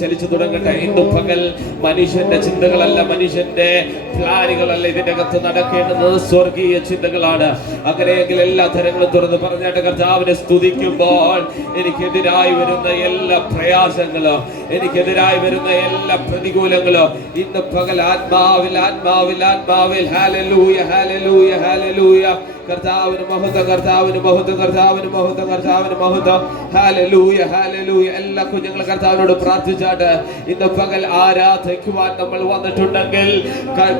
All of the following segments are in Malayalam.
ചലിച്ചു തുടങ്ങട്ടെ. ഇന്ന് പകൽ മനുഷ്യന്റെ ചിന്തകളല്ല, മനുഷ്യന്റെ പ്ലാനുകളല്ല ഇതിന്റെ അകത്ത് നടക്കേണ്ടുന്നത് സ്വർഗീയ ചിന്തകളാണ്. അങ്ങനെയെങ്കിൽ എല്ലാ തരങ്ങളും തുറന്ന് പറഞ്ഞാട്ട് കർത്താവിനെ സ്തുതിക്കുമ്പോൾ എനിക്കെതിരായി വരുന്ന എല്ലാ പ്രയാസങ്ങളും, എനിക്കെതിരായി വരുന്ന എല്ലാ പ്രതികൂലങ്ങളും ഇന്ന് പകൽ ആത്മാവിൽ ആത്മാവിൽ ആത്മാവിൽ ഹല്ലേലൂയ ഹല്ലേലൂയ ഹല്ലേലൂയ. കർത്താവിന് മഹത്വം, കർത്താവിന് മഹത്വം, കർത്താവിന് മഹത്വം, കർത്താവിന് മഹത്വം. Hallelujah hallelujah. എല്ലാ കുഞ്ഞുങ്ങളും കർത്താവിനോട് പ്രാർത്ഥിച്ചാട്ട് ഇന്ന് പകൽ ആരാധിക്കുവാൻ നമ്മൾ വന്നിട്ടുണ്ടെങ്കിൽ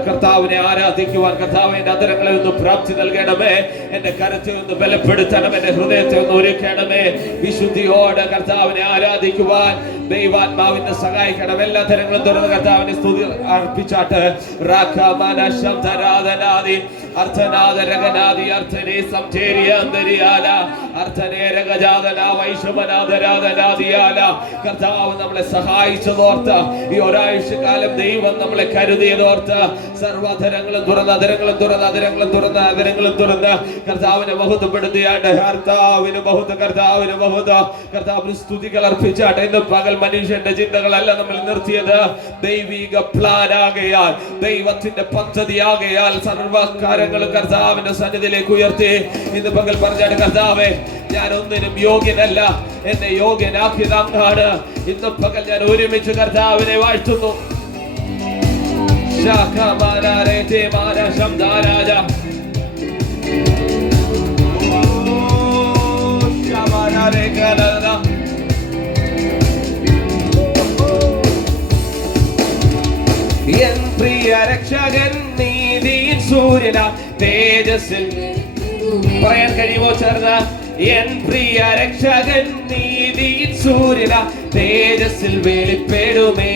കർത്താവിനെ ആരാധിക്കുവാൻ കർത്താവിന്റെ അധരങ്ങളിൽ ഒന്ന് പ്രാപ്തി നൽകണമേ. എന്റെ കരത്തെ ഒന്ന് ബലപ്പെടുത്തണം, എന്റെ ഹൃദയത്തെ ഒന്ന് ഒരുക്കണമേ. വിശുദ്ധിയോടെ കർത്താവിനെ ആരാധിക്കുവാൻ ദൈവാത്മാവിനെ സഹായിക്കണം. എല്ലാ തരങ്ങളും തുറന്ന് കർത്താവിനെ സ്തുതി അർപ്പിച്ചാട്ട് രാഖമാന ശബ്ദരാധനാദി അർത്ഥനാദ രഗനാദി അർത്ഥനെ സംചേരിയ അന്തരിയാല അർത്ഥനെ രഗജാതന വൈഷമനാദരാധനാദിയാല. കർത്താവ് നമ്മളെ സഹായിച്ചതോർത്ത്, ഈ ഒരാഴ്ചക്കാലം ദൈവം നമ്മളെ കരുതിയതോർത്ത് സർവ്വധരങ്ങളും തുറന്ന് അധരങ്ങളും തുറന്ന് അധരങ്ങളും തുറന്ന് അധരങ്ങളും തുറന്ന് കർത്താവിനെ മഹത്വപ്പെടുത്തിയാട്ട് കർത്താവിന് മഹത്വം, കർത്താവിന് മഹത്വം, കർത്താവിന് സ്തുതികൾ അർപ്പിച്ചാട്ടെ. ഇന്ന് പകൽ മനുഷ്യന്റെ ചിന്തകളല്ല നമ്മൾ നിർത്തിയത്, ദൈവിക പ്ലാനാകയാൽ, ദൈവത്തിന്റെ പദ്ധതിയാകയാൽ സർവ്വകാര്യങ്ങളും കർത്താവിന്റെ സന്നിധിയിലേക്ക് ഉയർത്തി ഇന്ന് പകൽ പറഞ്ഞാണ് കർത്താവേ, ഞാൻ ഒന്നിനും യോഗ്യനല്ല, എന്നെ യോഗ്യനാക്കിയത് അങ്ങാണ്. ഇന്ന് പകൽ ഞാൻ ഒരുമിച്ച് കർത്താവിനെ വാഴ്ത്തുന്നു. എൻ പ്രിയ രക്ഷകൻ നീതിയിൻ സൂര്യന തേജസ്സിൽ, പറയാൻ കഴിയുമോ ചേർന്ന്? എൻ പ്രിയ രക്ഷകൻ നീതിയിൻ സൂര്യന തേജസ്സിൽ വെളിപ്പെടുമേ.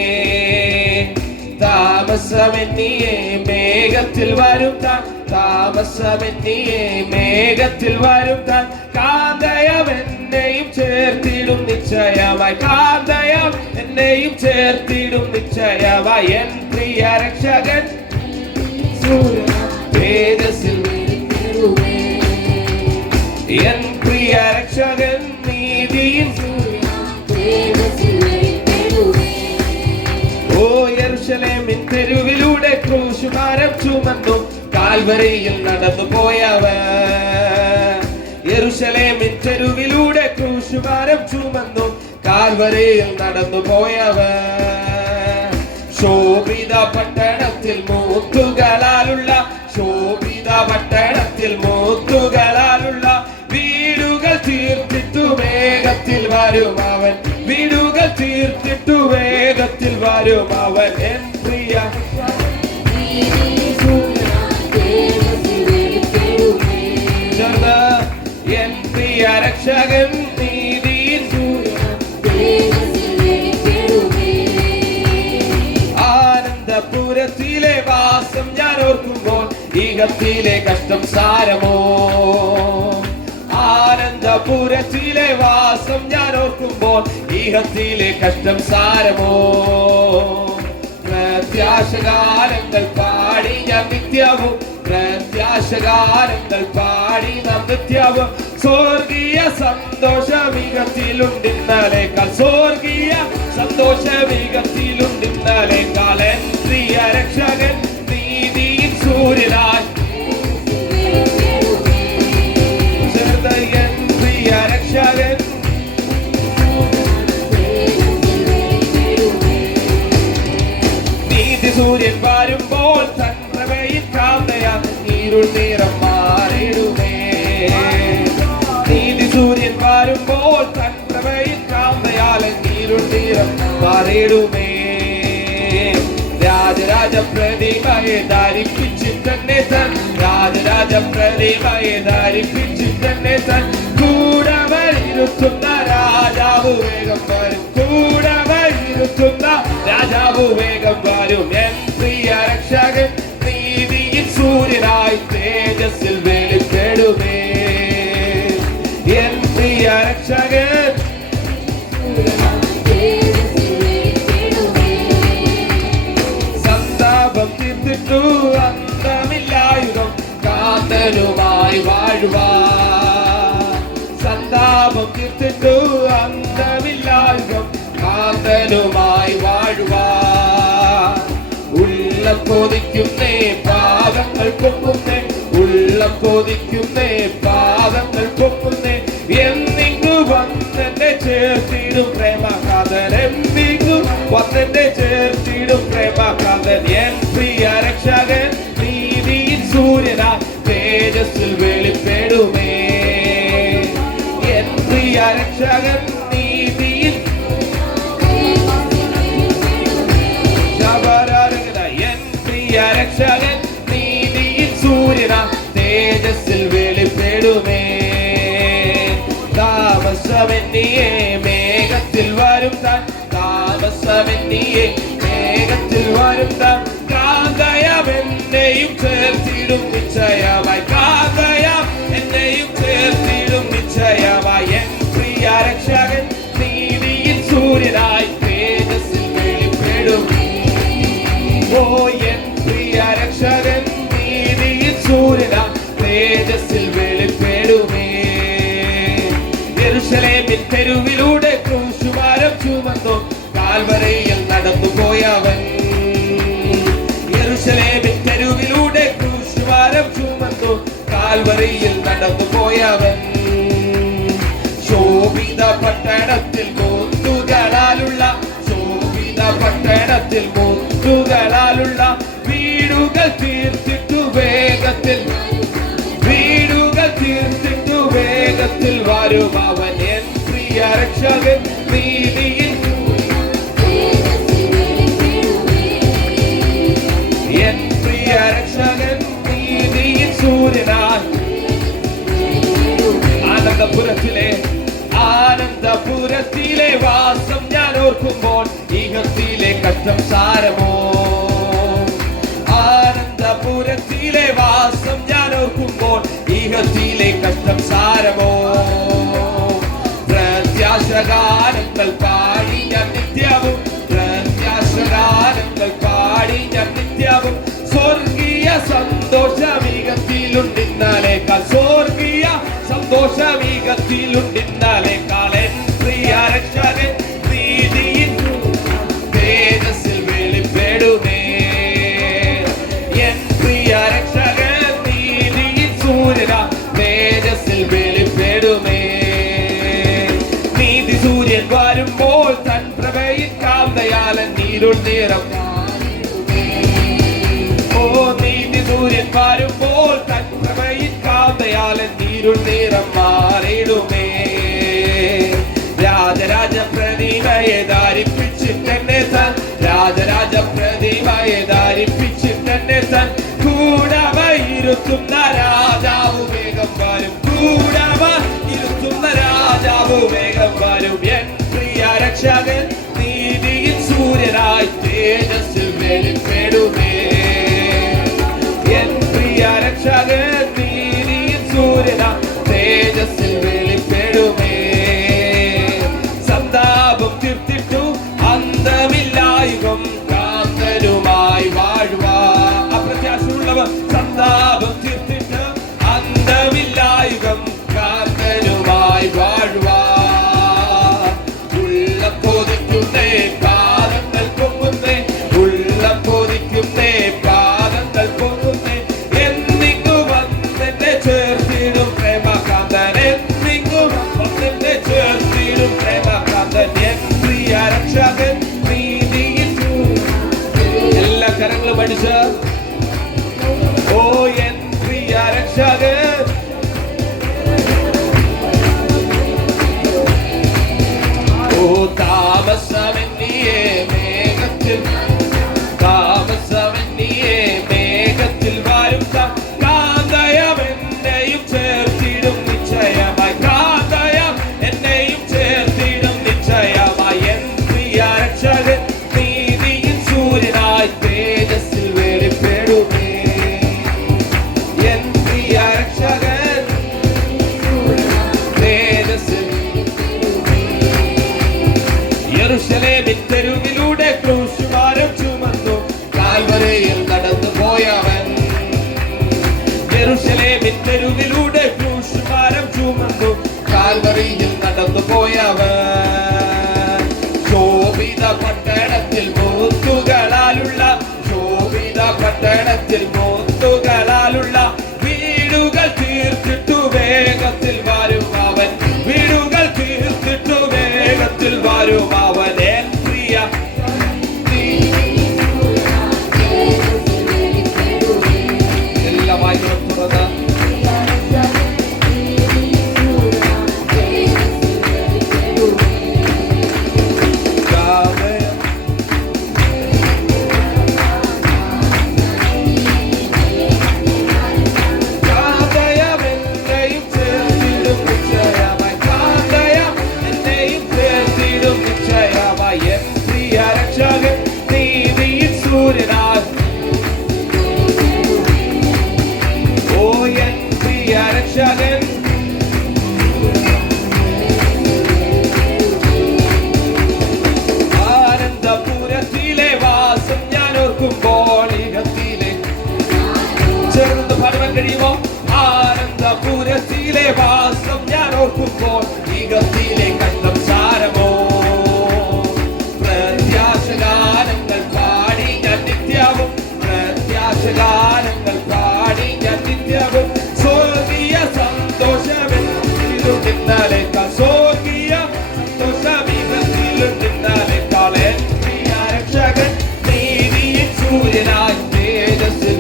താമസമെന്നിയെ മേഘത്തിൽ വരും താൻ, താമസമെന്നിയെ മേഘത്തിൽ വരും താൻ. കാന്തയം എന്നെയും ചേർത്തിടും നിശ്ചയമായി, കാന്തയം എന്നെയും ചേർത്തിടും നിശ്ചയമായി. എൻ പ്രിയ രക്ഷകൻ തേജസ്സിൽ, എൻ പ്രിയ രക്ഷകൻ നീതിയിൽ. ഓ യെരൂശലേമിൻ തെരുവിലൂടെ ക്രൂശുഭാരം ചുമന്നു കാൽവരിയിൽ നടന്നു പോയവൻ, യെരൂശലേമിൻ തെരുവിലൂടെ ക്രൂശുഭാരം ചുമന്നു കാൽവരിയിൽ നടന്നു പോയവൻ. ശോഭിത പട്ടണത്തിൽ മൂത്തുകളാലുള്ള, ശോഭിത പട്ടണത്തിൽ മൂത്തുകളാലുള്ള വീടുകൾ തീർത്തിട്ടു വേഗത്തിൽ വരും അവൻ, വീടുകൾ തീർത്തിട്ടു വേഗത്തിൽ വരും അവൻ. എൻ പ്രിയ എൻ പ്രിയ രക്ഷകൻ നീതിയിൻ ആനന്ദപുരത്തിലെ വാസം ഞാൻ ഓർക്കുമ്പോൾ ഈഗത്തിലെ കഷ്ടം സാരമോ. ആനന്ദപുരത്തിലെ വാസം ഞാൻ ഓർക്കുമ്പോൾ ഈഹത്തിലെ കഷ്ടം സാരമോ. പ്രത്യാശകാലങ്ങൾ പാടി ഞാൻ നിത്യവും, പ്രത്യാശകാലങ്ങൾ പാടി നാം നിത്യവും. സ്വർഗീയ സന്തോഷമികത്തിലുണ്ടിന്നലേക്കാൾ, സ്വർഗീയ സന്തോഷമികത്തിലുണ്ടിന്നലേക്കാൾ. എൻ പ്രിയ രക്ഷകൻ നീതിയിൻ സൂര്യനായി ചേർത്ത, എൻ പ്രിയ രക്ഷകൻ നീതി സൂര്യൻ വരുമ്പോൾ തൻ പ്രഭയിൽ കാന്തയാൽ ഇരുൾ നിറം മാറിടുമേ. നീതി സൂര്യൻ വരുമ്പോൾ തൻ പ്രഭയിൽ കാന്തയാൽ ഇരുൾ നിറം മാറിടുമേ. രാജരാജ പ്രതിമയെ ധരിപ്പിച്ചിട്ടെന്നെ തൻ, രാജരാജ പ്രതിമയെ ധരിപ്പിച്ചിട്ടെന്നെ തൻ. കൂടെ വരുത്തുന്ന രാജാവ് വേഗം വരും, കൂടെ വരുത്തുന്ന രാജാവ് വേഗം വരും. എൻ പ്രിയ രക്ഷകൻ നീതിയിൻ സൂര്യനായി തേജസ്സിൽ വെളിപ്പെടുമേ. എൻ പ്രിയ രക്ഷകൻ സന്താപം തീർത്തിട്ടു അന്തമില്ലായുധം കാന്തനുമായി വാഴുവാൻ, സന്താപം തീർത്തിട്ടു അന്തമില്ലായുധം കാന്തനുമായി ഉള്ളം കൊതിക്കുന്നേ പാദങ്ങൾ പൊക്കുന്നേ, ഉള്ളം കൊതിക്കുന്നേ പാദങ്ങൾ പൊക്കുന്നേ. എന്നിങ്ങു വന്നെന്നെ ചേർത്തിടും പ്രേമകാതൻ, എന്നിങ്ങു വന്നെന്നെ ചേർത്തിടും പ്രേമകാതൻ. എൻ പ്രിയ രക്ഷകൻ നീതിയിൻ സൂര്യനാ തേജസ്സിൽ വെളിപ്പെടുമേ. എൻ പ്രിയ രക്ഷകൻ നീതിയിൻ എൻ പ്രിയ രക്ഷകൻ നീതിയിൻ സൂര്യനാ തേജസ്സിൽ വെളിപ്പെടുമേ. താമസമെന്നിയെ മേഘത്തിൽ വരും താൻ, താമസമെന്നിയെ മേഘത്തിൽ വരും താൻ. കാന്തയാം എന്നെയും ചേർത്തിടും നിശ്ചയമായി, കാന്തയാം എന്നെയും ചേർത്തിടും നിശ്ചയമായി. എൻ പ്രിയ രക്ഷകൻ നീതിയിൻ സൂര്യനായി തേജസ്സിൽ വെളിപ്പെടും. ഓ എൻ പ്രിയ രക്ഷകൻ നീതിയിൻ സൂര്യനായി തേജസ്സിൽ വെളിപ്പെടുമേ. യെരൂശലേമിൻ തെരുവിലൂടെ ക്രൂശുഭാരം ചുമന്നു കാൽവരിയിൽ നടന്നു പോയവൻ. യെരൂശലേമിൻ തെരുവിലൂടെ ക്രൂശുഭാരം ചുമന്നു കാൽവരിയിൽ നടന്നു പോയവൻ. ശോഭിത പട്ടണത്തിൽ മുത്തുകളാലുള്ള, ശോഭിത പട്ടണത്തിൽ മുത്തുകളാലുള്ള വീടുകൾ തീർത്തിട്ടു വേഗത്തിൽ, വീടുകൾ തീർത്തിട്ടു വേഗത്തിൽ വരും അവൻ. എൻ പ്രിയ രക്ഷകൻ നീതിയിൻ, എൻ പ്രിയ രക്ഷകൻ നീതിയിൻ സൂര്യനായി. ആനന്ദപുരത്തിലെ, ആനന്ദപുരത്തിലെ വാസം ഞാൻ ഓർക്കുമ്പോൾ ഇഹത്തിലെ കഷ്ടം സാരമോ. ആനന്ദപുരത്തിലെ വാസം ഞാൻ ഓർക്കുമ്പോൾ ഇഹത്തിലെ കഷ്ടം സാരമോ. പ്രത്യാശഗാനങ്ങൾ പാടി ഞാൻ നിത്യവും, പ്രത്യാശഗാനങ്ങൾ പാടി ഞാൻ നിത്യവും. സ്വർഗീയ സന്തോഷമീകത്തിലുണ്ടിന്നാലേക്കാൾ, സ്വർഗീയ സന്തോഷമീകത്തിലുണ്ടിന്നാലേക്കാൾ. എൻ പ്രിയ രക്ഷകൻ നീതിയിൻ തേജസ്സിൽ വെളിപ്പെടുമേ. എൻ പ്രിയ രക്ഷകൻ നീതിയിൻ സൂര്യനാ തേജസ്സിൽ വെളിപ്പെടുമേ. നീതി സൂര്യൻ വരുമ്പോൾ തൻ പ്രഭയിൽ കാന്തയാലൻ നീരുൾ നിറം. ഓ നീതി സൂര്യൻ വരുമ്പോൾ തൻ പ്രഭയിൽ കാന്തയാലൻ നീരുൾ നിറം മാറിടുമേ. രാജരാജ പ്രതിമയെ ധാരിപ്പിച്ചിട്ടെന്നെ താൻ, രാജരാജ പ്രതിമയെ ധാരിപ്പിച്ചിട്ടെന്നെ താൻ. കൂടവ ഇരുത്തുന്ന രാജാവു വേഗം വരും, കൂടവ ഇരുത്തുന്ന രാജാവു വേഗം വരും. എൻ പ്രിയ രക്ഷകൻ നീതിയിൻ സൂര്യനായി തേജസ്സിൽ വെളിപ്പെടുമേ. എൻ പ്രിയ രക്ഷകൻ നീതിയിൻ സൂര്യനായി തേജസ്സിൽ വെളിപ്പെടുമേ. സന്താപം തീർത്തിട്ടു അന്തമില്ലായുഗം കാന്തനുമായി വാഴുവാ. അപ്രത്യാശയുള്ളവർ സന്താപം തീർത്തിട്ട് അന്തമില്ലായുഗം കാന്തനുമായി വാഴുവാ. ഉള്ളം കൊതിക്കുന്നേ പാദങ്ങൾ പൊങ്ങുന്നേ, ഉള്ളം കൊതിക്കുന്നേ പാദങ്ങൾ പൊങ്ങുന്നേ. എന്നിങ്ങു വന്നെന്നെ ചേർത്തിടും പ്രേമകാന്തൻ, എന്നിങ്ങു വന്നെന്നെ ചേർത്തിടും പ്രേമകാന്തൻ. എൻ പ്രിയ രക്ഷകൻ നീതിയിൻ എല്ലാ കരങ്ങളും അടിച്ച് ഓ എൻ പ്രിയ രക്ഷകൻ. ഓ താമസമെന്നിയെ മേഘത്തിൽ, താമസമെന്നിയെ മേഘത്തിൽ വരും താൻ. കാന്തയാം എന്നെയും ചേർത്തിടും നിശ്ചയമായി, കാന്തയാം എന്നെയും ചേർത്തിടും നിശ്ചയമായി. എൻ പ്രിയ രക്ഷകൻ നീതിയിൻ സൂര്യനായി തേജസ്സിൽ വെളിപ്പെടുമേ. എൻ പ്രിയ രക്ഷകൻ തേജസ്സിൽ. യെരൂശലേം വേഗത്തിൽ മുത്തുകളാലുള്ള വീടുകൾ തീർത്തിട്ടു വേഗത്തിൽ വരും അവൻ. വീടുകൾ തീർത്തിട്ടു വേഗത്തിൽ വരും അവൻ. എൻ പ്രിയ എല്ലാ വായികളും തുറന്ന് ആനന്ദപുരത്തിലെ വാസം ഞാൻ ഓർക്കുമ്പോൾ ഇകത്തിലെ ചെറുത് പറയാൻ കഴിയുമോ? ആനന്ദപുരത്തിലെ വാസം ഞാൻ ഓർക്കുമ്പോൾ ഇകത്തിലെ കണ്ടം സാരമോ. പ്രത്യാശഗാനങ്ങൾ പാടി ഞാൻ നിത്യവും, പ്രത്യാശഗാനങ്ങൾ പാടി ഞാൻ നിത്യവും. സ്വർഗീയ സന്തോഷമെന്നിലും നിന്നാലേക്കാൾ, സ്വർഗീയ സന്തോഷമികത്തിലും നിന്നാലേക്കാൾ എൻ പ്രിയ രക്ഷകൻ നീതിயின் സൂര്യനായി തേജസ്സിൽ.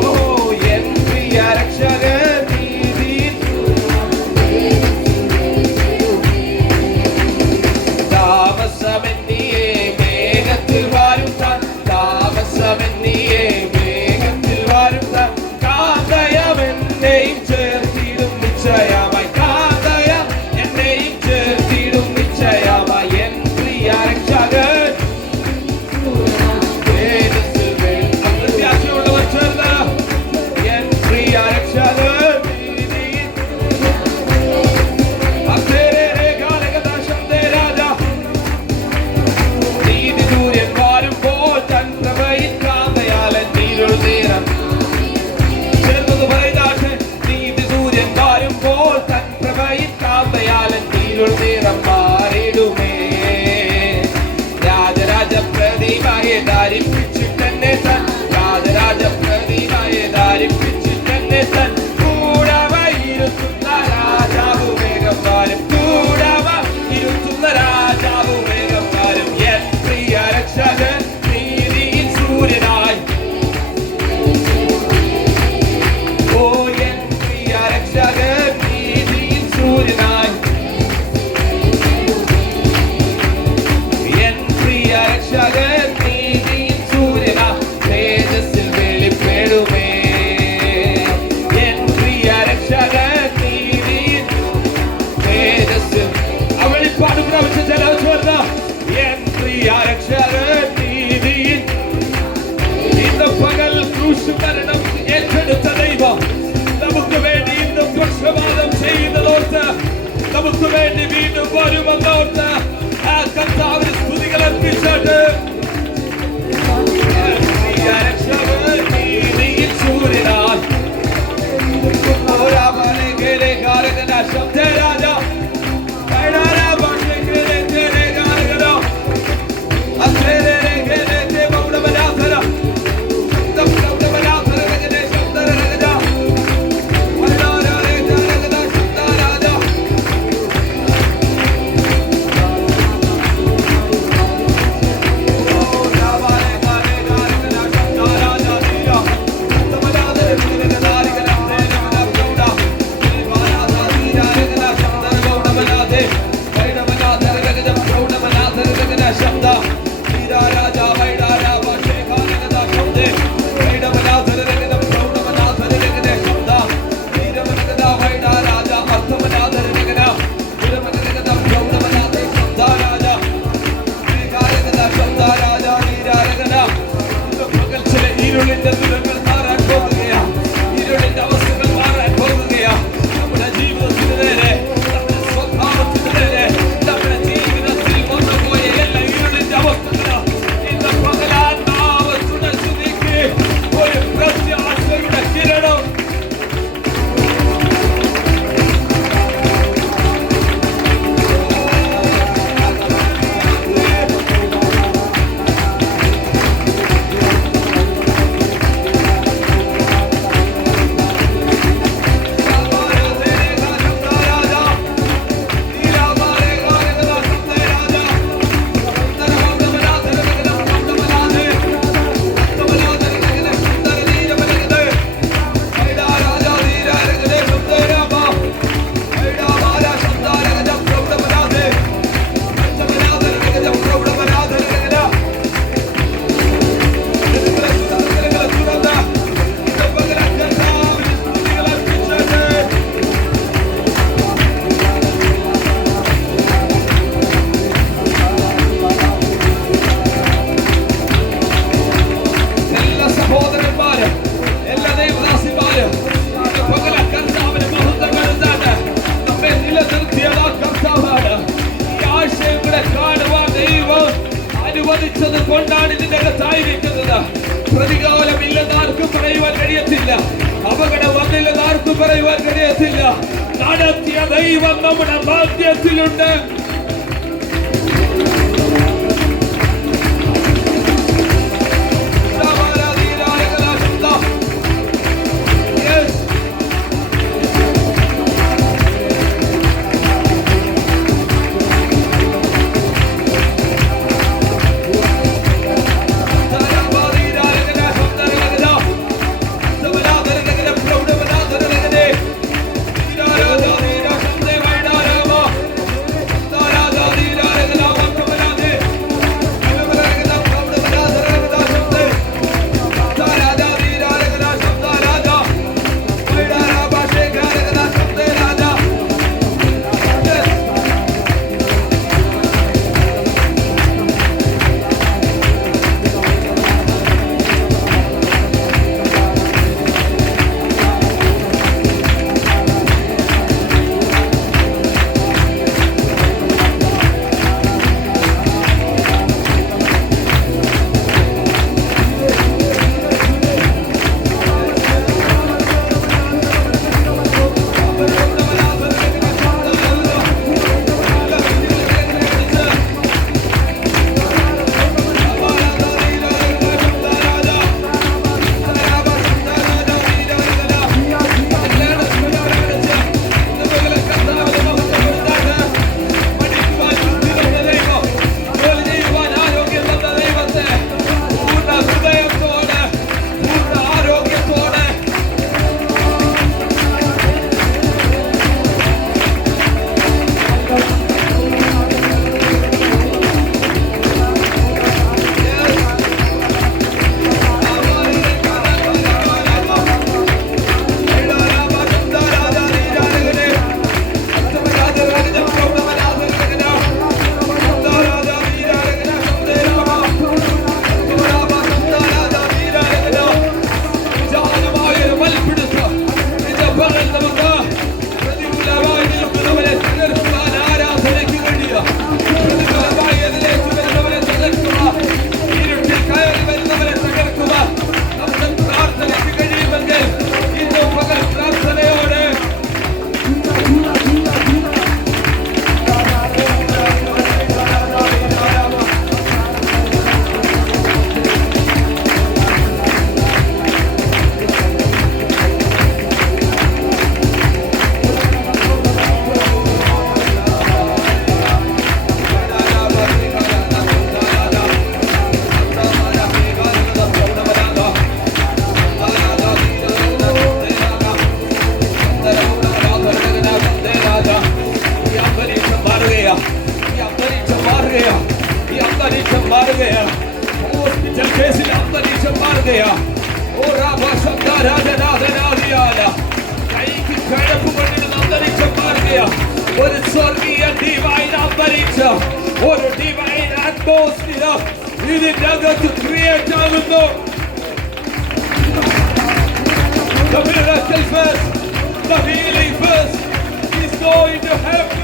ഓ എൻ പ്രിയ രക്ഷകൻ നീതിயின் താമസമെന്നിയെ മേഘത്തിൽ വാരും താൻ, താമസമെന്നിയെ മേഘത്തിൽ വാരും താൻ. കാന്തയമെന്നെയും ചേർത്തിടും നിശ്ചയമായി, കാന്തയ എന്നെയും ചേർത്തിടും നിശ്ചയമായി. എൻ പ്രിയ രക്ഷകൻ തേജസ്സിൽ അപ്രത്യാശയുള്ളവർ ചേർന്ന് എൻ പ്രിയ രക്ഷകൻ നീതിയിൽ നീതി സൂര്യൻ വാരുമ്പോൾ തൻ പ്രഭയിൽ കാന്തയാലൻ നീരുൾ നീരം ചേർന്നത് പറയുന്നാട്ടെ. നീതി സൂര്യൻ വാരുമ്പോൾ തൻ പ്രഭയിൽ കാന്തയാലൻ നീരുൾ നീരം മാറിടുമേ. രാജരാജ പ്രതിമയെ ധാരിപ്പിച്ചിട്ടെന്നെ തൻ, രാജരാജ പ്രതിമയെ ധാരിപ്പിച്ചിട്ടെന്നെ തൻ. കൂടവ ഇരുത്തുന്ന രാജാവു വേഗം വാരും, കൂടവ ഇരുത്തുന്ന രാജാവു വേഗം വാരും. എൻ പ്രിയ രക്ഷകൻ നീതിയിൽ സൂര്യനായി. ഓ എൻ പ്രിയ രക്ഷകൻ നീതിയിൽ സൂര്യനായി. എൻ പ്രിയ രക്ഷകൻ നീതിയിൽ സൂര്യനായി തേജസ്സിൽ വെളിപ്പെടുമേ. എൻ പ്രിയ രക്ഷകൻ നീതിയിൽ തേജസ്സിൽ അവളിപ്പാട് പ്രാവശ്യം ചെലവ് ചേർന്ന എൻ പ്രിയ രക്ഷകൻ നീതിയിൽ. ഇന്ന് പകൽ ക്രൂശ് മരണം ഏറ്റെടുത്ത ദൈവം നമുക്ക് വേണ്ടി ഇന്ന് പക്ഷപാതം ചെയ്യുന്നതോർത്ത്, നമുക്ക് വേണ്ടി വീണ്ടും വരുമെന്നോർത്ത് ആ കർത്താവിന് സ്തുതികൾ അർപ്പിച്ചിട്ട് പ്രിയ രക്ഷകൻ നീതിയിൽ സൂര്യനായി. ശബ്ദരാജ ഇരുളിന്റെ ദുരങ്ങൾ മാറാൻ പോകുകയാ, ഇരുളിന്റെ അവസ്ഥകൾ മാറാൻ പോകുകയാ. നമ്മുടെ ജീവിതത്തിന് നേരെ, നമ്മുടെ സ്വഭാവത്തിന് നേരെ, നമ്മുടെ ജീവിതത്തിൽ വന്നുപോയ എല്ലാ ഇരുളിന്റെ അവസ്ഥകളാ ഇന്ന് പകലാത്മാവ് തുടച്ചു നീക്കി ഒരു പ്രത്യാശയുടെ കിരണം. ചോദിച്ചത് കൊണ്ടാണ് ഇതിന്റെ അകത്തായിരിക്കുന്നത്. പ്രതികാലമില്ലെന്ന് ആർക്കും പറയുവാൻ കഴിയത്തില്ല. അപകടം വന്നില്ലെന്ന് ആർക്കും പറയുവാൻ കഴിയത്തില്ല. നടത്തിയ ദൈവം നമ്മുടെ മധ്യത്തിലുണ്ട്. हॉस्पिटल केसिल अंतरिक्ഷം മാറുകയാണ്. കൈക്ക് കഴപ്പ് കൊണ്ടിരുന്ന അന്തരീക്ഷം മാറുകയാണ്. ഒരു സ്വർഗീയ ഡിവൈൻ അന്തരീക്ഷം, ഒരു ഡിവൈൻ അറ്റ്മോസ്ഫിയർ ഇതിന്റെ അകത്ത് ക്രിയേറ്റ് ആകുന്നു. The miracle first, the healing first is going to happen.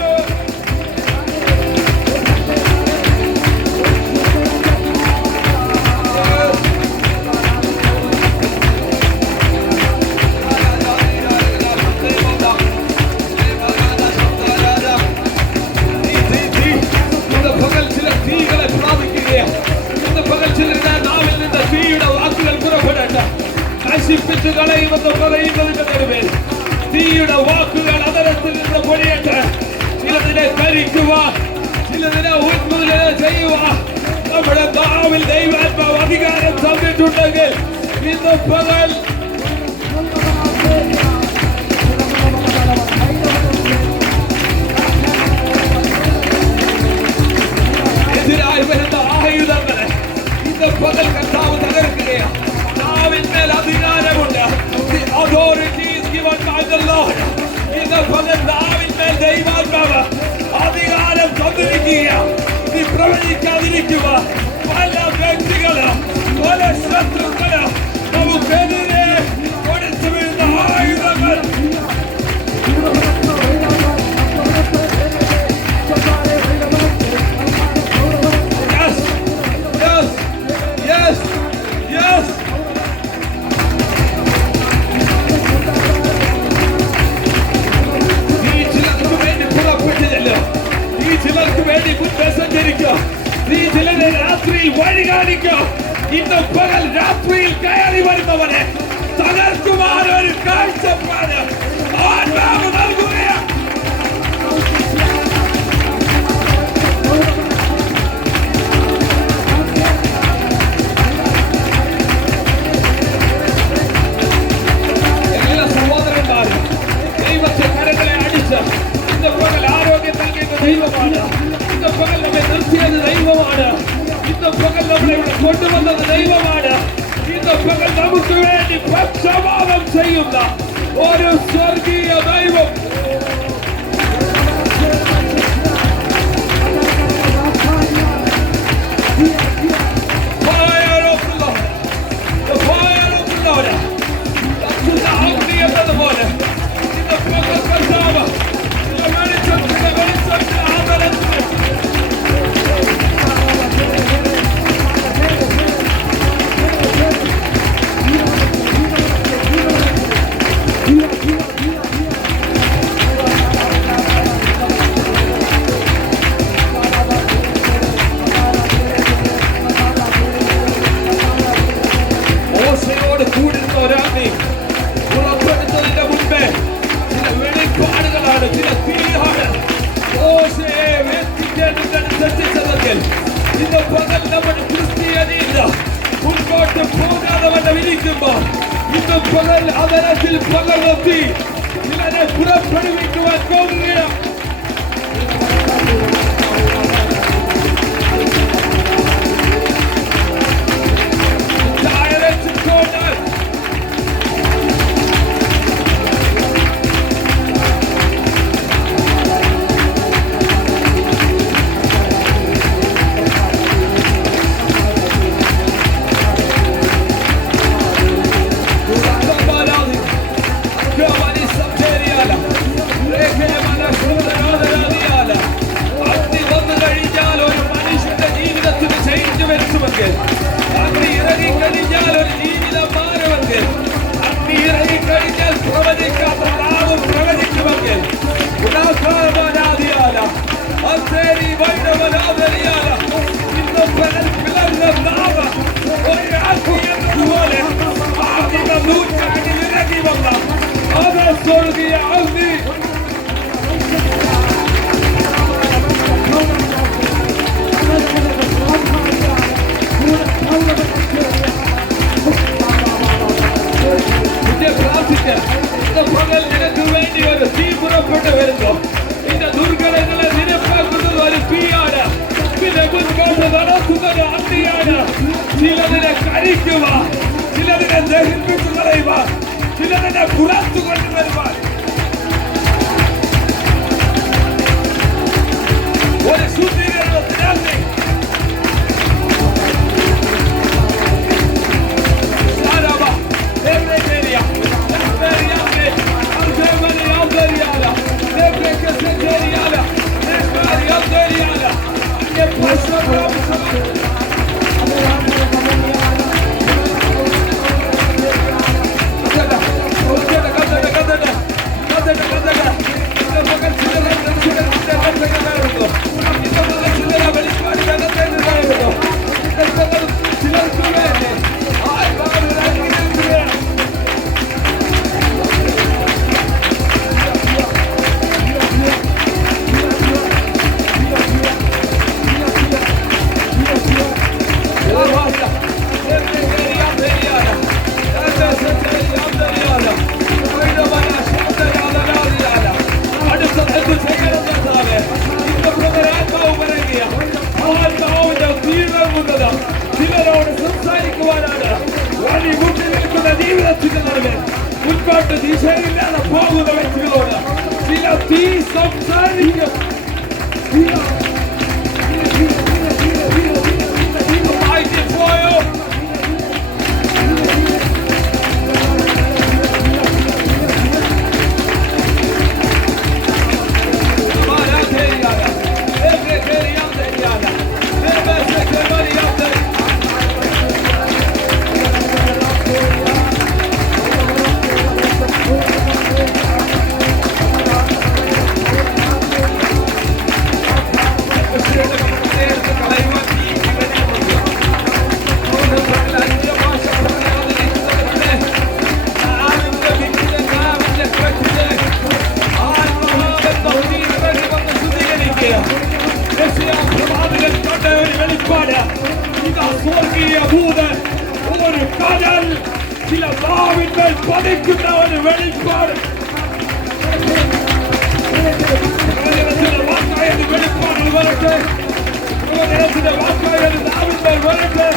നശിപ്പിച്ചു കളയുമെന്ന് പറയുന്നതിന്റെ നടുവിൽ തീയുടെ വാക്കുകൾ അതരത്തിൽ നിന്ന് പൊഴിയട്ടെ. ചിലതിനെ കരിക്കുവാൻ, ചിലതിനെ ഉന്മൂലന ചെയ്യുവാൻ നമ്മുടെ നാവിൽ ദൈവാത്മാവ് അധികാരം തന്നിട്ടുണ്ടെങ്കിൽ ഇന്ന് പകൽ എതിരായി വരുന്ന ആയുധങ്ങളെ ഇന്ന് പകൽ കർത്താവ് തകർക്കുകയാണ്. നാവിന്മേൽ അധികാരമുണ്ട്. The authority is given by the Lord. ഇന്ന് പകൽ നാവിന്മേൽ ദൈവാത്മാവ് അധികാരം തന്നിരിക്കുകയാണ്. നീ പ്രവചിക്കാതിരിക്കുക. പല വ്യക്തികളും പല ശത്രുക്കളും നമുക്കെതിരെ കൊടുത്തു വീഴുന്ന ആയുധങ്ങൾ Yes, രാത്രിയിൽ വഴി കാണിക്കും. ഇന്ന് പകൽ രാത്രിയിൽ കയറി വരുന്നവനെ തകർക്കുവാൻ ഒരു കാഴ്ചപ്പാട് ആത്മാവ് നൽകുകയാണ്. എല്ലാ സഹോദരന്മാരും ദൈവത്തെ കരങ്ങളെ അടിച്ച് ഇന്ന് പകൽ ആരോഗ്യം നൽകിയത് ദൈവമാണ്. ഇന്ന് പകൽ നമ്മെ നിർത്തിയത് ദൈവമാണ്. ഇന്ന് പകൽ നമ്മളെ ഇവിടെ കൊണ്ടുവന്നത് ദൈവമാണ്. ഇന്ന് പകൽ നമുക്ക് വേണ്ടി പക്ഷപാതം ചെയ്യുന്ന ഒരു സ്വർഗീയ ദൈവം. Fire of the Lord, the fire of the Lord. അഗ്നി എന്നതുപോലെ ഇന്ന് പകൽ കർത്താവ് വെളിച്ചത്തിന്റെ ആദരത്തിന് മോശയോട് കൂടിരുന്ന ഒരാളെ പുറപ്പെടുന്നതിന്റെ മുമ്പേ ചില വെളിപ്പാടുകളാണ്, ചില തീയാണ് മോശയെ തെറ്റിച്ചതെങ്കിൽ ഇന്ന് പകൽ നമ്മുടെ ക്രിസ്തീയതയിൽ മുൻപോട്ട് പോകാതെ വണ്ണം ഇരിക്കുമ്പോൾ ഇന്ന് പകൽ അതരത്തിൽ പകർത്തി ചിലരെ പുറപ്പെടുവിക്കുവാൻ പോകുകയാണ്. അഗ്നി ഇറങ്ങിക്കഴിഞ്ഞാൽ ഒരു ജീവിതം മാറുമെങ്കിൽ, അഗ്നി ഇറങ്ങിക്കഴിഞ്ഞാൽ പ്രവചിക്കാത്ത നാവും പ്രവചിക്കുമെങ്കിൽ, ഇന്ന് പകൽ പിളർന്ന നാവ് ഒരു അഗ്നി എന്നതുപോലെ ആദിമ നൂറ്റാണ്ടിൽ ഇറങ്ങി വന്ന അത് സ്വർഗീയ അഗ്നി. പകൽ നിനക്ക് വേണ്ടി ഒരു തീ പുറപ്പെട്ടു വരുന്നു. നിന്റെ ദുർഘടങ്ങളെ നിരപ്പാക്കുന്നത് ഒരു തീയാണ്. പിന്നെ മുൻപോട്ട് നടക്കുന്നത് അഗ്നിയാണ്. ചിലതിനെ കഴിക്കുവാൻ, ചിലതിനെ ദഹിപ്പിച്ചു കളയുവാൻ, ചിലതിനെ പുറത്തു കൊണ്ടുവരുവാൻ ഒരു ശുദ്ധീകരണത്തിനാണ്. ചിലരോട് സംസാരിക്കുവാനാണ് വഴി മുട്ടി നിൽക്കുന്ന ജീവിതത്തിന്റെ നടുവിൽ മുൻപോട്ട് ദിശയില്ലാതെ പോകുന്ന വ്യക്തികളോട് ചില തീ സംസാരിക്കും. ഇതാ സ്വർഗീയ ദൂതൻ ഒരു കടൽ ചില നാവിന്മേൽ പതിക്കുന്ന ഒരു വെളിപ്പാട് വെളിപ്പാട് വരട്ടെ വാക്കായത് നാവിന്മേൽ വരട്ടെ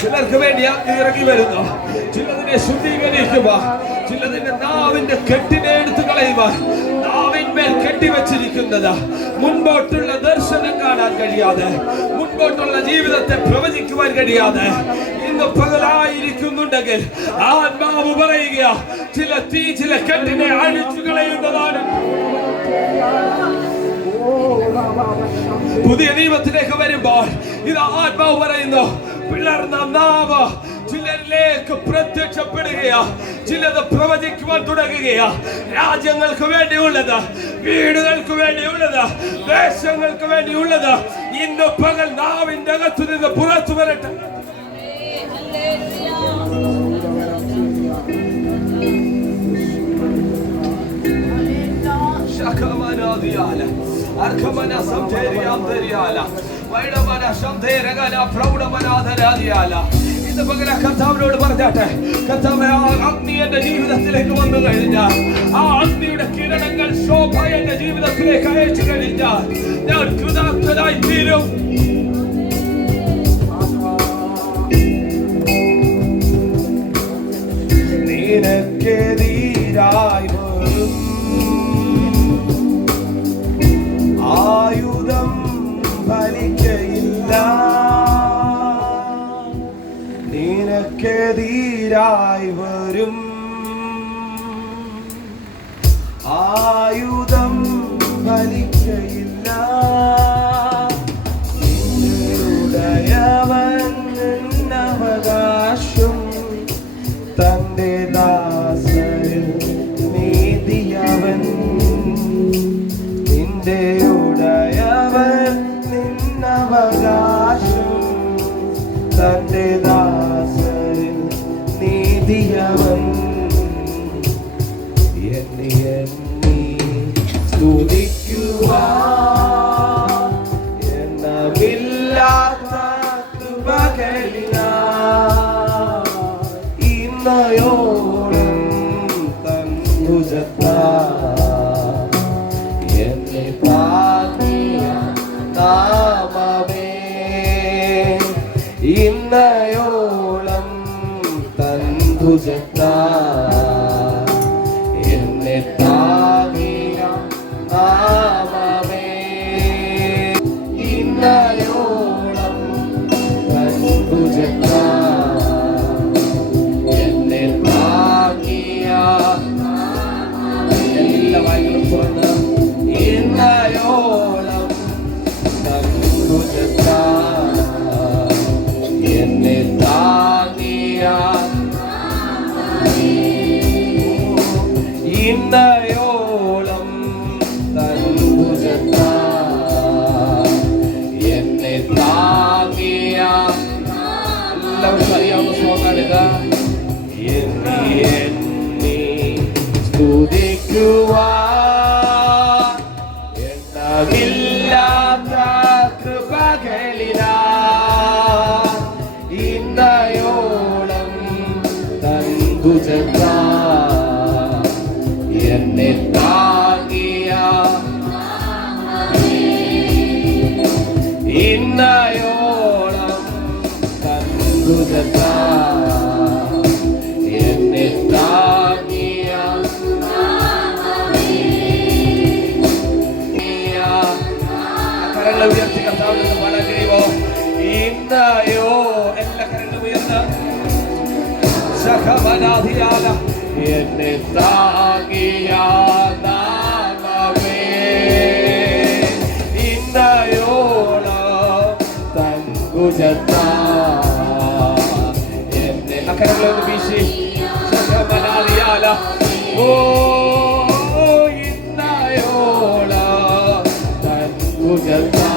ചിലർക്ക് വേണ്ടി ഇറങ്ങി വരുന്നു, ചിലതിനെ ശുദ്ധീകരിക്കുക, ചിലതിന്റെ നാവിന്റെ കെട്ടിനെ എടുത്തു കളയുക. നാവിന്മേൽ കെട്ടിവെച്ചിരിക്കുന്നത് മുൻപോട്ടുള്ള ദർശനം കാണാൻ കഴിയാതെ, മുൻപോട്ടുള്ള ജീവിതത്തെ പ്രവചിക്കുവാൻ കഴിയാതെ ഇന്ന് പകലായിരിക്കുന്നുണ്ടെങ്കിൽ ആത്മാവ് പറയുക, ചില കെട്ടിനെ അഴിച്ചു കളയുന്നതാണ്. പുതിയ നിയമത്തിലേക്ക് വരുമ്പോൾ ഇത് ആത്മാവ് പറയുന്നു, പിളർന്ന നാവ് ചിലരിലേക്ക് പ്രത്യക്ഷപ്പെടുകയാ, ചിലത് പ്രവചിക്കുവാൻ തുടങ്ങുകയാ. രാജ്യങ്ങൾക്ക് വേണ്ടിയുള്ളത്, വീടുകൾക്ക് വേണ്ടിയുള്ളത്, ദേശങ്ങൾക്ക് വേണ്ടിയുള്ളത് ഇന്ന് പകൽ നാവിന്റെ അകത്തു നിന്ന് പുറത്തു വരട്ടെ. ഇന്ന് പകരം കർത്താവിനോട് പറഞ്ഞാട്ടെ, കർത്താവ് അഗ്നി എന്റെ ജീവിതത്തിലേക്ക് വന്നു കഴിഞ്ഞാൽ, ആ അഗ്നിയുടെ കിരണങ്ങൾ ശോഭ എന്റെ ജീവിതത്തിലേക്ക് അയച്ചു കഴിഞ്ഞാൽ ഞാൻ കൃതാർത്ഥനായി തീരും. നിനക്കെതിരായി വരും ആയുധം ഫലിക്കയില്ല, നിനക്കെതിരായി വരും ആയുധം ഫലിക്കയില്ല. നിന്നുടയവൻ നിന്നവകാശം തന്റെ ദാസരിൽ നീതിയവൻ, നിന്റെ ഉടയവൻ നിന്നവകാശം തന്റെ ദാസരിൽ നീതിയവൻ. എണ്ണി എണ്ണി സ്തുതിക്കുവാൻ എണ്ണമില്ലാത്ത കൃപകളിനാൽ ഇന്നയോളം തൻ ഭുജത്താൽ എന്നെ താങ്ങിയ നാമമേ, ഇന്നയോളം തൻ ഭുജത്താൽ എന്നെ താങ്ങിയ നാമമേ, ഇന്നയോളം തൻ ഭുജത്താൽ എന്നെ താങ്ങിയ. എല്ലാ വായികളും തുറന്ന് ഇന്നയോളം തൻ ഭുജത്താൽ എന്നെ താങ്ങിയ, ഇന്നയോളം തൻ ഭുജത്താൽ എന്നെ താങ്ങിയ. എല്ലാവർക്കും അറിയാവുന്ന സോങ്ങാണിത്. എണ്ണി സ്തുതിക്കുവാൻ എണ്ണമില്ലാത്ത കൃപകളിനാൽ ഇന്നയോളം തൻ ഭുജത്താൽ എന്നെ താങ്ങിയ, കരങ്ങളെ ഉയർത്തി കർത്താവിനെ പാടാൻ കഴിയുമോ? ഇന്നയോ എല്ലാ കരങ്ങളും ഉയർന്ന് ശഖമനാധിയാല എന്നെ താങ്ങിയ നാമമേ ഇന്നയോളം തൻ ഭുജത്താ എന്നെ കരങ്ങളൊന്ന് വീശി ശഖമനാധിയാല ഓ ഇന്നയോളം തൻ ഭുജത്താ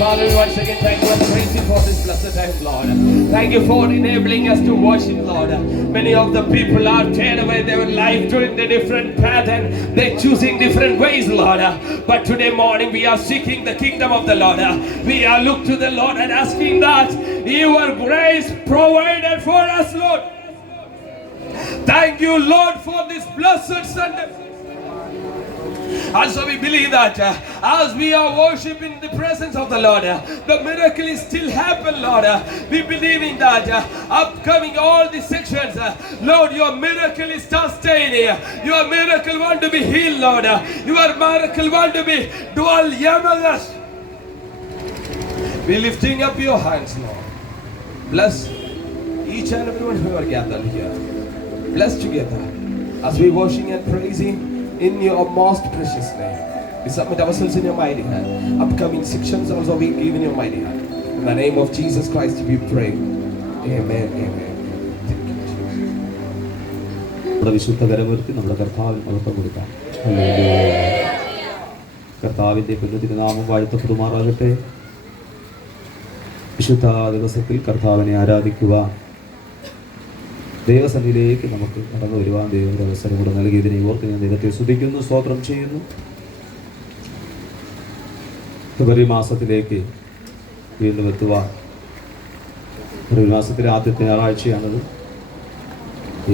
Father, once again, thank you and praise you for this blessed time, Lord. Thank you for enabling us to worship, Lord. Many of the people are turned away their life doing the different path and they're choosing different ways, Lord. But today morning we are seeking the kingdom of the Lord. We are look to the Lord and asking that your grace provided for us, Lord. Thank you, Lord, for this blessed Sunday. And so we believe that as we are worshiping the presence of the Lord, the miracle is still happen, Lord. We believe in that upcoming all these sections, Lord, your miracle is sustaining. Your miracle want to be healed, Lord. Your miracle want to be dwell among us. We lifting up your hands, Lord. Bless each and everyone who are gathered here. Bless together as we worship and praising in your most precious name. We submit ourselves in your mighty hand. Upcoming sections also we give in your mighty hand. In the name of Jesus Christ we pray. Amen. Amen. നമ്മുടെ വിശുദ്ധ കരമുയർത്തി നമ്മുടെ കർത്താവിന് മഹത്വം കൊടുക്കാം. കർത്താവിൻ്റെ പുണ്യതിരുനാമം വാഴ്ത്തപ്പെടുമാറാകട്ടെ. വിശുദ്ധ ദിവസത്തിൽ കർത്താവിനെ ആരാധിക്കുവാൻ ദൈവസന്നിധിയിലേക്ക് നമുക്ക് കടന്നു വരുവാൻ ദൈവം ഒരു അവസരം കൂടെ നൽകിയതിനെ ഓർത്ത് ഞാൻ ദൈവത്തെ സ്തുതിക്കുന്നു, സ്തോത്രം ചെയ്യുന്നു. ഫെബ്രുവരി മാസത്തിലേക്ക് വീണ്ടും എത്തുവാൻ ഫെബ്രുവരി മാസത്തിലെ ആദ്യത്തെ ഞായറാഴ്ചയാണത്.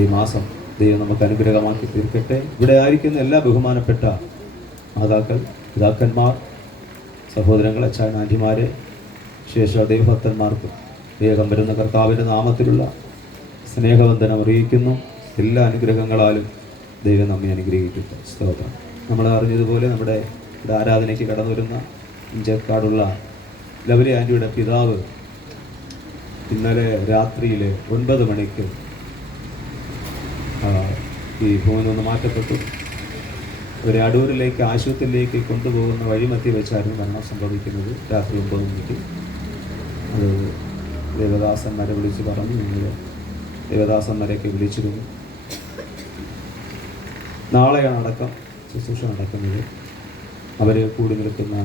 ഈ മാസം ദൈവം നമുക്ക് അനുഗ്രഹമാക്കി തീർക്കട്ടെ. ഇവിടെ ആയിരിക്കുന്ന എല്ലാ ബഹുമാനപ്പെട്ട മാതാക്കൾ, പിതാക്കന്മാർ, സഹോദരങ്ങൾ, അച്ഛൻ, ആൻറ്റിമാരെ, ശേഷ ദൈവഭക്തന്മാർക്ക് വേഗം വരുന്ന കർത്താവിൻ്റെ നാമത്തിലുള്ള സ്നേഹവന്ദനം അറിയിക്കുന്നു. എല്ലാ അനുഗ്രഹങ്ങളാലും ദൈവം നമ്മെ അനുഗ്രഹിക്കട്ടെ. സ്തോത്രം. നമ്മൾ അറിഞ്ഞതുപോലെ നമ്മുടെ ഇവിടെ ആരാധനയ്ക്ക് കടന്നു വരുന്ന ഇഞ്ചക്കാടുള്ള ലവലി ആൻറ്റിയുടെ പിതാവ് ഇന്നലെ രാത്രിയിൽ 9 മണിക്ക് ഈ ഭൂമിയിൽ നിന്ന് മാറ്റപ്പെട്ടു. അവരെ അടൂരിലേക്ക് ആശുപത്രിയിലേക്ക് കൊണ്ടുപോകുന്ന വഴിമത്തി വെച്ചായിരുന്നു മരണം സംഭവിക്കുന്നത്. രാത്രി 9 മണിക്ക് അത് ദേവദാസന്മാരെ വിളിച്ച് പറഞ്ഞു. നിങ്ങൾ ദേവദാസന്മാരെയൊക്കെ വിളിച്ചിരുന്നു. നാളെയാണ് അടക്കം ശുശ്രൂഷ നടക്കുന്നത്. അവർ കൂടി നിൽക്കുന്ന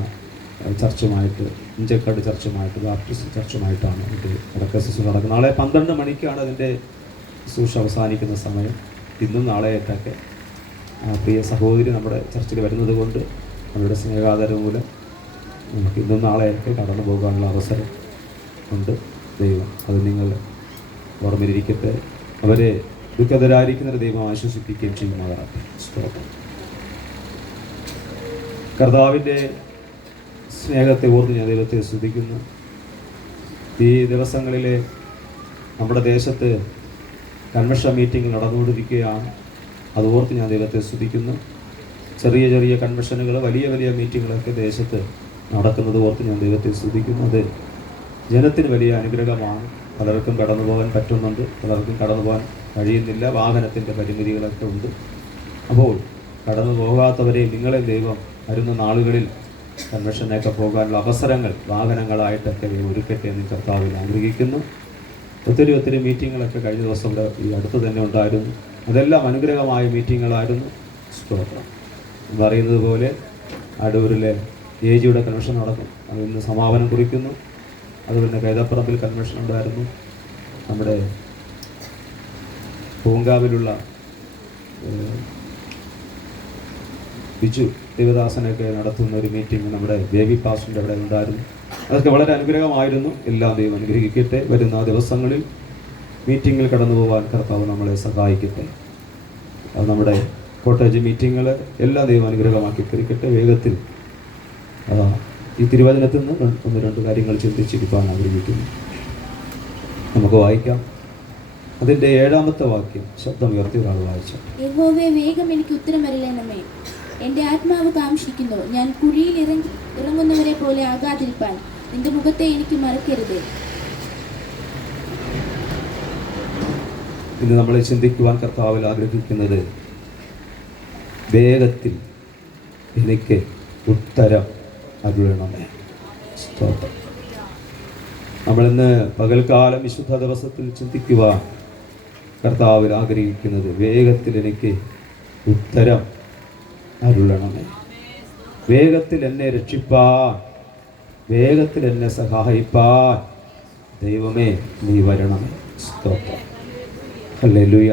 ചർച്ചുമായിട്ട്, ഇഞ്ചക്കാട് ചർച്ചുമായിട്ട്, ബാപ്റ്റിസ്റ്റ് ചർച്ചുമായിട്ടാണ് ഇത് അടക്ക ശുശ്രൂഷ നടക്കുന്നത്. നാളെ 12 മണിക്കാണ് അതിൻ്റെ ശുശ്രൂഷ അവസാനിക്കുന്ന സമയം. ഇന്നും നാളെയായിട്ടൊക്കെ പ്രിയ സഹോദരി നമ്മുടെ ചർച്ചിൽ വരുന്നത് കൊണ്ട് അവരുടെ സ്നേഹാദരം മൂലം നമുക്ക് ഇന്നും നാളെയൊക്കെ കടന്നു പോകാനുള്ള അവസരം ഉണ്ട്. ദൈവം അത് നിങ്ങൾ ഓർമ്മയിലിരിക്കട്ടെ. അവരെ ദുഃഖതരായിരിക്കുന്ന ദൈവം ആശ്വസിപ്പിക്കുകയും ചെയ്യുന്നവരാണ്. സ്തോത്രം. കർത്താവിൻ്റെ സ്നേഹത്തെ ഓർത്ത് ഞാൻ ദൈവത്തെ സ്തുതിക്കുന്നു. ഈ ദിവസങ്ങളിൽ നമ്മുടെ ദേശത്ത് കൺവെൻഷൻ മീറ്റിംഗ് നടന്നുകൊണ്ടിരിക്കുകയാണ്. അത് ഓർത്ത് ഞാൻ ദൈവത്തെ സ്തുതിക്കുന്നു. ചെറിയ ചെറിയ കൺവെൻഷനുകൾ, വലിയ വലിയ മീറ്റിങ്ങുകളൊക്കെ ദേശത്ത് നടക്കുന്നത് ഓർത്ത് ഞാൻ ദൈവത്തെ സ്തുതിക്കുന്നു. അത് ജനത്തിന് വലിയ അനുഗ്രഹമാണ്. പലർക്കും കടന്നു പോകാൻ പറ്റുന്നുണ്ട്, പലർക്കും കടന്നു പോകാൻ കഴിയുന്നില്ല. വാഹനത്തിൻ്റെ പരിമിതികളൊക്കെ ഉണ്ട്. അപ്പോൾ കടന്നു പോകാത്തവരെ നിങ്ങളെ ദൈവം വരുന്ന നാളുകളിൽ കൺവെൻഷനൊക്കെ പോകാനുള്ള അവസരങ്ങൾ വാഹനങ്ങളായിട്ടൊക്കെ ഒരുക്കട്ടെ എന്ന് കർത്താവിൽ ആഗ്രഹിക്കുന്നു. ഒത്തിരി മീറ്റിങ്ങുകളൊക്കെ കഴിഞ്ഞ ദിവസം ഇവിടെ ഈ അടുത്ത് തന്നെ ഉണ്ടായിരുന്നു. അതെല്ലാം അനുഗ്രഹമായ മീറ്റിങ്ങുകളായിരുന്നു. സ്തോത്രം. പറയുന്നത് പോലെ അടൂരിലെ AGയുടെ കൺവെൻഷൻ നടക്കും. അതിന് സമാപനം കുറിക്കുന്നു. അത് പിന്നെ കൈതപ്പറമ്പിൽ കൺവെൻഷൻ ഉണ്ടായിരുന്നു. നമ്മുടെ പൂങ്കാവിലുള്ള ബിജു ദേവദാസനൊക്കെ നടത്തുന്ന ഒരു മീറ്റിംഗ് നമ്മുടെ ബേബി പാസ്റ്ററിൻ്റെ അവിടെ ഉണ്ടായിരുന്നു. അതൊക്കെ വളരെ അനുഗ്രഹമായിരുന്നു. എല്ലാം ദൈവം അനുഗ്രഹിക്കട്ടെ. വരുന്ന ദിവസങ്ങളിൽ മീറ്റിങ്ങിൽ കടന്നു പോകാൻ കർത്താവ് നമ്മളെ സഹായിക്കട്ടെ. അത് നമ്മുടെ കോട്ടേജ് മീറ്റിങ്ങുകൾ എല്ലാം ദൈവം അനുഗ്രഹമാക്കി തീർക്കട്ടെ. വേഗത്തിൽ ഈ തിരുവചനത്തിൽ നിന്ന് 1-2 കാര്യങ്ങൾ ചിന്തിച്ചിരിക്കാൻ ആഗ്രഹിക്കുന്നു. നമുക്ക് വായിക്കാം. അതിൻ്റെ 7-ാമത്തെ വാക്യം ശബ്ദം ഉയർത്തി ഒരാൾ വായിച്ചു. യഹോവേ, വേഗം എനിക്ക് ഉത്തരമരുളണമേ. എൻ്റെ ആത്മാവ് കാംക്ഷിക്കുന്നു. ഞാൻ കുഴിയിൽ ഇറങ്ങുന്നവരെ പോലെ ആകാതിരിപ്പാൻ നിന്റെ മുഖത്തെ എനിക്ക് മറക്കരുത്. ഇന്ന് നമ്മളെ ചിന്തിക്കുവാൻ കർത്താവിൽ ആഗ്രഹിക്കുന്നത്, വേഗത്തിൽ എനിക്ക് ഉത്തരം അരുളണമേ. സ്തോത്രം. നമ്മളിന്ന് പകൽക്കാലം വിശുദ്ധ ദിവസത്തിൽ ചിന്തിക്കുവാൻ കർത്താവിൽ ആഗ്രഹിക്കുന്നത്, വേഗത്തിൽ എനിക്ക് ഉത്തരം അരുളണമേ. വേഗത്തിൽ എന്നെ രക്ഷിപ്പാൻ, വേഗത്തിൽ എന്നെ സഹായിപ്പാൻ ദൈവമേ നീ വരണമേ. സ്തോത്രം. ഹല്ലേലൂയ.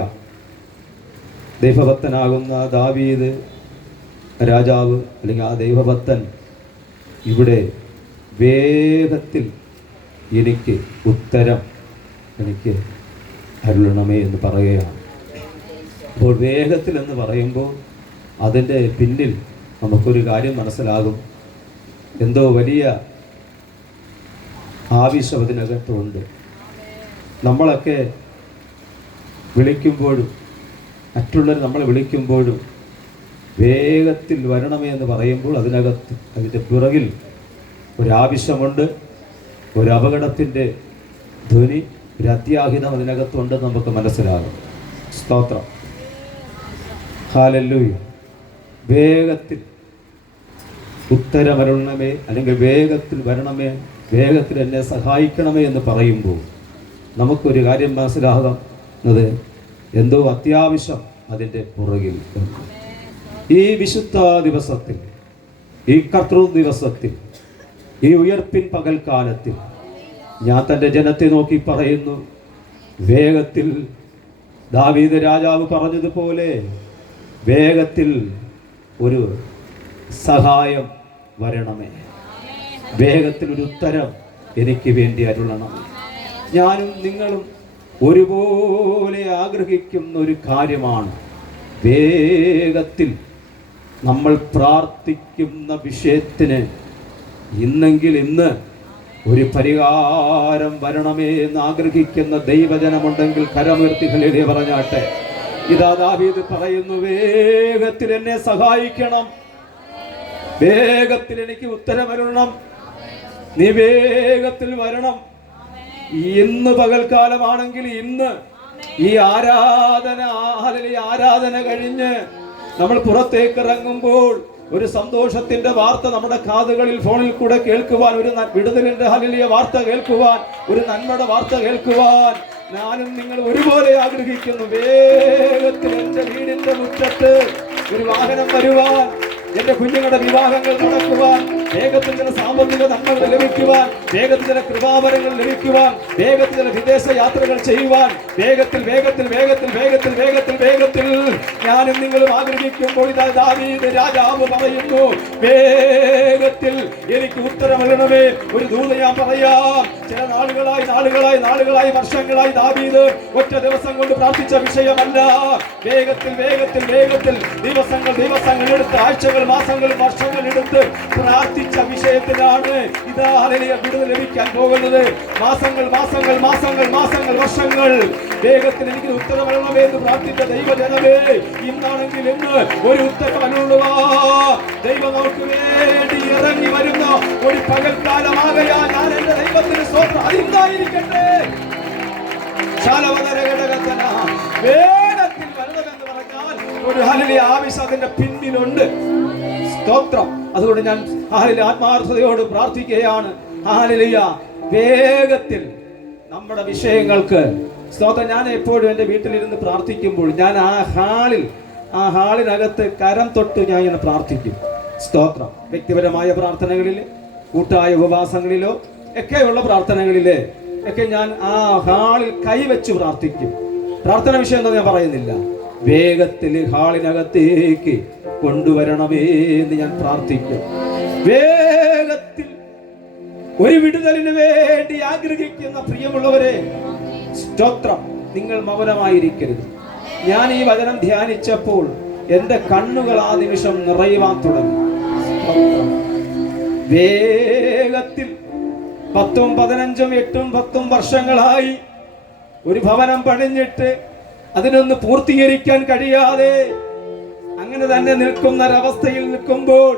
ദൈവഭക്തനാകുന്ന ദാവീദ് രാജാവ്, അല്ലെങ്കിൽ ആ ദൈവഭക്തൻ ഇവിടെ വേഗത്തിൽ എനിക്ക് ഉത്തരം എനിക്ക് അരുളണമേ എന്ന് പറയുകയാണ്. അപ്പോൾ വേഗത്തിൽ എന്ന് പറയുമ്പോൾ അതിൻ്റെ പിന്നിൽ നമുക്കൊരു കാര്യം മനസ്സിലാകും. എന്തോ വലിയ ആവശ്യം അതിനകത്തുണ്ട്. നമ്മളൊക്കെ വിളിക്കുമ്പോഴും മറ്റുള്ളവർ നമ്മളെ വിളിക്കുമ്പോഴും വേഗത്തിൽ വരണമേ എന്ന് പറയുമ്പോൾ അതിനകത്ത് അതിൻ്റെ പിറകിൽ ഒരാവശ്യമുണ്ട്, ഒരു അപകടത്തിൻ്റെ ധ്വനി, ഒരു അത്യാഹിതം അതിനകത്തുണ്ടെന്ന് നമുക്ക് മനസ്സിലാകും. സ്തോത്രം. ഹല്ലേലൂയ. വേഗത്തിൽ ഉത്തരമരുളണമേ, അല്ലെങ്കിൽ വേഗത്തിൽ വരണമേ, വേഗത്തിൽ എന്നെ സഹായിക്കണമേ എന്ന് പറയുമ്പോൾ നമുക്കൊരു കാര്യം മനസ്സിലാകുന്നത്, എന്തോ അത്യാവശ്യം അതിൻ്റെ പുറകിൽ. ഈ വിശുദ്ധ ദിവസത്തിൽ, ഈ കർത്തൃ ദിവസത്തിൽ, ഈ ഉയർപ്പിൻ പകൽക്കാലത്തിൽ ഞാൻ തൻ്റെ ജനത്തെ നോക്കി പറയുന്നു, വേഗത്തിൽ ദാവീദ് രാജാവ് പറഞ്ഞതുപോലെ വേഗത്തിൽ ഒരു സഹായം വരണമേ, വേഗത്തിൽ ഒരു ഉത്തരം എനിക്ക് വേണ്ടി അരുളണമേ. ഞാനും നിങ്ങളും ഒരുപോലെ ആഗ്രഹിക്കുന്ന ഒരു കാര്യമാണ്, വേഗത്തിൽ നമ്മൾ പ്രാർത്ഥിക്കുന്ന വിഷയത്തിന് ഇന്നെങ്കിൽ ഇന്ന് ഒരു പരിഹാരം വരണമേ എന്ന് ആഗ്രഹിക്കുന്ന ദൈവജനമുണ്ടെങ്കിൽ കരമുയർത്തി ഹല്ലേലൂയ പറഞ്ഞാട്ടെ. ഇതാ ദാവീദ് പറയുന്നു, വേഗത്തിൽ എന്നെ സഹായിക്കണം, വേഗത്തിൽ എനിക്ക് ഉത്തരമരുളണം, നീ വേഗത്തിൽ വരണം. ഇന്ന് പകൽക്കാലമാണെങ്കിൽ ഇന്ന് ഈ ആരാധന കഴിഞ്ഞ് നമ്മൾ പുറത്തേക്ക് ഇറങ്ങുമ്പോൾ ഒരു സന്തോഷത്തിന്റെ വാർത്ത നമ്മുടെ കാതുകളിൽ ഫോണിൽ കൂടെ കേൾക്കുവാൻ, ഒരു വിടുതലിന്റെ ഹല്ലേലൂയ വാർത്ത കേൾക്കുവാൻ, ഒരു നന്മയുടെ വാർത്ത കേൾക്കുവാൻ ഞാനും നിങ്ങൾ ഒരുപോലെ ആഗ്രഹിക്കുന്നു. വേഗത്തിൽ എൻ്റെ വീടിന്റെ മുറ്റത്ത് ഒരു വാഹനം വരുവാൻ, എൻ്റെ കുഞ്ഞുങ്ങളുടെ വിവാഹങ്ങൾ നടക്കുവാൻ, വേഗത്തിൽ ചില സാമ്പത്തിക നന്മകൾ ലഭിക്കുവാൻ, വേഗത്തിൽ ചില കൃപാവരങ്ങൾ ലഭിക്കുവാൻ, വേഗത്തിൽ ചില വിദേശ യാത്രകൾ ചെയ്യുവാൻ, വേഗത്തിൽ വേഗത്തിൽ വേഗത്തിൽ വേഗത്തിൽ വേഗത്തിൽ വേഗത്തിൽ ഞാനും നിങ്ങളും ആഗ്രഹിക്കുമ്പോൾ ഇതാ ദാവീദ് രാജാവ് പറയുന്നു, വേഗത്തിൽ എനിക്ക് ഉത്തരമരുളണമേ. ഒരു ദൂത് ഞാൻ പറയാം. ചില നാളുകളായി വർഷങ്ങളായി ദാവീദ് ഒറ്റ ദിവസം കൊണ്ട് പ്രാർത്ഥിച്ച വിഷയമല്ല. വേഗത്തിൽ വേഗത്തിൽ വേഗത്തിൽ ദിവസങ്ങൾ എടുത്ത്, ആഴ്ചകൾ, മാസങ്ങൾ, വർഷങ്ങൾ എടുത്ത് പ്രാർത്ഥിച്ച വിഷയത്തിലാണ് ഇതാ ഹല്ലേലൂയ വിടുതൽ ലഭിക്കാൻ പോകുന്നത്. മാസങ്ങൾ വർഷങ്ങൾ വേഗത്തിൽ എനിക്ക് ഉത്തരമരുളണമേ എന്ന് പ്രാർത്ഥിച്ച ദൈവജനമേ, ഇന്നാണെങ്കിൽ ഇന്ന് ഒരു ഉത്തരമരുളുവാ ദൈവം നമുക്ക് വേണ്ടി ഇറങ്ങി വരുന്ന ഒരു പകൽക്കാലമാകയാ ഞാൻ എന്റെ ദൈവത്തിന് സ്തോത്രം. അതിന്നായിരിക്കട്ടെ. വേഗത്തിൽ വരണമെന്ന് പറഞ്ഞാൽ ഒരു ഹല്ലേലൂയ ആവശ്യം അതിന്റെ പിന്നിലുണ്ട്. സ്തോത്രം. അതുകൊണ്ട് ഞാൻ ഹല്ലേലൂയ ആത്മാർത്ഥതയോട് പ്രാർത്ഥിക്കുകയാണ്. ഹല്ലേലൂയ വേഗത്തിൽ നമ്മുടെ വിഷയങ്ങൾക്ക് സ്തോത്രം. ഞാൻ എപ്പോഴും എൻ്റെ വീട്ടിലിരുന്ന് പ്രാർത്ഥിക്കുമ്പോൾ ഞാൻ ആ ഹാളിനകത്ത് കരം തൊട്ട് ഞാൻ ഇങ്ങനെ പ്രാർത്ഥിക്കും. സ്തോത്രം. വ്യക്തിപരമായ പ്രാർത്ഥനകളിൽ, കൂട്ടായ ഉപവാസങ്ങളിലോ ഒക്കെയുള്ള പ്രാർത്ഥനകളിലെ ഒക്കെ ഞാൻ ആ ഹാളിൽ കൈവച്ച് പ്രാർത്ഥിക്കും. പ്രാർത്ഥന വിഷയം എന്താ ഞാൻ പറയുന്നില്ല, വേഗത്തിൽ ഹാളിനകത്തേക്ക് കൊണ്ടുവരണമേ എന്ന് ഞാൻ പ്രാർത്ഥിക്കും. വേഗത്തിൽ ഒരു വിടുതലിന് വേണ്ടി ആഗ്രഹിക്കുന്ന പ്രിയമുള്ളവരെ, സ്തോത്രം, നിങ്ങൾ മൗനമായിരിക്കരുത്. ഞാൻ ഈ വചനം ധ്യാനിച്ചപ്പോൾ എൻ്റെ കണ്ണുകൾ ആ നിമിഷം നിറയുവാൻ തുടങ്ങി. വേഗത്തിൽ 10, 15, 8, 10 വർഷങ്ങളായി ഒരു ഭവനം പണിഞ്ഞിട്ട് അതിനൊന്ന് പൂർത്തീകരിക്കാൻ കഴിയാതെ അങ്ങനെ തന്നെ നിൽക്കുന്ന ഒരവസ്ഥയിൽ നിൽക്കുമ്പോൾ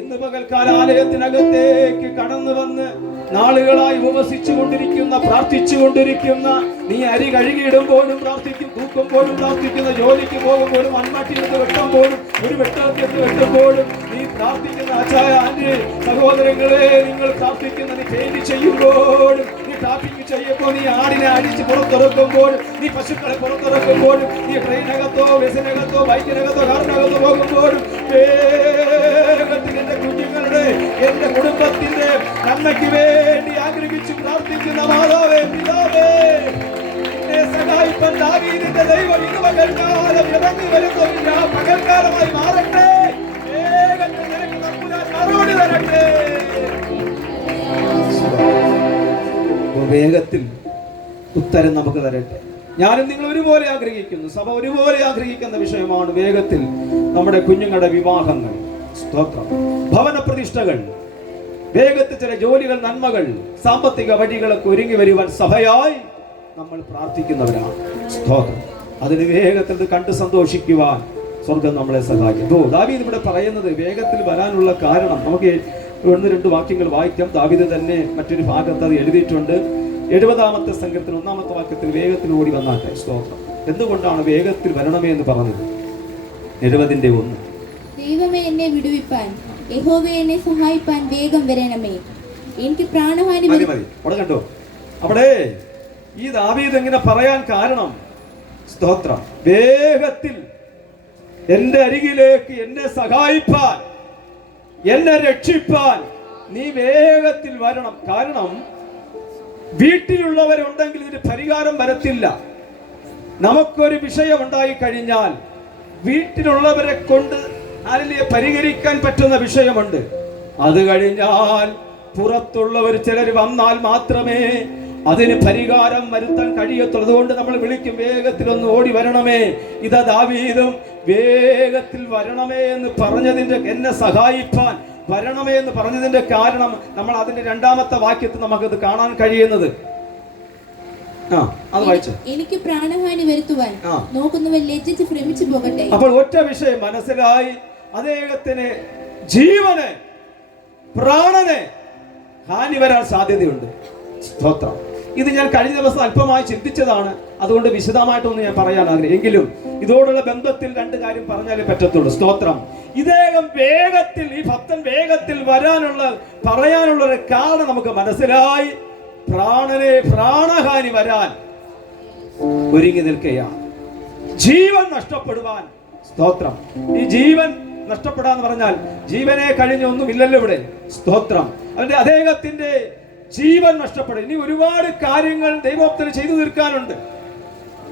ഇന്ന് പകൽക്കാല ആലയത്തിനകത്തേക്ക് കടന്നു വന്ന് നാളുകളായി ഉപവസിച്ചു കൊണ്ടിരിക്കുന്ന, പ്രാർത്ഥിച്ചു കൊണ്ടിരിക്കുന്ന, നീ അരി കഴുകിയിടുമ്പോഴും പ്രാർത്ഥിക്കും, തൂക്കുമ്പോഴും പ്രാർത്ഥിക്കുന്ന, ജോലിക്ക് പോകുമ്പോഴും മൺമാട്ടിയെടുത്ത് വെട്ടുമ്പോഴും ഒരു വെട്ടത്തിൽ വെട്ടുമ്പോഴും നീ പ്രാർത്ഥിക്കുന്ന അച്ചായ ആന്റി സഹോദരങ്ങളെ, നിങ്ങൾ പ്രാർത്ഥിക്കുന്ന, നീ പെയിന്റ് ചെയ്യുമ്പോഴും, നീ ടാപ്പിംഗ് ചെയ്യുമ്പോൾ, നീ ആടിനെ അടിച്ച് പുറത്തിറക്കുമ്പോഴും, നീ പശുക്കളെ പുറത്തിറക്കുമ്പോഴും, നീ ട്രെയിനകത്തോ ബസ്സിനകത്തോ ബൈക്കിനകത്തോ കാറിനകത്തോ പോകുമ്പോഴും വേഗത്തിൽ എന്റെ കുഞ്ഞുങ്ങളുടെ, എന്റെ കുടുംബത്തിന്റെ നന്മയ്ക്ക് വേണ്ടി ആഗ്രഹിച്ചു പ്രാർത്ഥിക്കുന്ന മാതാവേ, പിതാവേ, എന്നെ സഹായിപ്പാൻ ദാവീദിന്റെ ദൈവം ഇന്ന് പകൽക്കാലം ഇറങ്ങി വരുന്ന പകൽക്കാലമായി മാറട്ടെ. വേഗത്തിൽ നിനക്ക് തമ്പുരാൻ മറുപടി തരട്ടെ. വേഗത്തിൽ ഉത്തരം നമുക്ക് തരട്ടെ. ഞാനും നിങ്ങൾ ഒരുപോലെ ആഗ്രഹിക്കുന്നു, സഭ ഒരുപോലെ ആഗ്രഹിക്കുന്ന വിഷയമാണ് വേഗത്തിൽ നമ്മുടെ കുഞ്ഞുങ്ങളുടെ വിവാഹങ്ങൾ, സ്തോത്രം, ഭവന പ്രതിഷ്ഠകൾ, വേഗത്തിൽ ചില ജോലികൾ, നന്മകൾ, സാമ്പത്തിക വഴികളൊക്കെ ഒരുങ്ങി വരുവാൻ സഭയായി നമ്മൾ പ്രാർത്ഥിക്കുന്നവരാണ്. സ്തോത്രം. അതിന് വേഗത്തിൽ കണ്ട് സന്തോഷിക്കുവാൻ സ്വർഗം നമ്മളെ സഹായിക്കും. ദാവീദ് ഇവിടെ പറയുന്നത് വേഗത്തിൽ വരാനുള്ള കാരണം നമുക്ക് 1-2 വാക്യങ്ങൾ വായിക്കാം. ദാവീദ് തന്നെ മറ്റൊരു ഭാഗത്ത് അത് എഴുതിയിട്ടുണ്ട്. 70-ാമത്തെ സങ്കീർത്തനം 1-ാമത്തെ വാക്യത്തിൽ വേഗത്തിൽ ഓടി വന്നാട്ടെ. സ്തോത്രം. എന്തുകൊണ്ടാണ് വേഗത്തിൽ വരണമേ എന്ന് പറഞ്ഞത്? 70-1. ദൈവമേ എന്നെ വിടുവിപ്പാൻ, യഹോവേ എന്നെ സഹായിപ്പാൻ വേഗം വരണമേ. എനിക്ക് പ്രാണഹാനി മതി അവിടെ കണ്ടോ. അവിടെ ഈ ദാവീദ് എങ്ങനെ പറയാൻ കാരണം, സ്തോത്രം, വേഗത്തിൽ എന്റെ അരികിലേക്ക് എന്നെ സഹായിപ്പാൻ, എന്നെ രക്ഷിപ്പാൻ നീ വേഗത്തിൽ വരണം. കാരണം വീട്ടിലുള്ളവരുണ്ടെങ്കിൽ ഇതിന് പരിഹാരം വരത്തില്ല. നമുക്കൊരു വിഷയം ഉണ്ടായി കഴിഞ്ഞാൽ വീട്ടിലുള്ളവരെ കൊണ്ട് അതിനെ പരിഹരിക്കാൻ പറ്റുന്ന വിഷയമുണ്ട്. അത് കഴിഞ്ഞാൽ പുറത്തുള്ളവർ ചിലർ വന്നാൽ മാത്രമേ അതിന് പരിഹാരം വരുത്താൻ കഴിയത്തുള്ളൂ. അതുകൊണ്ട് നമ്മൾ വിളിക്കും, വേഗത്തിൽ ഒന്ന് ഓടി വരണമേ. ഇതാ ദാവീദും വേഗത്തിൽ വരണമേ എന്ന് പറഞ്ഞതിന്റെ, എന്നെ സഹായിപ്പാൻ വരണമേ എന്ന് പറഞ്ഞതിന്റെ കാരണം നമ്മൾ അതിന്റെ 2-ാമത്തെ വാക്യത്തിൽ നമുക്കത് കാണാൻ കഴിയുന്നത്. അത് വായിച്ചു. എനിക്ക് പ്രാണഹാനി വരുത്തുവാൻ നോക്കുന്നവൻ ലജ്ജിച്ച് ഭ്രമിച്ചു പോകട്ടെ. അപ്പോൾ ഒറ്റ വിഷയം മനസ്സിലായി, അദ്ദേഹത്തിന് ജീവന്, പ്രാണന് ഹാനി വരാൻ സാധ്യതയുണ്ട്. സ്തോത്രം. ഇത് ഞാൻ കഴിഞ്ഞ ദിവസം അല്പമായി ചിന്തിച്ചതാണ്, അതുകൊണ്ട് വിശദമായിട്ടൊന്നും ഞാൻ പറയാൻ ആഗ്രഹിക്കും. എങ്കിലും ഇതോടുള്ള ബന്ധത്തിൽ 2 കാര്യം പറഞ്ഞാലേ പറ്റത്തുള്ളൂ. സ്തോത്രം. ഇദ്ദേഹം വേഗത്തിൽ, ഈ ഭക്തൻ വേഗത്തിൽ പറയാനുള്ള ഒരു കാരണം നമുക്ക് മനസ്സിലായി. പ്രാണഹാനി വരാൻ ഒരുങ്ങി നിൽക്കുകയാണ്, ജീവൻ നഷ്ടപ്പെടുവാൻ. സ്തോത്രം. ഈ ജീവൻ നഷ്ടപ്പെടാന്ന് പറഞ്ഞാൽ ജീവനെ കഴിഞ്ഞൊന്നുമില്ലല്ലോ ഇവിടെ. സ്തോത്രം. അവന്റെ അദ്ദേഹത്തിന്റെ ജീവൻ നഷ്ടപ്പെടും. ഇനി ഒരുപാട് കാര്യങ്ങൾ ദൈവത്തിന് ചെയ്തു തീർക്കാനുണ്ട്.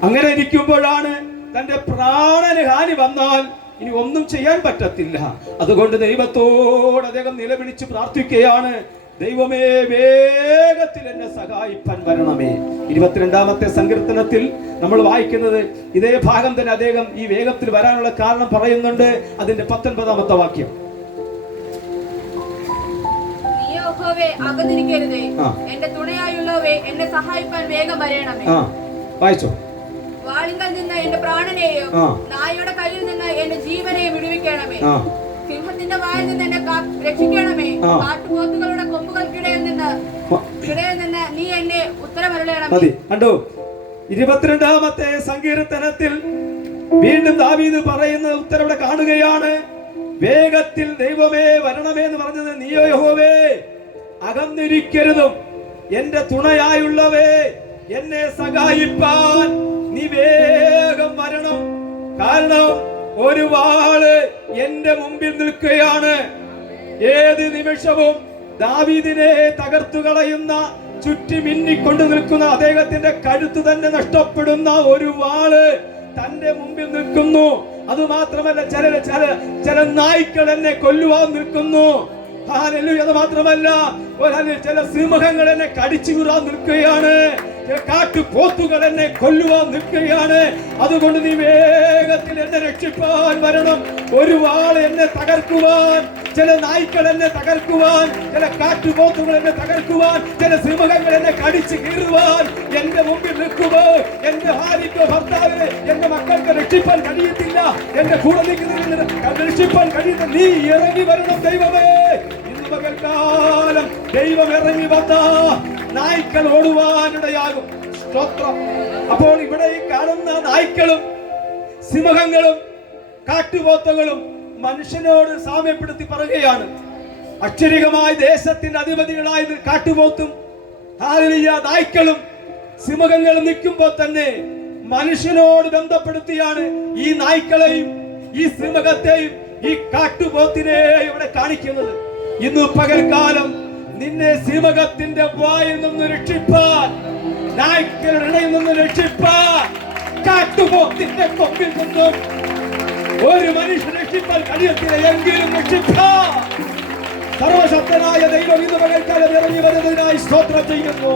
അങ്ങനെ ഇരിക്കുമ്പോഴാണ് തന്റെ പ്രാണന് ഹാനി വന്നാൽ ഇനി ഒന്നും ചെയ്യാൻ പറ്റത്തില്ല. അതുകൊണ്ട് ദൈവത്തോട് അദ്ദേഹം നിലവിളിച്ച് പ്രാർത്ഥിക്കുകയാണ്, ദൈവമേ വേഗത്തിൽ എന്നെ സഹായിപ്പാൻ വരണമേ. 22-ാമത്തെ സങ്കീർത്തനത്തിൽ നമ്മൾ വായിക്കുന്നത് ഇതേ ഭാഗം തന്നെ അദ്ദേഹം ഈ വേഗത്തിൽ വരാനുള്ള കാരണം പറയുന്നുണ്ട്. അതിന്റെ 19-ാമത്തെ വാക്യം. അകന്നിരിക്കരുതേ, എന്റെ തുണയായുള്ളവേ എന്നെ സഹായിപ്പാൻ വേഗം വരണമേ. വായിച്ചോ. വാളിങ്കൽ നിന്ന് എന്റെ പ്രാണനെയും നായയുടെ കയ്യിൽ നിന്ന് എന്റെ ജീവനെയും വിടുവിക്കണമേ. സിംഹത്തിന്റെ വായിൽ നിന്ന് എന്നെ രക്ഷിക്കണമേ. കാട്ടുപോത്തുകളുടെ കൊമ്പുകൾക്കിടയിൽ നിന്ന് നീ എന്നെ ഉത്തരമരുളണമേ. കണ്ടോ, 22-ാമത്തെ സങ്കീർത്തനത്തിൽ വീണ്ടും ദാവീദ് പറയുന്ന ഉത്തരവിടെ കാണുകയാണ്. വേഗത്തിൽ ദൈവമേ വരണമേ എന്ന് പറഞ്ഞത്, നീയോ യഹോവേ അകന്നിരിക്കരുതും, എന്റെ തുണയായുള്ളവേ എന്നെ സഹായിപ്പാൻ നീ വേഗം വരണം. കാരണം ഒരു വാള് എന്റെ മുമ്പിൽ നിൽക്കുകയാണ്. ഏത് നിമിഷവും ദാവീദിനെ തകർത്തു കളയുന്ന, ചുറ്റി മിന്നിക്കൊണ്ട് നിൽക്കുന്ന, അദ്ദേഹത്തിന്റെ കഴുത്ത് തന്നെ നഷ്ടപ്പെടുന്ന ഒരു വാള് തന്റെ മുമ്പിൽ നിൽക്കുന്നു. അതുമാത്രമല്ല, ചില നായ്ക്കൾ എന്നെ കൊല്ലുവാൻ നിൽക്കുന്നു. അത് മാത്രമല്ല, ചില സിംഹങ്ങൾ എന്നെ കടിച്ചു കീറാൻ നിൽക്കുകയാണ്. കാട്ടുപോത്തുകൾ എന്നെ കൊല്ലുവാൻ നിൽക്കുകയാണ്. അതുകൊണ്ട് നീ വേഗത്തിൽ എന്നെ രക്ഷിപ്പാൻ വരണം. ഒരു വാൾ എന്നെ തകർക്കുവാൻ, ചില നായ്ക്കൾ എന്നെ തകർക്കുവാൻ, ചില കാട്ടുപോത്തുകൾ എന്നെ തകർക്കുവാൻ, ചില സിംഹങ്ങൾ എന്നെ കടിച്ചു കീറുവാൻ എന്റെ മുമ്പിൽ നിൽക്കുമോ? എന്റെ ഭാര്യയ്ക്കോ ഭർത്താവിന് എന്റെ മക്കൾക്ക് രക്ഷിപ്പാൻ കഴിയത്തില്ല. എന്റെ കൂടെ നിൽക്കുന്നതിന് രക്ഷിപ്പാൻ കഴിയുന്ന നീ ഇറങ്ങി വരണം ദൈവമേ. ഇന്ന് പകൽക്കാലം ദൈവം ഇറങ്ങി വന്ന നായ്ക്കൾ ഓടുവാനിടയാകും. സ്തോത്രം. അപ്പോൾ ഇവിടെ ഈ കാണുന്ന നായ്ക്കളും സിംഹങ്ങളും കാട്ടുപോത്തുകളും മനുഷ്യനോട് സാമ്യപ്പെടുത്തി പറയുകയാണ്. അക്ഷരികമായി ദേശത്തിന്റെ അധിപതികളായ കാട്ടുപോത്തും നായ്ക്കളും സിംഹങ്ങളും നിൽക്കുമ്പോൾ തന്നെ മനുഷ്യനോട് ബന്ധപ്പെടുത്തിയാണ് ഈ നായ്ക്കളെയും ഈ സിംഹത്തെയും ഈ കാട്ടുപോത്തിനെയും ഇവിടെ കാണിക്കുന്നത്. ഇന്ന് പകൽക്കാലം നിന്നെ സിംഹത്തിന്റെ വായിൽ നിന്ന് രക്ഷിപ്പാൻ, നായ്ക്കളുടെ ഇടയിൽ നിന്ന് രക്ഷിപ്പാൻ, കാട്ടുപോത്തിന്റെ കൊമ്പിൽ നിന്നും ഒരു മനുഷ്യൻ രക്ഷിപ്പാൻ കഴിയത്തില്ല. എങ്കിലും രക്ഷിപ്പാൻ സർവശക്തനായ ദൈവം ഇന്ന് പകൽക്കാലം ഇറങ്ങി വരുന്നതിനായി സ്തോത്രം ചെയ്യുന്നു.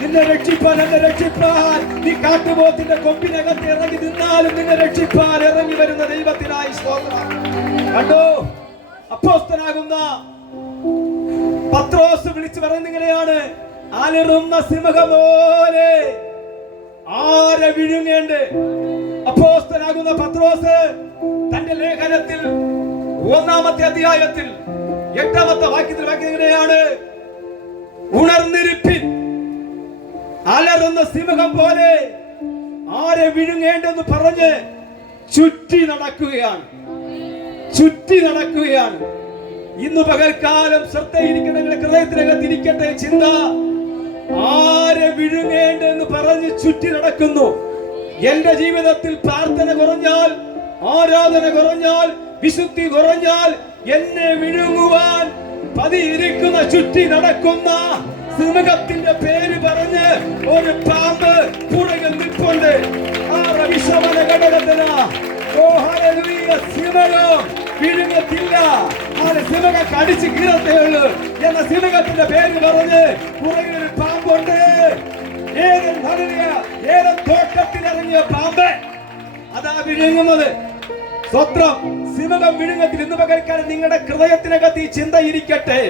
നിന്നെ രക്ഷിപ്പാൻ, എന്നെ രക്ഷിപ്പാൻ, നീ കാട്ടുപോത്തിന്റെ കൊമ്പിനകത്ത് ഇറങ്ങി നിന്നാലും നിന്നെ രക്ഷിപ്പാൻ ഇറങ്ങി വരുന്ന ദൈവത്തിനായി സ്തോത്രം. കണ്ടോ, അപ്പോസ്തലനാകുന്ന പത്രോസ് വിളിച്ചു പറയുന്നത് ഇങ്ങനെയാണ്: അലറുന്ന സിംഹം പോലെ ആരെ വിഴുങ്ങേണ്ട. അപ്പോസ്തലനാകുന്ന പത്രോസ് തന്റെ ലേഖനത്തിൽ 1-ാമത്തെ അധ്യായത്തിൽ 8-ാമത്തെ വാക്യത്തിൽ ഇങ്ങനെയാണ്: ഉണർന്നിരിപ്പിൻ, അലറുന്ന സിംഹം പോലെ ആരെ വിഴുങ്ങേണ്ടെന്ന് പറഞ്ഞ് ചുറ്റി നടക്കുകയാണ്. ഇന്ന് പകൽക്കാലം ശ്രദ്ധയിരിക്കണം, ഹൃദയത്തിനകത്തിരിക്കട്ടെ ചിന്ത. ആരെ വിഴുങ്ങേണ്ടെന്ന് പറഞ്ഞ് ചുറ്റി നടക്കുന്നു. എന്റെ ജീവിതത്തിൽ പ്രാർത്ഥന കുറഞ്ഞാൽ, ആരാധന കുറഞ്ഞാൽ, വിശുദ്ധി കുറഞ്ഞാൽ എന്നെ വിഴുങ്ങുവാൻ പതിയിരിക്കുന്ന ചുറ്റി നടക്കുന്ന സിംഹത്തിന്റെ പേര് പറഞ്ഞ് ഒരു പാമ്പ് പുറകിൽ നിൽപ്പുണ്ട്. സിംഹം വിഴുങ്ങത്തില്ല, സിംഹം കടിച്ച് കീറത്തേ ഉള്ളൂ എന്ന സിംഹത്തിന്റെ പേര് പറഞ്ഞ് പുറകിൽ ഒരു പാമ്പുണ്ട്. ഏത് തോട്ടത്തിലിറങ്ങിയ പാമ്പ് അതാ വിഴുങ്ങുന്നത്. സ്വത്രം സിംഹം വിഴുങ്ങത്തിൽ. ഇന്ന് പകൽക്കാലം നിങ്ങളുടെ ഹൃദയത്തിനകത്ത് ഈ ചിന്ത ഇരിക്കട്ടെ.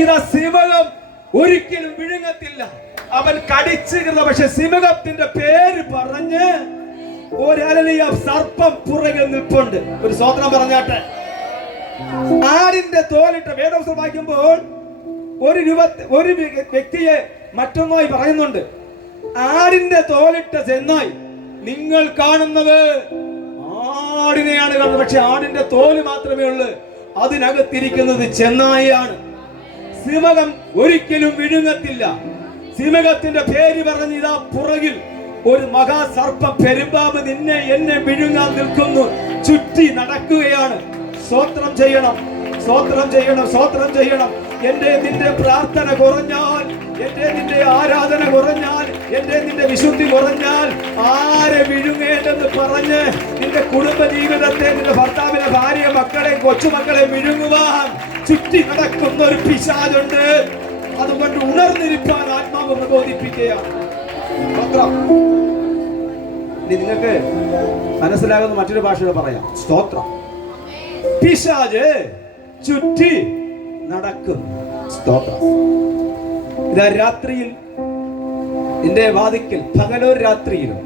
ഇതാ സിംഹം ഒരിക്കലും വിഴുങ്ങത്തില്ല, അവൻ കടിച്ചു കീറുന്ന. പക്ഷെ സിംഹത്തിന്റെ പേര് പറഞ്ഞ് ഒരലിയ സർപ്പം പുറകിൽ നിൽപ്പുണ്ട്. ഒരു സ്വത്രം പറഞ്ഞാട്ടെ. ആടിന്റെ തോലിട്ട വേദപുസ്തകം വായിക്കുമ്പോൾ ഒരു വ്യക്തിയെ മറ്റൊന്നായി പറയുന്നുണ്ട്. ആടിന്റെ തോലിട്ട ചെന്നായി. നിങ്ങൾ കാണുന്നത് ആടിനെയാണ് കാണുന്നത്, പക്ഷെ ആടിന്റെ തോല് മാത്രമേ ഉള്ളൂ. അതിനകത്തിരിക്കുന്നത് ചെന്നായിയാണ്. സിംഹം ഒരിക്കലും വിഴുങ്ങത്തില്ല. സിംഹത്തിന്റെ പേര് പറഞ്ഞ് ഇതാ പുറകിൽ ഒരു മഹാസർപ്പം പെരുമ്പാമ്പ് നിന്നെ എന്നെ വിഴുങ്ങാൻ നിൽക്കുന്നു. ചുറ്റി നടക്കുകയാണ്. സ്തോത്രം ചെയ്യണം, സ്തോത്രം ചെയ്യണം, സ്തോത്രം ചെയ്യണം. എന്റെ നിന്റെ പ്രാർത്ഥന കുറഞ്ഞാൽ, എന്റെ നിന്റെ ആരാധന കുറഞ്ഞാൽ, എന്റെ നിന്റെ വിശുദ്ധി കുറഞ്ഞാൽ ആരെ വിഴുങ്ങേണ്ടെന്ന് പറഞ്ഞ് നിന്റെ കുടുംബ ജീവിതത്തെ, നിന്റെ ഭർത്താവിനെ, ഭാര്യ, മക്കളെ, കൊച്ചുമക്കളെ വിഴുങ്ങുവാൻ ചുറ്റി നടക്കുന്ന ഒരു പിശാചുണ്ട്. അതുകൊണ്ട് ഉണർന്നിരിപ്പാൻ ആത്മാവ് പ്രബോധിപ്പിക്കുകയാണ്. നിങ്ങൾക്ക് മനസ്സിലാകുന്ന മറ്റൊരു ഭാഷയിൽ പറയാം. സ്തോത്രം. പിശാച് ചുറ്റി നടക്കും. സ്തോത്രം. ഇതാ രാത്രിയിൽ നിന്റെ വാതിക്കൽ, പകലോ രാത്രിയിലോ.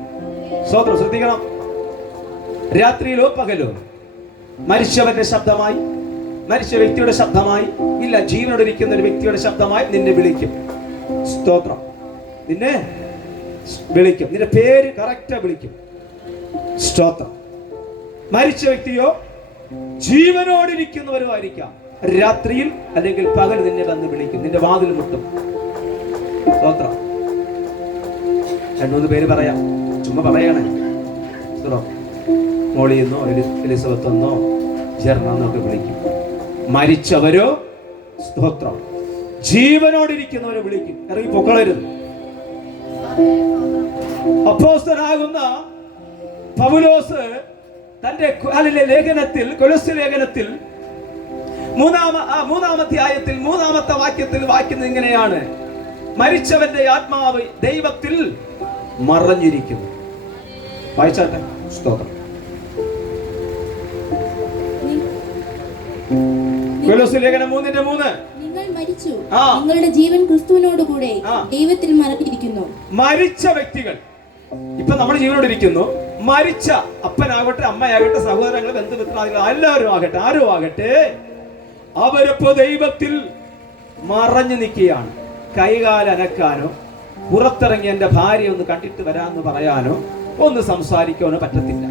സ്തോത്രം. ശ്രദ്ധിക്കണം. രാത്രിയിലോ പകലോ മരിച്ചവന്റെ ശബ്ദമായി, മരിച്ച വ്യക്തിയുടെ ശബ്ദമായി, ഇല്ല ജീവനോടെ ഇരിക്കുന്ന ഒരു വ്യക്തിയുടെ ശബ്ദമായി നിന്നെ വിളിക്കും. സ്തോത്രം. നിന്നെ വിളിക്കും, നിന്റെ പേര് കറക്റ്റാ വിളിക്കും. സ്തോത്രം. മരിച്ച വ്യക്തിയോ ജീവനോടിരിക്കുന്നവരുമായിരിക്കാം. രാത്രിയിൽ അല്ലെങ്കിൽ പകൽ നിന്നെ വന്ന് വിളിക്കും, നിന്റെ വാതിൽ മുട്ടും. സ്തോത്രം. 2-3 പേര് പറയാം, ചുമ്മാ പറയണേ. മോളിയെന്നോ എലിസബത്ത് എന്നോ ജെർണെന്നൊക്കെ വിളിക്കും. മരിച്ചവരോ സ്തോത്രം ജീവനോടിരിക്കുന്നവരെ വിളിക്കും. ഇറങ്ങി പൊക്കളരുത്. അപ്പോസ്തലനാകുന്ന പൗലോസ് തന്റെ ലേഖനത്തിൽ, കൊലോസ്യ ലേഖനത്തിൽ 3-ാം അധ്യായത്തിൽ 3-ാമത്തെ വാക്യത്തിൽ വായിക്കുന്നത് ഇങ്ങനെയാണ്: മരിച്ചവന്റെ ആത്മാവ് ദൈവത്തിൽ മറഞ്ഞിരിക്കുന്നു. വായിച്ചാട്ടെ. സ്തോത്രം. ലേഖനം 3:3 നിങ്ങൾ മരിച്ചു, ആ. നിങ്ങളുടെ ജീവൻ ക്രിസ്തുവിനോടുകൂടെ ആ. ദൈവത്തിൽ മറഞ്ഞിരിക്കുന്നു. മരിച്ച വ്യക്തികൾ ഇപ്പൊ നമ്മുടെ ജീവനോട് ഇരിക്കുന്നു. മരിച്ച അപ്പനാകട്ടെ, അമ്മയാകട്ടെ, സഹോദരങ്ങൾ, ബന്ധുമിത്രാദികൾ എല്ലാവരും ആകട്ടെ, ആരും ആകട്ടെ, അവരിപ്പോ ദൈവത്തിൽ മറഞ്ഞു നിൽക്കുകയാണ്. കൈകാലനക്കാനോ പുറത്തിറങ്ങി എന്റെ ഭാര്യ ഒന്ന് കണ്ടിട്ട് വരാമെന്ന് പറയാനോ ഒന്ന് സംസാരിക്കാനോ പറ്റത്തില്ല.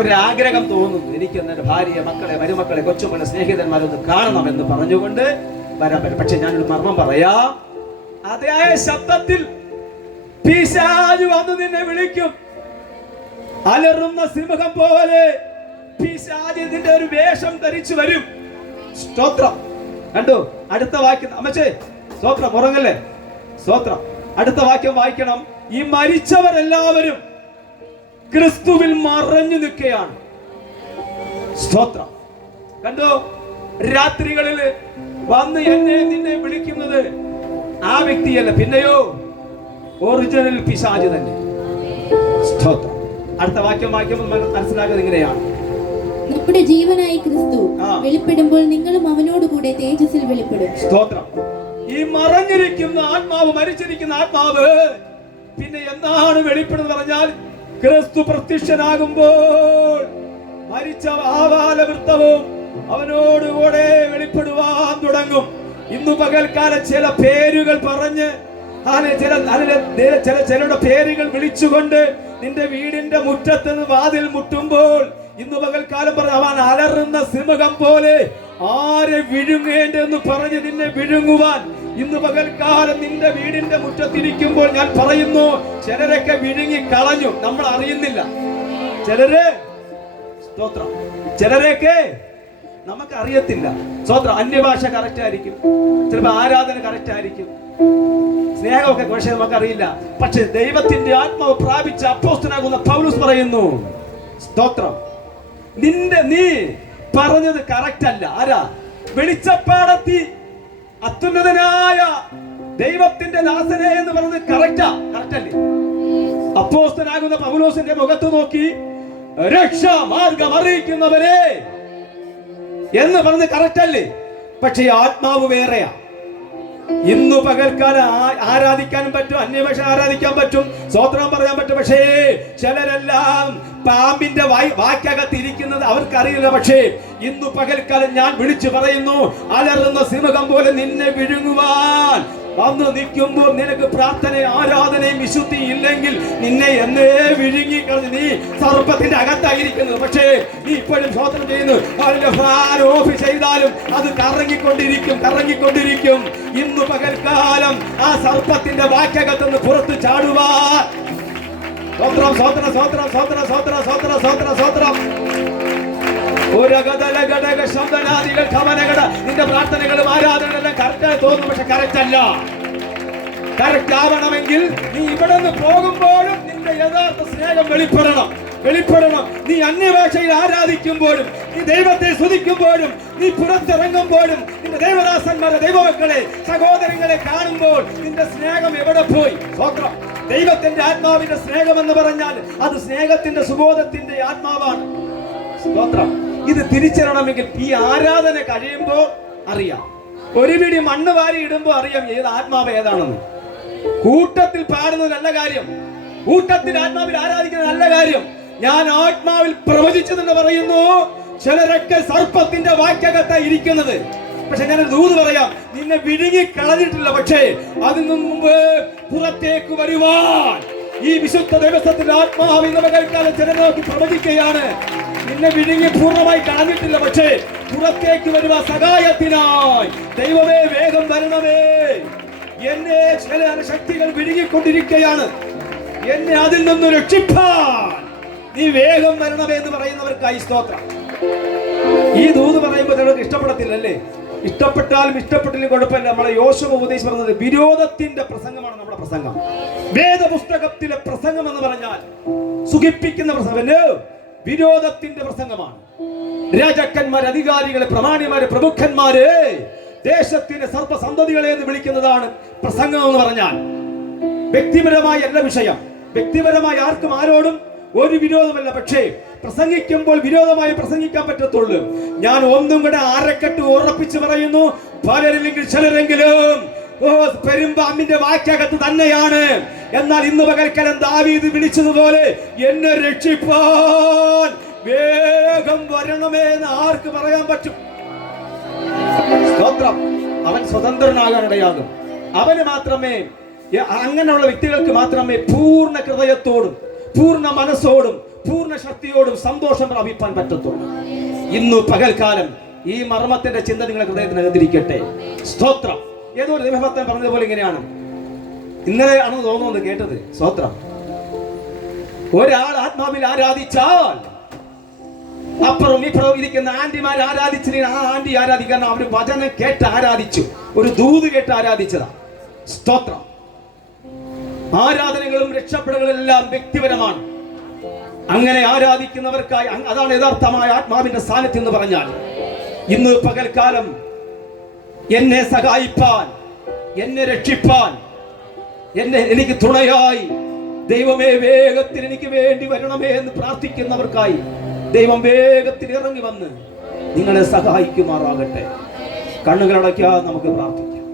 ഒരാഗ്രഹം തോന്നുന്നു, എനിക്ക് എന്റെ ഭാര്യയെ, മക്കളെ, മരുമക്കളെ, കൊച്ചുമക്കളെ, സ്നേഹിതന്മാരൊന്ന് കാണണമെന്ന് പറഞ്ഞുകൊണ്ട് വരാൻ പറ്റും. പക്ഷെ ഞാനൊരു മർമ്മം പറയാം. അതേ ശബ്ദത്തിൽ പിശാച് വന്ന് നിന്നെ വിളിക്കും. അലറുന്ന സിംഹം പോലെ പിശാച് നിന്റെ ഒരു വേഷം ധരിച്ചു വരും. സ്തോത്രം. കണ്ടു? അടുത്ത വാക്യം അമ്മച്ചേ, സ്തോത്രം, ഉറങ്ങല്ലേ, സ്തോത്രം. അടുത്ത വാക്യം വായിക്കണം. ഈ മരിച്ചവരെല്ലാവരും ക്രിസ്തുവിൽ മറഞ്ഞു നിൽക്കുകയാണ്. സ്തോത്രം. കണ്ടോ? രാത്രികളിൽ വന്ന് എന്നെ നിന്നെ വിളിക്കുന്നത് ആ വ്യക്തിയല്ല, പിന്നെയോ ഒറിജിനൽ പിശാച് തന്നെ. സ്തോത്രം. അടുത്ത വാക്യം വായിക്കുമ്പോൾ മനസ്സിലാക്കുന്നത് ഇങ്ങനെയാണ്. നമ്മുടെ ജീവനായി ക്രിസ്തു ആ. വെളിപ്പെടുമ്പോൾ നിങ്ങളും അവനോട് കൂടെ തേജസ്സിൽ വെളിപ്പെടും. സ്തോത്രം. ഈ മറഞ്ഞിരിക്കുന്ന ആത്മാവ്, മരിച്ചിരിക്കുന്ന ആത്മാവ് പിന്നെ എന്താണ് വെളിപ്പെടുന്നത് പറഞ്ഞാൽ, ക്രിസ്തു പ്രത്യക്ഷനാകുമ്പോൾ മരിച്ച ആവാലവൃത്തവും അവനോടുകൂടെ വെളിപ്പെടുവാൻ തുടങ്ങും. ഇന്നു പകൽക്കാലം ചില പേരുകൾ പറഞ്ഞ് ചിലരുടെ പേരുകൾ വിളിച്ചുകൊണ്ട് നിന്റെ വീടിന്റെ മുറ്റത്ത് നിന്ന് വാതിൽ മുട്ടുമ്പോൾ ഇന്ന് പകൽക്കാലം പറഞ്ഞ അവൻ അലറുന്ന സിംഹം പോലെ ആരെ വിഴുങ്ങേണ്ടെന്ന് പറഞ്ഞ് നിന്നെ വിഴുങ്ങുവാൻ ഇന്ന് പകൽക്കാലം നിന്റെ വീടിന്റെ മുറ്റത്തിരിക്കുമ്പോൾ ഞാൻ പറയുന്നു, ചിലരൊക്കെ വിഴുങ്ങി കളഞ്ഞു, നമ്മൾ അറിയുന്നില്ല. ചിലര് സ്തോത്രം, ചിലരൊക്കെ നമുക്ക് അറിയത്തില്ല. സ്തോത്രം. അന്യഭാഷ കറക്റ്റ് ആയിരിക്കും, ചിലപ്പോൾ ആരാധന കറക്റ്റ് ആയിരിക്കും, സ്നേഹമൊക്കെ പക്ഷേ നമുക്കറിയില്ല. പക്ഷെ ദൈവത്തിന്റെ ആത്മാവ് പ്രാപിച്ച അപ്പോസ്തലനാകുന്ന പൗലോസ് പറയുന്നു, സ്തോത്രം, നീ പറഞ്ഞത് കറക്റ്റ് അല്ല. ആരാ? വെളിച്ചപ്പാടത്തി അത്യുന്നതനായ ദൈവത്തിന്റെ ദാസനെ എന്ന് പറഞ്ഞത് കറക്റ്റ് അല്ലേ? അപ്പോസ്തലനാകുന്ന പൗലോസിന്റെ മുഖത്ത് നോക്കി രക്ഷാ മാർഗം അറിയിക്കുന്നവരെ എന്ന് പറഞ്ഞത് കറക്റ്റ് അല്ലേ? പക്ഷെ ആത്മാവ് വേറെയാ. ഇന്നു പകൽക്കാലം ആരാധിക്കാനും പറ്റും, അന്യഭാഷ ആരാധിക്കാൻ പറ്റും, സ്തോത്രം പറയാൻ പറ്റും. പക്ഷേ ചിലരെല്ലാം പാമ്പിന്റെ വാക്കകത്ത് ഇരിക്കുന്നത് അവർക്കറിയില്ല. പക്ഷേ ഇന്നു പകൽക്കാലം ഞാൻ വിളിച്ചു പറയുന്നു, അലറുന്ന സിംഹം പോലെ നിന്നെ വിഴുങ്ങുവാൻ വന്നു നിൽക്കുമ്പോൾ നിനക്ക് പ്രാർത്ഥന, ആരാധനയും വിശുദ്ധി ഇല്ലെങ്കിൽ നിന്നെ എന്നേ വിഴുങ്ങി കളഞ്ഞ് നീ സർപ്പത്തിന്റെ അകത്തായിരിക്കുന്നത്. പക്ഷേ നീ ഇപ്പോഴും സ്തോത്രം ചെയ്യുന്നു. അതിന്റെ ഫാൻ ഓഫ് ചെയ്താലും അത് കറങ്ങിക്കൊണ്ടിരിക്കും. ഇന്ന് പകൽക്കാലം ആ സർപ്പത്തിന്റെ വാക്കകത്തുനിന്ന് പുറത്ത് ചാടുവാൻ സ്തോത്രം, സ്തോത്രം, സ്തോത്രം, സ്തോത്രം, സ്തോത്രം, സ്തോത്രം, സ്തോത്രം, സ്തോത്രം. നിന്റെ പ്രാർത്ഥനകളും ആരാധനകളും കറക്റ്റായി തോന്നും, പക്ഷെ കറക്റ്റ് അല്ല. കറക്റ്റ് ആവണമെങ്കിൽ നീ ഇവിടെ നിന്ന് പോകുമ്പോഴും നിന്റെ യഥാർത്ഥ സ്നേഹം വെളിപ്പെടണം. നീ അന്യഭാഷയിൽ ആരാധിക്കുമ്പോഴും, നീ ദൈവത്തെ സ്തുതിക്കുമ്പോഴും, നീ പുറത്തിറങ്ങുമ്പോഴും, നിന്റെ ദൈവദാസന്മാരെ, ദൈവമക്കളെ, സഹോദരങ്ങളെ കാണുമ്പോൾ നിന്റെ സ്നേഹം എവിടെ പോയി? സ്തോത്രം. ദൈവത്തിന്റെ ആത്മാവിന്റെ സ്നേഹം എന്ന് പറഞ്ഞാൽ അത് സ്നേഹത്തിന്റെ സുബോധത്തിന്റെ ആത്മാവാണ്. സ്തോത്രം. ഇത് തിരിച്ചറിയണമെങ്കിൽ ഈ ആരാധന കഴിയുമ്പോൾ അറിയാം. ഒരു പിടി മണ്ണ് വാരി ഇടുമ്പോൾ അറിയാം ഏത് ആത്മാവ് ഏതാണെന്ന്. കൂട്ടത്തിൽ പാടുന്നത് നല്ല കാര്യം, കൂട്ടത്തിൽ ആത്മാവിൽ ആരാധിക്കുന്നത് നല്ല കാര്യം. ഞാൻ ആത്മാവിൽ പ്രവചിച്ചതെന്ന് പറയുന്നു. ചിലരൊക്കെ സർപ്പത്തിന്റെ വാക്കകത്തായി ഇരിക്കുന്നത്. പക്ഷെ ഞാൻ ദൂത് പറയാം, നിന്നെ വിഴുങ്ങി കളഞ്ഞിട്ടില്ല. പക്ഷേ അതിനു മുമ്പ് പുറത്തേക്ക് വരുവാൻ ഈ വിശുദ്ധ ദിവസത്തിന്റെ ആത്മാവ് ഇന്ന് പകൽക്കാലം ചിലരെ നോക്കി പ്രവചിക്കുകയാണ്. നിന്നെ വിഴുങ്ങി പൂർണ്ണമായി കളഞ്ഞിട്ടില്ല, പക്ഷേ പുറത്തേക്ക് വരുവാ സഹായത്തിനായി. ദൈവമേ, വേഗം വരണമേ. എന്നെ ചില ശക്തികൾ വിഴുങ്ങിക്കൊണ്ടിരിക്കുകയാണ്, എന്നെ അതിൽ നിന്ന് രക്ഷിപ്പാൻ നീ വേഗം വരണമേ എന്ന് പറയുന്നവർക്കായി സ്തോത്രം. ഈ ദൂത് പറയുമ്പോൾ നിങ്ങൾക്ക് ഇഷ്ടപ്പെടത്തില്ലല്ലേ? ഇഷ്ടപ്പെട്ടാലും ഇഷ്ടപ്പെട്ടില്ലെങ്കിൽ കുഴപ്പമില്ല. നമ്മളെ യോശുവ ഉപദേശം പറഞ്ഞത് വിരോധത്തിന്റെ പ്രസംഗമാണ് നമ്മുടെ പ്രസംഗം. വേദപുസ്തകത്തിലെ പ്രസംഗം എന്ന് പറഞ്ഞാൽ സുഖിപ്പിക്കുന്ന പ്രസംഗം, വിരോധത്തിന്റെ പ്രസംഗമാണ്. രാജാക്കന്മാർ, അധികാരികളെ, പ്രമാണിമാരെ, പ്രമുഖന്മാരെ, ദേശത്തിന്റെ സർപ്പസന്തതികളെ എന്ന് വിളിക്കുന്നതാണ് പ്രസംഗം എന്ന് പറഞ്ഞാൽ. വ്യക്തിപരമായ അല്ല വിഷയം, വ്യക്തിപരമായ ആർക്കും ആരോടും ഒരു വിരോധമല്ല. പക്ഷേ പ്രസംഗിക്കുമ്പോൾ വിരോധമായി പ്രസംഗിക്കാൻ പറ്റത്തുള്ളൂ. ഞാൻ ഒന്നും കൂടെ അരക്കെട്ട് ഉറപ്പിച്ച് പറയുന്നു, പലരില്ലെങ്കിൽ ചിലരെങ്കിലും പെരുമ്പാമ്പിന്റെ വാക്കകത്ത് തന്നെയാണ്. എന്നാൽ ഇന്ന് പകൽക്കാലം ദാവീദ് വിളിച്ചതുപോലെ എന്നെ രക്ഷിപ്പാൻ വേഗം വരണമേ എന്ന് ആർക്ക് പറയാൻ പറ്റും? സ്തോത്രം. അവൻ സ്വതന്ത്രനാകാനിടയാകും. അവന് മാത്രമേ, അങ്ങനെയുള്ള വ്യക്തികൾക്ക് മാത്രമേ പൂർണ്ണ ഹൃദയത്തോടും പൂർണ്ണ മനസ്സോടും പൂർണ്ണ ശക്തിയോടും സന്തോഷം പ്രാപിപ്പാൻ പറ്റത്തുള്ളൂ. ഇന്നു പകൽക്കാലം ഈ മർമ്മത്തിന്റെ ചിന്ത നിങ്ങളുടെ ഹൃദയത്തിനകത്തിരിക്കട്ടെ. സ്തോത്രം. ഏതോ ഒരു ദൈവഭക്തൻ പറഞ്ഞതുപോലെ ഇങ്ങനെയാണ്, ഇന്നലെ ആണെന്ന് തോന്നുന്നത് കേട്ടത്. സ്തോത്രം. ഒരാൾ ആത്മാവിൽ ആരാധിച്ചാൽ അപ്പുറം ഇപ്പുറം ഇരിക്കുന്ന ആന്റിമാർ ആരാധിച്ചില്ല, ആ ആന്റി ആരാധിക്കാൻ അവർ വചനം കേട്ട് ആരാധിച്ചു, ഒരു ദൂത് കേട്ട് ആരാധിച്ചതാ. സ്തോത്രം. ആരാധനകളും രക്ഷപ്പെടലുകളും എല്ലാം വ്യക്തിപരമാണ്. അങ്ങനെ ആരാധിക്കുന്നവർക്കായി അതാണ് യഥാർത്ഥമായ ആത്മാവിന്റെ സാന്നിധ്യം എന്ന് പറഞ്ഞാൽ. ഇന്ന് പകൽക്കാലം എന്നെ സഹായിപ്പാൻ, എന്നെ രക്ഷിപ്പാൻ, എനിക്ക് തുണയായി ദൈവമേ വേഗത്തിൽ എനിക്ക് വേണ്ടി വരണമേ എന്ന് പ്രാർത്ഥിക്കുന്നവർക്കായി ദൈവം വേഗത്തിൽ ഇറങ്ങി വന്ന് നിങ്ങളെ സഹായിക്കുമാറാകട്ടെ. കണ്ണുകളടയ്ക്കാതെ നമുക്ക് പ്രാർത്ഥിക്കാം.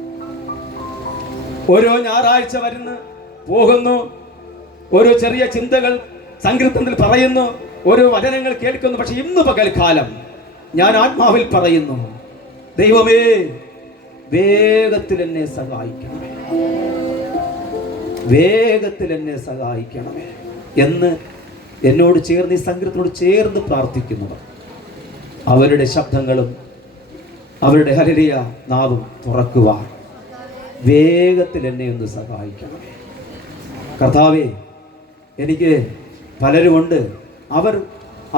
ഓരോ ഞായറാഴ്ച വരുന്നു പോകുന്നു, ഓരോ ചെറിയ ചിന്തകൾ സങ്കീർത്തനത്തിൽ പറയുന്നു, ഓരോ വചനങ്ങൾ കേൾക്കുന്നു. പക്ഷെ ഇന്ന് പകൽക്കാലം ഞാൻ ആത്മാവിൽ പറയുന്നു, ദൈവമേ വേഗത്തിൽ എന്നെ സഹായിക്കണമേ, വേഗത്തിൽ എന്നെ സഹായിക്കണമേ എന്ന് എന്നോട് ചേർന്ന്, ഈ സങ്കീർത്തനോട് ചേർന്ന് പ്രാർത്ഥിക്കുന്നവർ അവരുടെ ശബ്ദങ്ങളും അവരുടെ ഹല്ലേലൂയ നാവും തുറക്കുവാൻ വേഗത്തിൽ എന്നെ ഒന്ന് സഹായിക്കണമേ. കർത്താവേ, എനിക്ക് പലരുമുണ്ട്,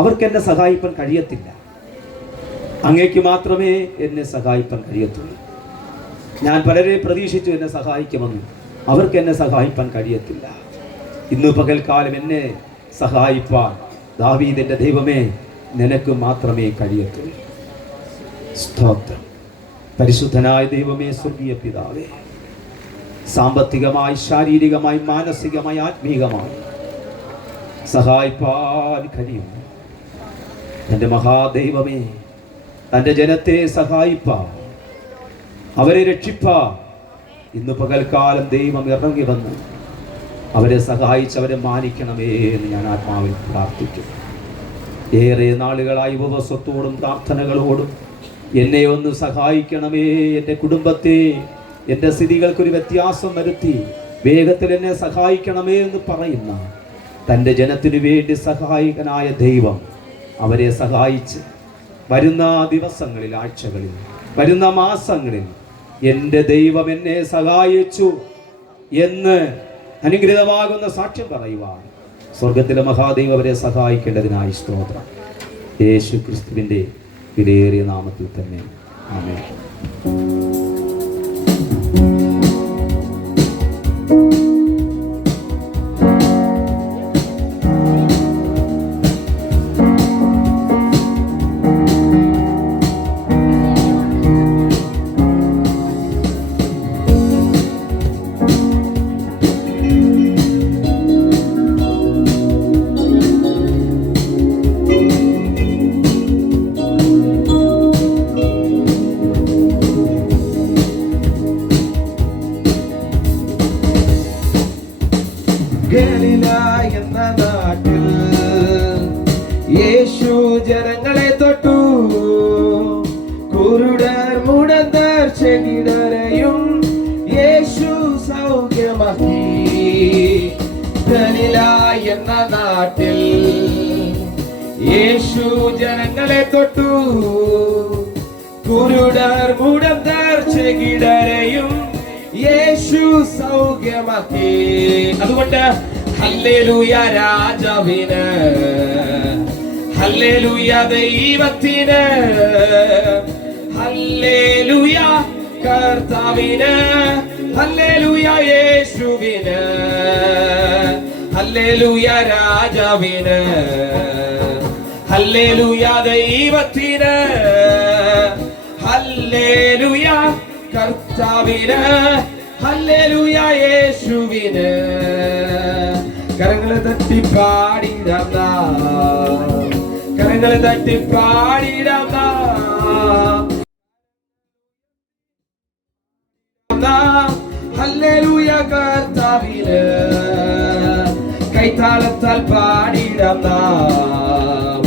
അവർക്ക് എന്നെ സഹായിപ്പാൻ കഴിയത്തില്ല. അങ്ങേക്ക് മാത്രമേ എന്നെ സഹായിപ്പാൻ കഴിയത്തുള്ളൂ. ഞാൻ പലരെ പ്രതീക്ഷിച്ചു എന്നെ സഹായിക്കുമെന്ന്, അവർക്ക് എന്നെ സഹായിപ്പാൻ കഴിയത്തില്ല. ഇന്ന് പകൽക്കാലം എന്നെ സഹായിപ്പാൻ ദാവീദിന്റെ ദൈവമേ നിനക്ക് മാത്രമേ കഴിയത്തുള്ളൂ. സ്തോത്രം. പരിശുദ്ധനായ ദൈവമേ, സ്വർഗീയ പിതാവേ, സാമ്പത്തികമായി, ശാരീരികമായി, മാനസികമായി, ആത്മീകമായി സഹായിപ്പാൻ കഴിയുന്നു. എൻ്റെ മഹാദൈവമേ, തൻ്റെ ജനത്തെ സഹായിപ്പാൻ, അവരെ രക്ഷിപ്പാൻ ഇന്ന് പകൽക്കാലം ദൈവം ഇറങ്ങി വന്ന് അവരെ സഹായിച്ചവരെ മാനിക്കണമേ എന്ന് ഞാൻ ആത്മാവിൽ പ്രാർത്ഥിക്കുന്നു. ഏറെ നാളുകളായി ഉപവാസത്തോടും പ്രാർത്ഥനകളോടും എന്നെ ഒന്ന് സഹായിക്കണമേ, എൻ്റെ കുടുംബത്തെ, എൻ്റെ സ്ഥിതികൾക്കൊരു വ്യത്യാസം വരുത്തി വേഗത്തിൽ എന്നെ സഹായിക്കണമേ എന്ന് പറയുന്ന തൻ്റെ ജനത്തിനു വേണ്ടി സഹായകനായ ദൈവം അവരെ സഹായിച്ച് വരുന്ന ദിവസങ്ങളിൽ, ആഴ്ചകളിൽ, വരുന്ന മാസങ്ങളിൽ എൻ്റെ ദൈവം എന്നെ സഹായിച്ചു എന്ന് അനുഗ്രഹമാകുന്ന സാക്ഷ്യം പറയുവാൻ സ്വർഗത്തിലെ മഹാദൈവം അവരെ സഹായിക്കേണ്ടതിനായി സ്തോത്രം. യേശു ക്രിസ്തുവിൻ്റെ വിലയേറിയ നാമത്തിൽ തന്നെ ആമേൻ. എന്ന നാട്ടിൽ യേശു ജനങ്ങളെ തൊട്ടു, കുരുടർ മുടന്തർ ചെകിടരെയും യേശു സൗഖ്യമാക്കി. ഗലീല എന്ന നാട്ടിൽ യേശു ജനങ്ങളെ തൊട്ടു, കുരുടർ മുടന്തർ ചെകിടരെയും യേശു സൗഖ്യമാക്കി. അതുകൊണ്ട് ഹല്ലേലൂയ രാജാവിന്, ഹല്ലേലൂയ ദൈവത്തിന്, ഹല്ലേലൂയ കർത്താവിന്, ഹല്ലേലൂയ യേശുവിന്, ഹല്ലേലൂയ രാജാവിന്, ഹല്ലേലൂയ ദൈവത്തിന്, ഹല്ലേലൂയ കർത്താവിന്, ഹല്ലേലൂയ യേശുവിന്. കരങ്ങളെ തട്ടി പാടിടാം. കരങ്ങളെ തട്ടി പാടിടാം ഹല്ലേലൂയ കർത്താവിന് കൈത്താളത്താൽ പാടിടാം നാം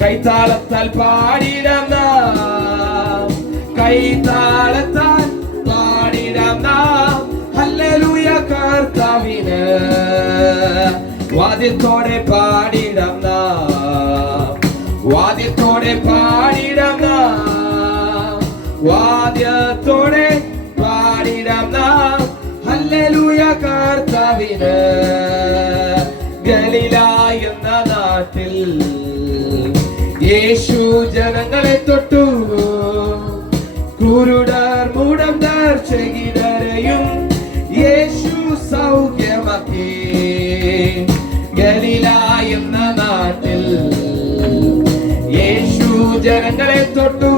കൈത്താളത്താൽ പാടിടാം നാം കൈത്താളത്താൽ പാടിടാം നാം ഹല്ലേലൂയ കർത്താവിന് വാദ്യത്തോടെ പാടിടാം നാം വാദ്യത്തോടെ പാടിടാം നാം വാദ്യത്തോടെ പാടിടാം നാം ഹല്ലേലൂയ കർത്താവിന് ഗലീല എന്ന നാട്ടിൽ യേശു ജനങ്ങളെ തൊട്ടു കുരുടർ മുടന്തർ ചെകിടരെയും യേശു സൗഖ്യമാക്കി ഗലീല എന്ന നാട്ടിൽ യേശു ജനങ്ങളെ തൊട്ടു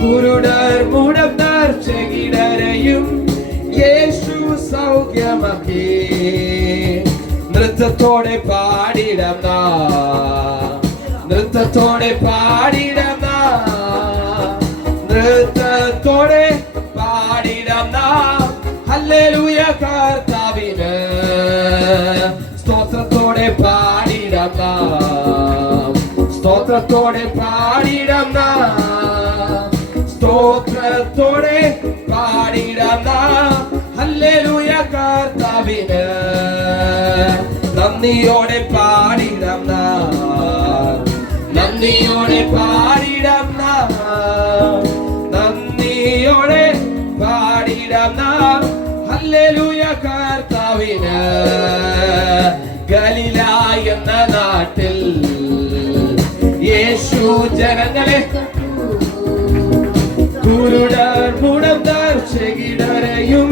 കുരുടർ മുടന്തർ ചെകിടരെയും യേശു സൗഖ്യമാക്കി നൃത്തത്തോടെ പാടിടാം നാം നൃത്തത്തോടെ പാടിടാം നാം നൃത്തത്തോടെ പാടിടാം നാം ഹല്ലേലൂയ കർത്താവിന് സ്തോത്രത്തോടെ പാടിടാം നാം സ്തോത്രത്തോടെ പാടിടാം നാം സ്തോത്രത്തോടെ പാടിടാം നാം ഹല്ലേലൂയ കർത്താവിന് നന്ദിയോടെ പാടിടാം നാം നന്ദിയോടെ പാടിടാം നാം നന്ദിയോടെ പാടിടാം നാം ഹല്ലേലൂയ കർത്താവിന് ഗലീല എന്ന നാട്ടിൽ യേശു ജനങ്ങളെ കുരുടർ മുടന്തർ ചെകിടരെയും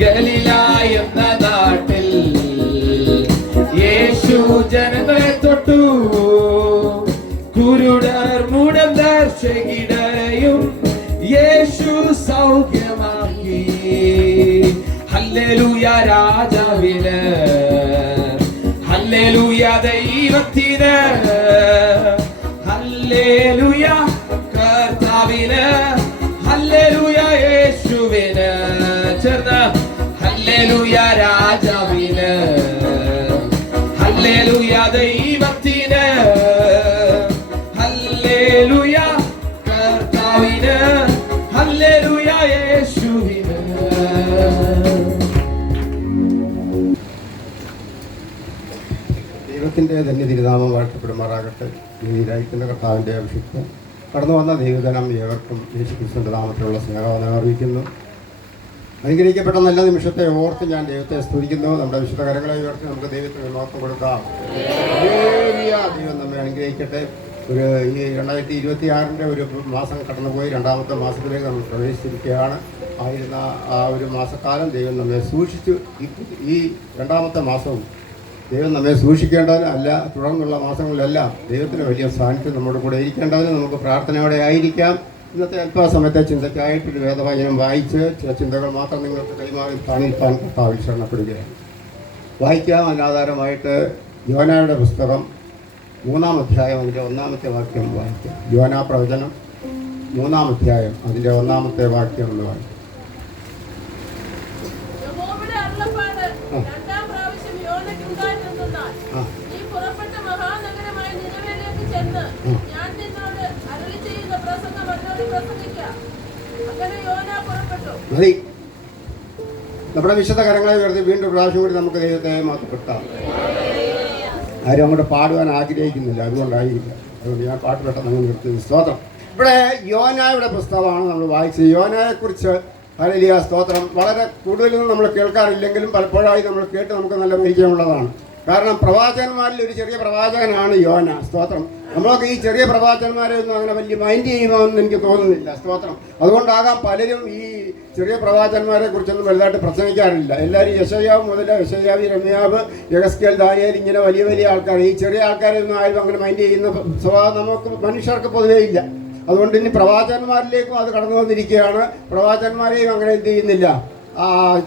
ഗലീല എന്ന നാട്ടിൽ യേശു ജനങ്ങളെ തൊട്ടു കുരുടർ മുടന്തർ ചെകിടരെയും യേശു സൗഖ്യമാക്കി ഹല്ലേലൂയ രാജാവിന് ഹല്ലേലൂയ ദൈവത്തിന് ഹല്ലേലൂയ കർത്താവിന് ഹല്ലേലൂയ യേശുവിന് ചേർന്ന് ഹല്ലേലൂയ രാജാവിന് ഹല്ലേലൂയ ദൈവത്തിന് ഹല്ലേലൂയ കർത്താവിന് ഹല്ലേലൂയ യേശുവിന്. ദൈവത്തിൻ്റെ തന്നെ തിരുനാമം വാഴ്ത്തപ്പെടുമാറാകട്ടെ. നീരായിക്കുന്ന കർത്താവിൻ്റെ അഭിഷിക്തം കടന്നു വന്ന ദൈവജനം ഏവർക്കും യേശുക്രിസ്തുവിൻ്റെ നാമത്തിലുള്ള സ്നേഹവന്ദനം അറിയിക്കുന്നു. അനുഗ്രഹിക്കപ്പെട്ട നല്ല നിമിഷത്തെ ഓർത്ത് ഞാൻ ദൈവത്തെ സ്തുതിക്കുന്നു. നമ്മുടെ വിശുദ്ധ കരങ്ങളെ ഉയർത്തി നമുക്ക് ദൈവത്തിന് മഹത്വം കൊടുക്കാം. ദൈവം നമ്മെ അനുഗ്രഹിക്കട്ടെ. ഈ 2026 ഒരു മാസം കടന്നുപോയി, രണ്ടാമത്തെ മാസത്തിലേക്ക് നമ്മൾ പ്രവേശിച്ചിരിക്കുകയാണ്. ആയിരുന്ന ആ ഒരു മാസക്കാലം ദൈവം നമ്മെ സൂക്ഷിച്ചു. ഈ രണ്ടാമത്തെ മാസവും ദൈവം നമ്മെ സൂക്ഷിക്കേണ്ടതിന് അല്ല, തുടർന്നുള്ള മാസങ്ങളിലെല്ലാം ദൈവത്തിന് വലിയ സാന്നിധ്യം നമ്മുടെ കൂടെ ഇരിക്കേണ്ടതിന് നമുക്ക് പ്രാർത്ഥനയോടെ ആയിരിക്കാം. ഇന്നത്തെ അല്പസമയത്തെ ചിന്തയ്ക്കായിട്ടൊരു വേദവാചനം വായിച്ച് ചില ചിന്തകൾ മാത്രം നിങ്ങൾക്ക് കൈമാറി കാണിക്കാൻ കർത്താവിൽ ശരണപ്പെടുകയാണ്. വായിക്കാം. അതിനാധാരമായിട്ട് യോനായുടെ പുസ്തകം 3-ാം അധ്യായം അതിൻ്റെ 1-ാമത്തെ വാക്യം വായിക്കാം. യോനാ പ്രവചനം 3-ാം അധ്യായം അതിൻ്റെ 1-ാമത്തെ വാക്യം എന്ന് വായിക്കാം. മതി. നമ്മുടെ വിശുദ്ധ കരങ്ങളെ ഉയർത്തി വീണ്ടും പ്രാവശ്യം കൂടി നമുക്ക് ദൈവത്തെ മഹത്വപ്പെടുത്താം. ആരും അങ്ങോട്ട് പാടുവാൻ ആഗ്രഹിക്കുന്നില്ല, അതുകൊണ്ടായിരിക്കും. അതുകൊണ്ട് ഞാൻ പാട്ട് പെട്ടെന്ന് അങ്ങ് നിർത്തി. സ്തോത്രം. ഇവിടെ യോനായുടെ പുസ്തകമാണ് നമ്മൾ വായിച്ചത്. യോനായെക്കുറിച്ച് ഹല്ലേലൂയ സ്തോത്രം വളരെ കൂടുതലൊന്നും നമ്മൾ കേൾക്കാറില്ലെങ്കിലും പലപ്പോഴായി നമ്മൾ കേട്ട് നമുക്ക് നല്ല പരിചയമുള്ളതാണ്. കാരണം പ്രവാചകന്മാരിൽ ഒരു ചെറിയ പ്രവാചകനാണ് യോന. സ്തോത്രം. നമ്മളൊക്കെ ഈ ചെറിയ പ്രവാചകന്മാരെ ഒന്നും അങ്ങനെ വലിയ മൈൻഡ് ചെയ്യുമെന്ന് എനിക്ക് തോന്നുന്നില്ല. സ്തോത്രം. അതുകൊണ്ടാകാം പലരും ഈ ചെറിയ പ്രവാചകന്മാരെ കുറിച്ചൊന്നും വലുതായിട്ട് പ്രസംഗിക്കാറില്ല. എല്ലാവരും യെശയ്യാവ് മുതൽ യെശയ്യാവ്, യിരെമ്യാവ്, യെഹെസ്കേൽ, ദാനിയേൽ ഇങ്ങനെ വലിയ വലിയ ആൾക്കാർ, ഈ ചെറിയ ആൾക്കാരെ ഒന്നും ആരും അങ്ങനെ മൈൻഡ് ചെയ്യുന്ന സ്വഭാവം നമുക്ക് മനുഷ്യർക്ക് പൊതുവേ ഇല്ല. അതുകൊണ്ട് ഇനി പ്രവാചകന്മാരിലേക്കും അത് കടന്നു വന്നിരിക്കുകയാണ്. പ്രവാചകന്മാരെയും അങ്ങനെ എന്ത് ചെയ്യുന്നില്ല,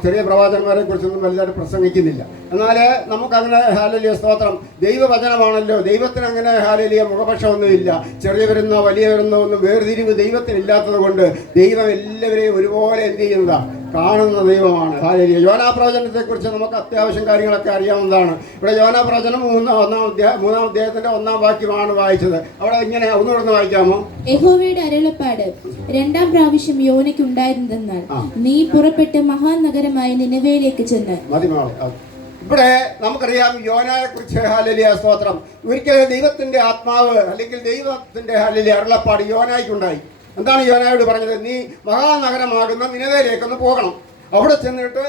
ചെറിയ പ്രവാചകന്മാരെ കുറിച്ചൊന്നും വലുതായിട്ട് പ്രസംഗിക്കുന്നില്ല. എന്നാൽ നമുക്കങ്ങനെ ഹല്ലേലൂയ സ്തോത്രം ദൈവവചനമാണല്ലോ. ദൈവത്തിന് അങ്ങനെ ഹല്ലേലൂയ മുഖപക്ഷമൊന്നുമില്ല. ചെറിയവരെന്നോ വലിയവരെന്നോ ഒന്നും വേർതിരിവ് ദൈവത്തിനില്ലാത്തത് കൊണ്ട് ദൈവം എല്ലാവരെയും ഒരുപോലെ എന്ത് ചെയ്യുന്നതാണ്, കാണുന്ന ദൈവമാണ്. ഹല്ലേലൂയ. യോനാ പ്രവചനത്തെക്കുറിച്ച് നമുക്ക് അത്യാവശ്യം കാര്യങ്ങളൊക്കെ അറിയാവുന്നതാണ്. ഇവിടെ യോനാ പ്രവചനം മൂന്നാം അധ്യായത്തിന്റെ 1-ാം വാക്യമാണ് വായിച്ചത്. അവിടെ ഇങ്ങനെ ഒന്നുകൂടെ വായിക്കാമോ? യഹോവയുടെ അരുളപ്പാട് 2-ാം പ്രാവശ്യം യോനയ്ക്ക് ഉണ്ടായിരുന്നെന്നാൽ നീ പുറപ്പെട്ട് മഹാനഗരമായ നിനവയിലേക്ക് ചെന്ന്. ഇവിടെ നമുക്കറിയാം യോനായെ കുറിച്ച് ഹല്ലേലൂയ സ്തോത്രം. ഒരിക്കൽ ദൈവത്തിന്റെ ആത്മാവ് അല്ലെങ്കിൽ ദൈവത്തിന്റെ ഹല്ലേലൂയ അരുളപ്പാട് യോനായ്ക്കുണ്ടായി. എന്താണ് യോനായോട് പറഞ്ഞത്? നീ മഹാനഗരമാകുന്ന നിനവയിലേക്കൊന്ന് പോകണം. അവിടെ ചെന്നിട്ട്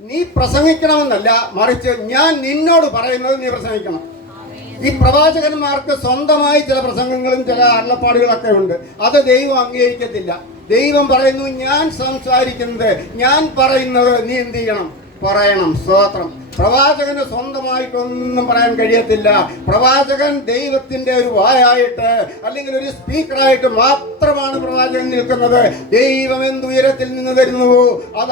നീ പ്രസംഗിക്കണമെന്നല്ല, മറിച്ച് ഞാൻ നിന്നോട് പറയുന്നത് നീ പ്രസംഗിക്കണം. ഈ പ്രവാചകന്മാർക്ക് സ്വന്തമായി ചില പ്രസംഗങ്ങളും ചില അരുളപ്പാടുകളൊക്കെ ഉണ്ട്. അത് ദൈവം അംഗീകരിക്കത്തില്ല. ദൈവം പറയുന്നു, ഞാൻ സംസാരിക്കുന്നത്, ഞാൻ പറയുന്നത് നീ എന്ത് ചെയ്യണം? പറയണം. സ്തോത്രം. പ്രവാചകന് സ്വന്തമായിട്ടൊന്നും പറയാൻ കഴിയത്തില്ല. പ്രവാചകൻ ദൈവത്തിന്റെ ഒരു വായായിട്ട് അല്ലെങ്കിൽ ഒരു സ്പീക്കറായിട്ട് മാത്രമാണ് പ്രവാചകൻ നിൽക്കുന്നത്. ദൈവം എന്തുയരത്തിൽ നിന്ന് തരുന്നുവോ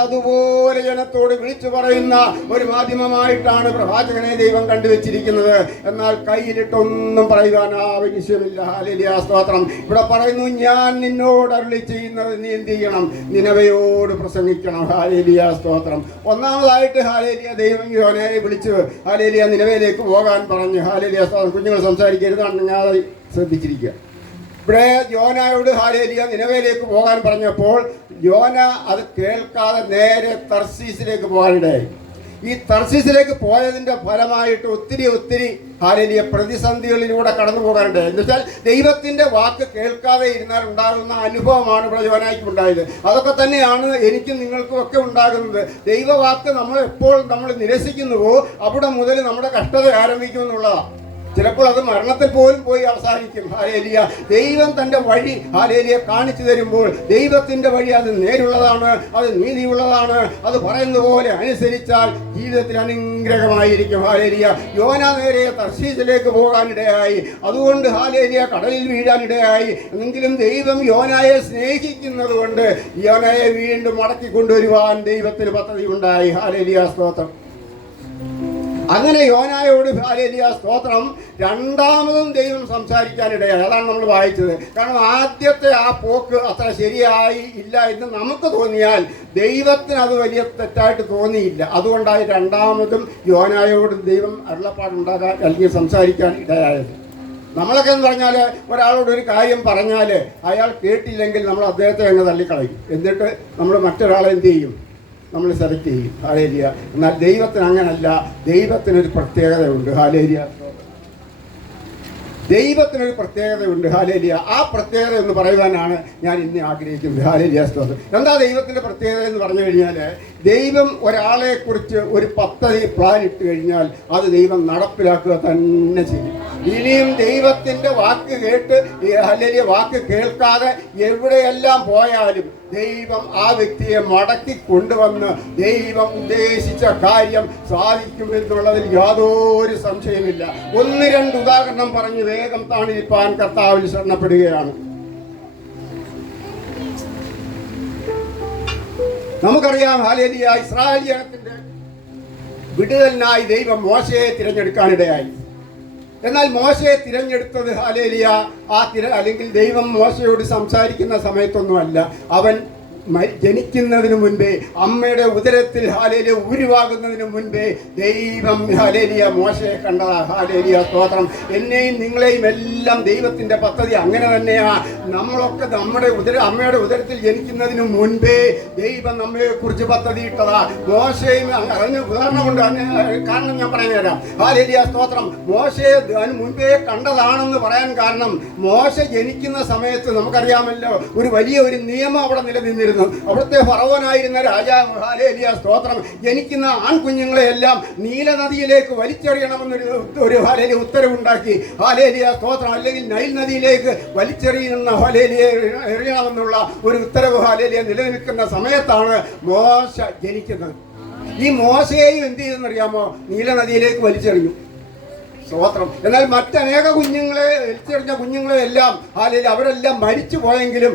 അതുപോലെ ജനത്തോട് വിളിച്ചു പറയുന്ന ഒരു മാധ്യമമായിട്ടാണ് പ്രവാചകനെ ദൈവം കണ്ടുവച്ചിരിക്കുന്നത്. എന്നാൽ കയ്യിലിട്ടൊന്നും പറയുവാൻ ആവശ്യമില്ല. ഹല്ലേലൂയ സ്തോത്രം. ഇവിടെ പറയുന്നു, ഞാൻ നിന്നോട് അരുളി ചെയ്യുന്നത് നീ എന്ത് ചെയ്യണം? നിനവയോട് പ്രസംഗിക്കണം. ഹല്ലേലൂയ സ്തോത്രം. ഒന്നാമതായിട്ട് ഹല്ലേലൂയ ദൈവം യോനയെ വിളിച്ച് ഹല്ലേലൂയ നിനവയിലേക്ക് പോകാൻ പറഞ്ഞു. ഹല്ലേലൂയ സ്തോത്രം. കുഞ്ഞുങ്ങൾ സംസാരിക്കരുതാണ്, ഞാൻ ശ്രദ്ധിച്ചിരിക്കുക. ഇവിടെ യോനായോട് ഹല്ലേലൂയ നിനവയിലേക്ക് പോകാൻ പറഞ്ഞപ്പോൾ യോന അത് കേൾക്കാതെ നേരെ തർശീസിലേക്ക് പോകാനിടയായി. ഈ തർശീസിലേക്ക് പോയതിന്റെ ഫലമായിട്ട് ഒത്തിരി ഹല്ലേലൂയ പ്രതിസന്ധികളിലൂടെ കടന്നു പോകാനുണ്ട്. എന്ന് വെച്ചാൽ ദൈവത്തിന്റെ വാക്ക് കേൾക്കാതെ ഇരുന്നാൽ ഉണ്ടാകുന്ന അനുഭവമാണ് ഇവിടെ യോനായ്ക്ക് ഉണ്ടായത്. അതൊക്കെ തന്നെയാണ് എനിക്കും നിങ്ങൾക്കും ഒക്കെ ഉണ്ടാകുന്നത്. ദൈവവാക്ക് എപ്പോൾ നമ്മൾ നിരസിക്കുന്നുവോ അവിടെ മുതൽ നമ്മുടെ കഷ്ടത ആരംഭിക്കും എന്നുള്ളതാണ്. ചിലപ്പോൾ അത് മരണത്തിൽ പോലും പോയി അവസാനിക്കും. ഹല്ലേലൂയ. ദൈവം തന്റെ വഴി ഹല്ലേലൂയ കാണിച്ചു തരുമ്പോൾ ദൈവത്തിന്റെ വഴി അത് നേരുള്ളതാണ്, അത് നീതിയുള്ളതാണ്. അത് പറയുന്ന പോലെ അനുസരിച്ചാൽ ജീവിതത്തിൽ അനുഗ്രഹമായിരിക്കും. ഹല്ലേലൂയ. യോന നേരെ തർശീസിലേക്ക് പോകാനിടയായി. അതുകൊണ്ട് ഹല്ലേലൂയ കടലിൽ വീഴാനിടയായി. എങ്കിലും ദൈവം യോനായെ സ്നേഹിക്കുന്നത് കൊണ്ട് യോനയെ വീണ്ടും മടക്കി കൊണ്ടുവരുവാൻ ദൈവത്തിന് പദ്ധതി ഉണ്ടായി. ഹല്ലേലൂയ സ്തോത്രം. അങ്ങനെ യോനായോട് ഹല്ലേലൂയ സ്തോത്രം രണ്ടാമതും ദൈവം സംസാരിക്കാനിടയായി. അതാണ് നമ്മൾ വായിച്ചത്. കാരണം ആദ്യത്തെ ആ പോക്ക് അത്ര ശരിയായി ഇല്ല എന്ന് നമുക്ക് തോന്നിയാൽ ദൈവത്തിന് അത് വലിയ തെറ്റായിട്ട് തോന്നിയില്ല. അതുകൊണ്ടായി രണ്ടാമതും യോനായോട് ദൈവം അരുളപ്പാടുണ്ടാകാൻ അല്ലെങ്കിൽ സംസാരിക്കാൻ ഇടയായത്. നമ്മളൊക്കെ എന്ന് പറഞ്ഞാൽ ഒരാളോട് ഒരു കാര്യം പറഞ്ഞാൽ അയാൾ കേട്ടില്ലെങ്കിൽ നമ്മൾ അദ്ദേഹത്തെ അങ്ങ് തള്ളിക്കളയും. എന്നിട്ട് നമ്മൾ മറ്റൊരാളെ എന്ത് ചെയ്യും? നമ്മൾ സെലക്ട് ചെയ്യും. ഹല്ലേലൂയ. എന്നാൽ ദൈവത്തിന് അങ്ങനല്ല. ദൈവത്തിനൊരു പ്രത്യേകതയുണ്ട്. ഹല്ലേലൂയ. ദൈവത്തിനൊരു പ്രത്യേകതയുണ്ട്. ഹല്ലേലൂയ. ആ പ്രത്യേകത എന്ന് പറയുവാനാണ് ഞാൻ ഇന്ന് ആഗ്രഹിക്കുന്നത്. ഹല്ലേലൂയ സ്തോത്രം. എന്താ ദൈവത്തിൻ്റെ പ്രത്യേകത എന്ന് പറഞ്ഞു കഴിഞ്ഞാൽ, ദൈവം ഒരാളെക്കുറിച്ച് ഒരു പദ്ധതി പ്ലാൻ ഇട്ട് കഴിഞ്ഞാൽ അത് ദൈവം നടപ്പിലാക്കുക തന്നെ ചെയ്യും. ഇനിയും ദൈവത്തിൻ്റെ വാക്ക് കേട്ട് ഹല്ലേലൂയ വാക്ക് കേൾക്കാതെ എവിടെയെല്ലാം പോയാലും ദൈവം ആ വ്യക്തിയെ മടക്കി കൊണ്ടുവന്ന് ദൈവം ഉദ്ദേശിച്ച കാര്യം സാധിക്കുമെന്നുള്ളതിൽ യാതൊരു സംശയമില്ല. 1-2 ഉദാഹരണം പറഞ്ഞ് വേഗം താണിരിപ്പാൻ കർത്താവിൽ ശരണപ്പെടുകയാണ്. നമുക്കറിയാം ഹല്ലേലൂയ ഇസ്രായേൽ ജനത്തിന്റെ വിടുതലിനായി ദൈവം മോശയെ തിരഞ്ഞെടുക്കാനിടയായി. എന്നാൽ മോശയെ തിരഞ്ഞെടുത്തത് ഹല്ലേലൂയ അല്ലെങ്കിൽ ദൈവം മോശയോട് സംസാരിക്കുന്ന സമയത്തൊന്നുമല്ല. അവൻ ജനിക്കുന്നതിന് മുൻപേ, അമ്മയുടെ ഉദരത്തിൽ ഹല്ലേലൂയ ഉരുവാകുന്നതിന് മുൻപേ ദൈവം ഹല്ലേലൂയ മോശയെ കണ്ടതാ. ഹല്ലേലൂയ സ്തോത്രം. എന്നെയും നിങ്ങളെയും എല്ലാം ദൈവത്തിന്റെ പദ്ധതി അങ്ങനെ തന്നെയാ. നമ്മളൊക്കെ അമ്മയുടെ ഉദരത്തിൽ ജനിക്കുന്നതിന് മുൻപേ ദൈവം നമ്മെ കുറിച്ച് പദ്ധതി ഇട്ടതാ. മോശയും അതിന് ഉദാഹരണമുണ്ട്. കാരണം ഞാൻ പറഞ്ഞു തരാം. ഹല്ലേലൂയ സ്തോത്രം. മോശയെ അതിന് മുൻപേ കണ്ടതാണെന്ന് പറയാൻ കാരണം, മോശ ജനിക്കുന്ന സമയത്ത് നമുക്കറിയാമല്ലോ ഒരു വലിയ നിയമം അവിടെ നിലനിന്നിരുന്നു. അവിടുത്തെ ഫറവോനായിരുന്ന രാജാവ് ഹല്ലേലൂയ സ്തോത്രം ജനിക്കുന്ന ആൺകുഞ്ഞുങ്ങളെ എല്ലാം നീലനദിയിലേക്ക് വലിച്ചെറിയണമെന്നൊരു ഹല്ലേലൂയ ഉത്തരവുണ്ടാക്കി. ഹല്ലേലൂയ സ്തോത്രം. അല്ലെങ്കിൽ നൈൽ നദിയിലേക്ക് വലിച്ചെറിയുന്ന ഹല്ലേലൂയ എറിയണമെന്നുള്ള ഒരു ഉത്തരവ് ഹല്ലേലൂയ നിലനിൽക്കുന്ന സമയത്താണ് മോശ ജനിക്കുന്നത്. ഈ മോശയെയും എന്ത് ചെയ്തെന്നറിയാമോ? നീലനദിയിലേക്ക് വലിച്ചെറിഞ്ഞു. സ്തോത്രം. എന്നാൽ മറ്റനേക കുഞ്ഞുങ്ങളെ എരിച്ചെറിഞ്ഞ കുഞ്ഞുങ്ങളെ എല്ലാം ഹാലേലിയ അവരെല്ലാം മരിച്ചു പോയെങ്കിലും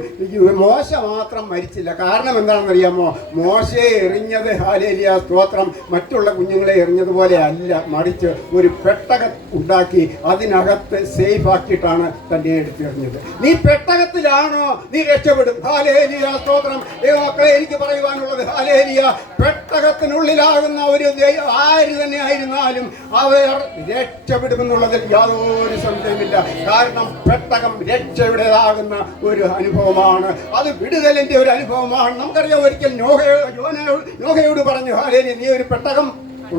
മോശ മാത്രം മരിച്ചില്ല. കാരണം എന്താണെന്നറിയാമോ? മോശയെ എറിഞ്ഞത് ഹാലേലിയ സ്തോത്രം മറ്റുള്ള കുഞ്ഞുങ്ങളെ എറിഞ്ഞതുപോലെ അല്ല, മറിച്ച് ഒരു പെട്ടകം ഉണ്ടാക്കി അതിനകത്ത് സേഫ് ആക്കിയിട്ടാണ് തന്നെ എടുത്തെറിഞ്ഞത്. നീ പെട്ടകത്തിലാണോ നീ രക്ഷപ്പെടും. ഹാലേലിയ സ്തോത്രം. മക്കളെ, എനിക്ക് പറയുവാനുള്ളത് ഹാലേലിയ പെട്ടകത്തിനുള്ളിലാകുന്ന ഒരു ആര് തന്നെ ആയിരുന്നാലും അവർ രക്ഷപ്പെടുമെന്നുള്ളതിൽ യാതൊരു സംശയമില്ല. കാരണം പെട്ടകം രക്ഷയുടേതാകുന്ന ഒരു അനുഭവമാണ്, അത് വിടുതലിന്റെ ഒരു അനുഭവമാണ്. നമുക്കറിയാം, ഒരിക്കൽ നോഹയോട് പറഞ്ഞു, ഹാലേലിയ നീ ഒരു പെട്ടകം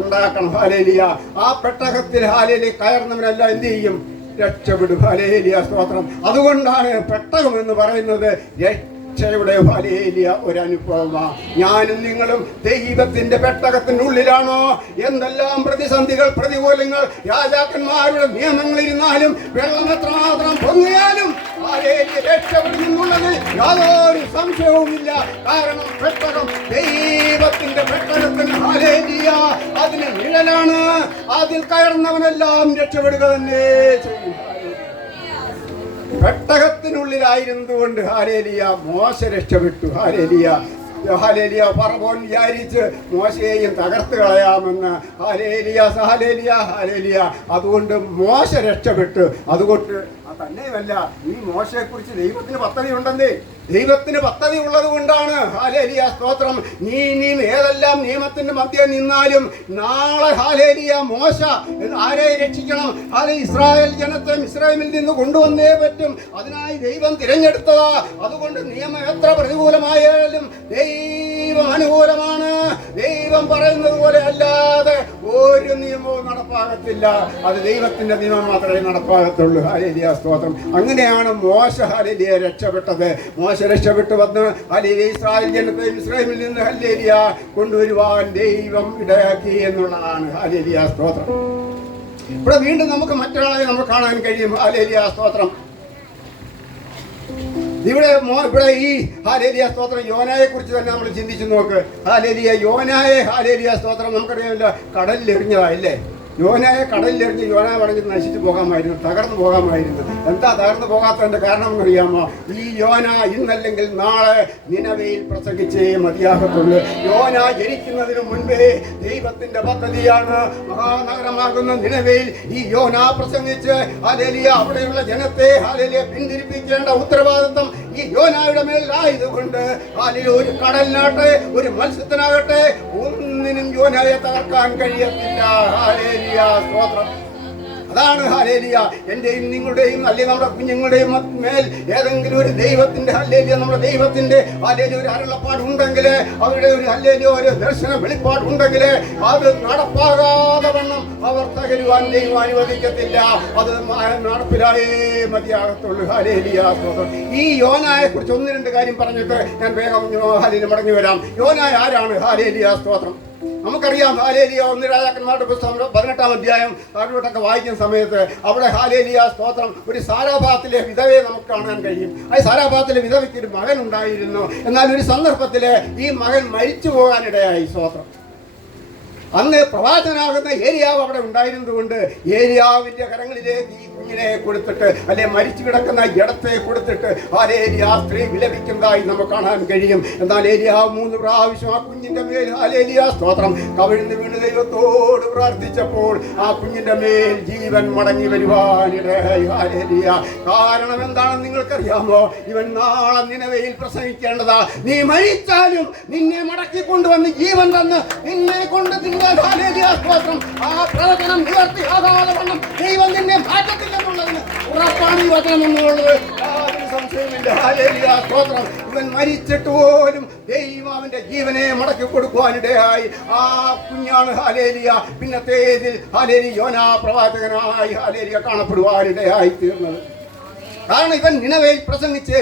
ഉണ്ടാക്കണം. ഹാലേലിയ ആ പെട്ടകത്തിൽ ഹാലേലിയ കയറുന്നവരെല്ലാം എന്ത് ചെയ്യും? രക്ഷപ്പെടും. ഹാലേലിയ സ്തോത്രം. അതുകൊണ്ടാണ് പെട്ടകം എന്ന് പറയുന്നത് രക്ഷയുടെ ഹാലേലിയ ഒരു അനുഭവമാണ്. ഞാനും നിങ്ങളും ദൈവത്തിന്റെ പെട്ടകത്തിനുള്ളിലാണോ? എന്തെല്ലാം പ്രതിസന്ധികൾ, പ്രതികൂലങ്ങൾ, രാജാക്കന്മാരുടെ നിയമങ്ങളിരുന്നാലും, വെള്ളം എത്രമാത്രം പൊങ്ങിയാലും രക്ഷപ്പെടുമെന്നുള്ളത് യാതൊരു സംശയവുമില്ല. കാരണം പെട്ടകം ദൈവത്തിന്റെ പെട്ടകത്തിന് ഹാലേലിയ അതിന് നിഴലാണ്. അതിൽ കയറുന്നവനെല്ലാം രക്ഷപ്പെടുക തന്നെ ചെയ്യും. പെട്ടകത്തിനുള്ളിലായിരുന്നുകൊണ്ട് ഹാലേലിയ മോശ രക്ഷപ്പെട്ടു. ഹാലേലിയ ഫറവോൻ വിചാരിച്ച് മോശയെയും തകർത്ത് കളയാമെന്ന്. ഹാലേലിയ അതുകൊണ്ട് മോശ രക്ഷപ്പെട്ടു. അതുകൊണ്ട് തന്നെയുമല്ല, ഈ മോശയെക്കുറിച്ച് ദൈവത്തിന് പദ്ധതി ഉണ്ടെന്നേ. ദൈവത്തിന് പദ്ധതി ഉള്ളത് കൊണ്ടാണ് ഹാലേലിയ സ്തോത്രം നീ ഏതെല്ലാം നിയമത്തിന്റെ മധ്യേ നിന്നാലും നാളെ ഹാലേലിയ മോശ ആരെ രക്ഷിക്കണം? ഇസ്രായേൽ ജനത്തെ ഇസ്രായേലിൽ നിന്ന് കൊണ്ടുവന്നേ പറ്റും. അതിനായി ദൈവം തിരഞ്ഞെടുത്തതാ. അതുകൊണ്ട് നിയമം എത്ര പ്രതികൂലമായാലും ദൈവം അനുകൂലമാണ്. ദൈവം പറയുന്നത് പോലെ അല്ലാതെ ഒരു നിയമവും നടപ്പാകത്തില്ല. അത് ദൈവത്തിന്റെ നിയമം മാത്രമേ നടപ്പാകത്തുള്ളൂ. ഹാലേലിയ സ്തോത്രം. അങ്ങനെയാണ് മോശ ഹാലേലിയ രക്ഷപ്പെട്ടത്. മോശ രക്ഷപ്പെട്ടു വന്ന് ഹാലേലിയ ഇസ്രായേൽ ജനത്തെ ഇസ്രായേലിൽ നിന്ന് ഹാലേലിയ കൊണ്ടുവരുവാൻ ദൈവം ഇടയാക്കി എന്നുള്ളതാണ്. ഹാലേലിയ സ്തോത്രം. ഇവിടെ വീണ്ടും നമുക്ക് മറ്റൊരാളെ നമുക്ക് കാണാൻ കഴിയും. ഹാലേലിയ സ്തോത്രം. ഇവിടെ ഈ ഹാലേലിയ സ്തോത്രം യോനായെ കുറിച്ച് തന്നെ നമ്മൾ ചിന്തിച്ചു നോക്ക്. യോനായെ ഹാലേലിയ സ്തോത്രം നമുക്കറിയാമല്ലോ, കടലിൽ എറിഞ്ഞതായില്ലേ? യോനായെ കടലിലെറിഞ്ഞ് യോന പറഞ്ഞ് നശിച്ചു പോകാമായിരുന്നു, തകർന്നു പോകാമായിരുന്നു. എന്താ തകർന്നു പോകാത്തതിന്റെ കാരണം എന്നറിയാമോ? ഈ യോന ഇന്നല്ലെങ്കിൽ നാളെ നിനവയിൽ പ്രസംഗിച്ചേ മതിയാകത്തുള്ളൂ. യോന ജനിക്കുന്നതിന് മുൻപേ ദൈവത്തിന്റെ പദ്ധതിയാണ് മഹാനഗരമാകുന്ന നിനവയിൽ ഈ യോന പ്രസംഗിച്ച് ഹാലേലിയ അവിടെയുള്ള ജനത്തെ ഹാലേലിയ പിന്തിരിപ്പിക്കേണ്ട ഉത്തരവാദിത്വം ഈ യോനായുടെ മേലായതുകൊണ്ട് ഹാലേലിയ ഒരു കടലിനാട്ടെ ഒരു മത്സ്യത്തിനാകട്ടെ ഒന്നിനും യോനായെ തകർക്കാൻ കഴിയത്തില്ല. ഹാലേലിയ സ്തോത്രം. അതാണ് ഹാലേലിയ എന്റെയും നിങ്ങളുടെയും അല്ലെങ്കിൽ നമ്മുടെ കുഞ്ഞുങ്ങളുടെയും മേൽ ഏതെങ്കിലും ഒരു ദൈവത്തിന്റെ ഹാലേലിയ നമ്മുടെ ദൈവത്തിന്റെ ഹാലേലിയ ഒരു അരുളപ്പാടുണ്ടെങ്കിൽ, അവരുടെ ഒരു ഹാലേലിയ ഒരു ദർശന വെളിപ്പാടുണ്ടെങ്കിൽ അത് നടപ്പാകാതെ വണ്ണം അവർ തകരുവാൻ ദൈവം അനുവദിക്കത്തില്ല. അത് നടപ്പിലായേ മതിയാകത്തുള്ളൂ. ഹാലേലിയ സ്തോത്രം. ഈ യോനായെ കുറിച്ച് ഒന്ന് രണ്ട് കാര്യം പറഞ്ഞിട്ട് ഞാൻ വേഗം ഹാലേലിയ മടങ്ങി വരാം. യോനായ ആരാണ്? ഹാലേലിയ സ്തോത്രം. നമുക്കറിയാം ഹാലേലിയ 1 രാജാക്കന്മാരുടെ പുസ്തകം 18-ാം അധ്യായം താഴോട്ടൊക്കെ വായിക്കുന്ന സമയത്ത് അവിടെ ഹാലേലിയ സ്തോത്രം ഒരു സാരാഭാത്തിലെ വിധവയെ നമുക്ക് കാണാൻ കഴിയും. ആ സാരാഭാത്തിലെ വിധവയ്ക്ക് ഒരു മകൻ ഉണ്ടായിരുന്നു. എന്നാൽ ഒരു സന്ദർഭത്തില് ഈ മകൻ മരിച്ചു പോകാനിടയായി. സ്തോത്രം. അന്ന് പ്രവാചകനാകുന്ന ഏലിയാവ് അവിടെ ഉണ്ടായിരുന്നതുകൊണ്ട് ഏലിയാവിന്റെ കരങ്ങളിലേക്ക് ഈ കുഞ്ഞിനെ കൊടുത്തിട്ട് അല്ലെ മരിച്ചു കിടക്കുന്ന ജഡത്തെ കൊടുത്തിട്ട് ആ സ്ത്രീ വിലപിക്കുന്നതായി നമുക്ക് കാണാൻ കഴിയും. എന്നാൽ ഏലിയാവ് 3 പ്രാവശ്യം ആ കുഞ്ഞിന്റെ മേൽ ഹാലേലിയ സ്തോത്രം കവിഴ്ന്ന് വീണ് ദൈവത്തോട് പ്രാർത്ഥിച്ചപ്പോൾ ആ കുഞ്ഞിന്റെ മേൽ ജീവൻ മടങ്ങി വരുവാനിടയായി. ഹാലേലിയ. കാരണം എന്താണെന്ന് നിങ്ങൾക്കറിയാമോ? ഇവൻ നാളെ നിനവയിൽ പ്രസംഗിക്കേണ്ടതാ. നീ മരിച്ചാലും നിന്നെ മടക്കി കൊണ്ടുവന്ന് ജീവൻ തന്ന് നിന്നെ കൊണ്ട് ആ പ്രവചനം നിവർത്തിയാകാതെ വണ്ണം ദൈവം നിന്നെ മാറ്റത്തില്ലെന്നുള്ളതിന് ഉറപ്പാണ് ഈ വചനം എന്നുള്ളത്. യാതൊരു സംശയമില്ല. ഹാലേലിയ സ്തോത്രം. ഇവൻ മരിച്ചിട്ട് പോലും ദൈവം അവന്റെ ജീവനെ മടക്കി കൊടുക്കുവാനിടയായി. ആ കുഞ്ഞാണ് ഹാലേലിയ പിന്നത്തേതിൽ ഹാലേലിയ യോനാ പ്രവാചകനായി ഹാലേലിയ കാണപ്പെടുവാനിടയായി തീർന്നത്. കാരണം ഇവൻ നിനവേൽ പ്രസംഗിച്ചേ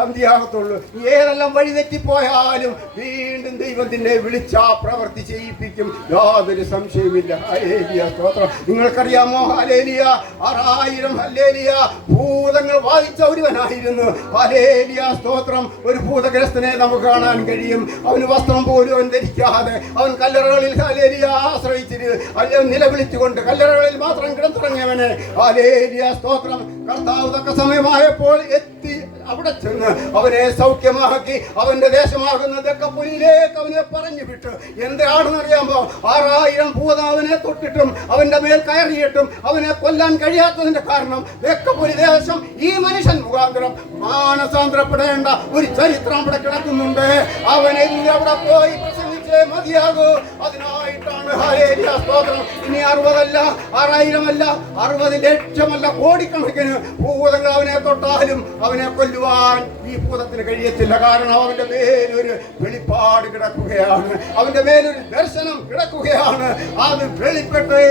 മതിയാകത്തുള്ളൂ. ഏതെല്ലാം വഴി തെറ്റിപ്പോയാലും വീണ്ടും ദൈവത്തിനെ വിളിച്ചാ പ്രവൃത്തി ചെയ്യിപ്പിക്കും, യാതൊരു സംശയമില്ല. ഹല്ലേലൂയ, സ്തോത്രം. നിങ്ങൾക്കറിയാമോ, ഹല്ലേലൂയ, 6000 ഹല്ലേലൂയ ഭൂതങ്ങൾ വാദിച്ച ഒരുവനായിരുന്നു. ഹല്ലേലൂയ, സ്തോത്രം. ഒരു ഭൂതഗ്രസ്തനെ നമുക്ക് കാണാൻ കഴിയും. അവന് വസ്ത്രം പോലും അവൻ ധരിക്കാതെ അവൻ കല്ലറകളിൽ ഹല്ലേലൂയ ആശ്രയിച്ചിട്ട് അല്ലെങ്കിൽ നിലവിളിച്ചുകൊണ്ട് കല്ലറകളിൽ മാത്രം കിടന്നുറങ്ങിയവനെ ഹല്ലേലൂയ, സ്തോത്രം. കർത്താവ് തക്ക സമയമായപ്പോൾ എത്തി അവിടെ ചെന്ന് അവനെ സൗഖ്യമാക്കി അവന്റെ ദേശമാകുന്ന ദക്കപ്പൊലിയിലേക്ക് അവനെ പറഞ്ഞു വിട്ടു. എന്താണെന്നറിയാമോ, 6000 ഭൂതം അവനെ തൊട്ടിട്ടും അവന്റെ മേൽ കയറിയിട്ടും അവനെ കൊല്ലാൻ കഴിയാത്തതിന്റെ കാരണം ദക്കപ്പൊലി ദേശം ഈ മനുഷ്യൻ മുഖാന്തരം മാനസാന്തരപ്പെടേണ്ട ഒരു ചരിത്രം അവിടെ കിടക്കുന്നുണ്ട്. അവനെ അവിടെ പോയി പ്രസംഗിച്ചേ മതിയാകൂ. അതിനായിട്ടാണ് ഹല്ലേലൂയ, സ്തോത്രം. ഇനി 60 അല്ല, 6000 അല്ല, 60 ലക്ഷമല്ല, കോടിക്കണക്കിന് ഭൂതങ്ങൾ അവനെ തൊട്ടാലും അവനെ കൊല്ലുവാൻ ഈ ഭൂതത്തിന് കഴിയത്തില്ല. കാരണം അവന്റെ മേലൊരു വെളിപ്പാട് കിടക്കുകയാണ്, അവന്റെ മേലൊരു ദർശനം കിടക്കുകയാണ്. അത് വെളിപ്പെട്ടേ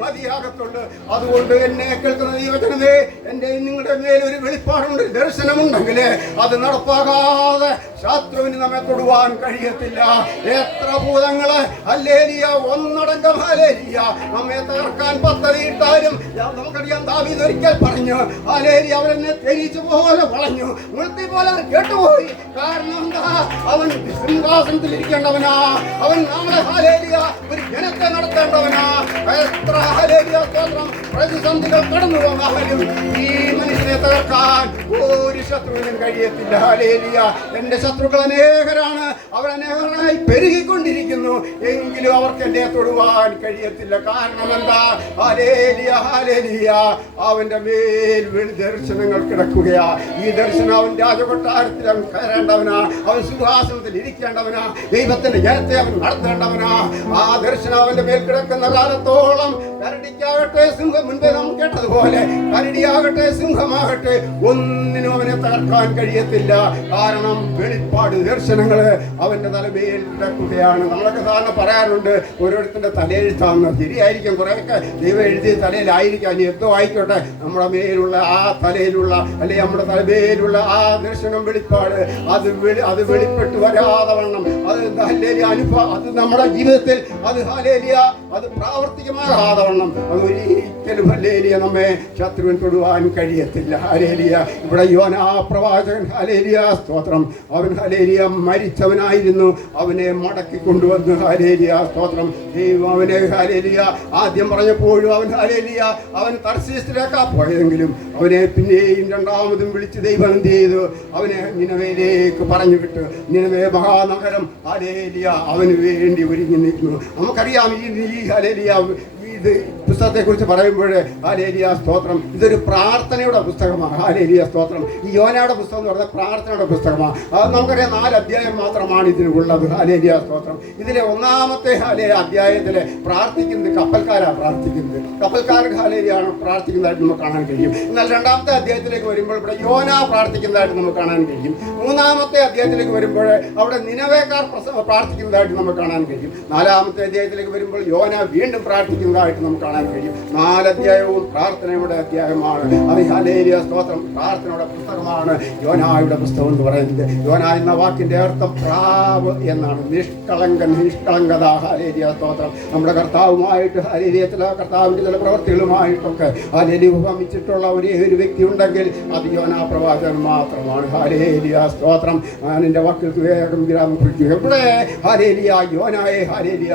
മതിയാകത്തുള്ളൂ. അതുകൊണ്ട് എന്നെ കേൾക്കുന്ന ദൈവജനമേ, എന്റെ നിങ്ങളുടെ മേലൊരു വെളിപ്പാടുണ്ട്, ദർശനമുണ്ടെങ്കിൽ അത് നടപ്പാകാതെ ശത്രുവിന് നമ്മെ തൊടുവാൻ കഴിയത്തില്ല. എത്ര ഭൂതങ്ങള് ഹല്ലേലൂയ ഒന്നടങ്കം ഹല്ലേലൂയ നമ്മെ തകർക്കാൻ പദ്ധതിയിട്ടാലും നമുക്കറിയാം, ദാവീദ് ഒരിക്കൽ പറഞ്ഞു, ഹല്ലേലൂയ അവരെന്നെ തെരിച്ചു പോലെ വളഞ്ഞു, മുൾത്തി പോലെ കേട്ടുപോയി. കാരണം എന്താ? അവൻ സിംഹാസനത്തിൽ ഇരിക്കേണ്ടവനാ, അവൻ നാളെ ഹല്ലേലൂയ ഒരു ജനത്തെ നടത്തേണ്ടവനാ. എത്ര ഹല്ലേലൂയ, സ്തോത്രം, പ്രതിസന്ധികൾ കടന്നു പോകാനും ഈ മനുഷ്യനെ തകർക്കാൻ ഒരു ശത്രുവിനും കഴിയത്തില്ല. ഹല്ലേലൂയ. എന്റെ ശത്രുക്കൾ അനേകരാണ്, അവർ അനേകരായി പെരുകിക്കൊണ്ടിരിക്കുന്നു, എങ്കിലും അവർക്ക് എന്നെ തൊടുവാൻ കഴിയത്തില്ല. കാരണം എന്താ? ഹല്ലേലൂയ, ഹല്ലേലൂയ, അവന്റെ മേൽ ദർശനങ്ങൾ കിടക്കുകയാ. ഈ ദർശനം അവൻ രാജകൊട്ടാരത്തിൽ അവൻ കയറേണ്ടവനാ, അവൻ സിംഹാസനത്തിൽ ഇരിക്കേണ്ടവനാ, ദൈവത്തിന്റെ ജനത്തെ അവൻ നടത്തേണ്ടവനാ. ആ ദർശനം അവന്റെ മേൽ കിടക്കുന്ന കാലത്തോളം കരടിക്കാകട്ടെ സിംഹം, മുൻപേ നാം കേട്ടതുപോലെ കരടിയാകട്ടെ സിംഹമാകട്ടെ ഒന്നിനും അവനെ തകർക്കാൻ കഴിയത്തില്ല. കാരണം വെളിപ്പാട് ദർശനങ്ങള് അവന്റെ തലമേൽ കിടക്കുകയാണ്. നമ്മളൊക്കെ സാധാരണ പറയാറുണ്ട്, ഓരോരുത്തരുടെ തലയെഴുത്താന്ന്. ശരിയായിരിക്കും, കുറെയൊക്കെ ദൈവം എഴുതിയ തലയിലായിരിക്കാം, ഇനി എന്തോ ആയിക്കോട്ടെ. നമ്മുടെ മേലുള്ള ആ തലയിലുള്ള അല്ലെങ്കിൽ നമ്മുടെ തലമേലുള്ള ആ ദർശനം വെളിപ്പാട് അത് വെളിപ്പെട്ട് വരാതെ വണ്ണം അത് ഹല്ലേലൂയ അനുഭവം അത് നമ്മുടെ ജീവിതത്തിൽ അത് ഹല്ലേലൂയ അത് പ്രാവർത്തികമാകാതെ വണ്ണം അത് ഒരിക്കലും ഹല്ലേലൂയ നമ്മെ ശത്രുവിൻ തൊടുവാൻ കഴിയത്തില്ല. ഹല്ലേലൂയ. ഇവിടെ യോനാ പ്രവാചകൻ ഹല്ലേലൂയ, സ്തോത്രം, അവൻ ഹല്ലേലൂയ മരിച്ചവനായിരുന്നു, അവനെ മടക്കി കൊണ്ടുവന്ന് ഹല്ലേലൂയ, സ്തോത്രം, ദൈവം അവനെ ഹല്ലേലൂയ ആദ്യം പറഞ്ഞപ്പോഴും അവൻ ഹല്ലേലൂയ അവൻ തർശീസിലേക്കാ പോയതെങ്കിലും അവനെ പിന്നെയും രണ്ടാമതും വിളിച്ച് ദൈവം എന്ത് ചെയ്തു? അവനെ നിനവേലേക്ക് പറഞ്ഞു വിട്ടു. നിനവേ മഹാനഗരം ഹല്ലേലൂയ അവന് വേണ്ടി ഒരുങ്ങി നിൽക്കുന്നു. നമുക്കറിയാം ഈ ഹല്ലേലൂയ ഇത് പുസ്തകത്തെ കുറിച്ച് പറയുമ്പോൾ ഹല്ലേലൂയ, സ്തോത്രം, ഇതൊരു പ്രാർത്ഥനയുടെ പുസ്തകമാണ്. ഹല്ലേലൂയ, സ്തോത്രം. ഈ യോനയുടെ പുസ്തകം എന്ന് പറഞ്ഞാൽ പ്രാർത്ഥനയുടെ പുസ്തകമാണ്. അത് നമുക്കറിയാം 4 അധ്യായം മാത്രമാണ് ഇതിനുള്ളത്. ഹല്ലേലൂയ, സ്തോത്രം. ഇതിലെ 1-ാമത്തെ അധ്യായത്തിൽ പ്രാർത്ഥിക്കുന്നത് കപ്പൽക്കാരാണ് പ്രാർത്ഥിക്കുന്നത്. കപ്പൽക്കാർക്ക് ഹല്ലേലൂയാണ് പ്രാർത്ഥിക്കുന്നതായിട്ട് നമുക്ക് കാണാൻ കഴിയും. എന്നാൽ 2-ാമത്തെ അധ്യായത്തിലേക്ക് വരുമ്പോൾ ഇവിടെ യോന പ്രാർത്ഥിക്കുന്നതായിട്ട് നമുക്ക് കാണാൻ കഴിയും. 3-ാമത്തെ അധ്യായത്തിലേക്ക് വരുമ്പോൾ അവിടെ നിനവേക്കാർ പ്രാർത്ഥിക്കുന്നതായിട്ട് നമുക്ക് കാണാൻ കഴിയും. 4-ാമത്തെ അധ്യായത്തിലേക്ക് വരുമ്പോൾ യോന വീണ്ടും പ്രാർത്ഥിക്കുന്നതായിട്ട് നമുക്ക് കാണാൻ കഴിയും. 4 അധ്യായവും പ്രാർത്ഥനയുടെ അധ്യായമാണ്. അത് ഹല്ലേലൂയ, സ്തോത്രം, പ്രാർത്ഥനയുടെ പുസ്തകമാണ് യോനായുടെ പുസ്തകം എന്ന് പറയുന്നത്. യോന എന്ന വാക്കിന്റെ അർത്ഥം പ്രാവ് എന്നാണ്. നിഷ്കളങ്കത. ഹല്ലേലൂയ, സ്തോത്രം. നമ്മുടെ കർത്താവുമായിട്ട് ഹല്ലേലൂയ കർത്താവിന്റെ ചില പ്രവൃത്തികളുമായിട്ടൊക്കെ ഹല്ലേലൂയ ഉപമിച്ചിട്ടുള്ള ഒരേ ഒരു വ്യക്തി ഉണ്ടെങ്കിൽ അത് യോനാ പ്രവാചകൻ മാത്രമാണ്. ഹല്ലേലൂയ, സ്തോത്രം. എന്റെ വാക്കുകൾക്ക് വേഗം വിരാമം കുറിക്കുക. ഇവിടെ ഹല്ലേലൂയ യോനായെ ഹല്ലേലൂയ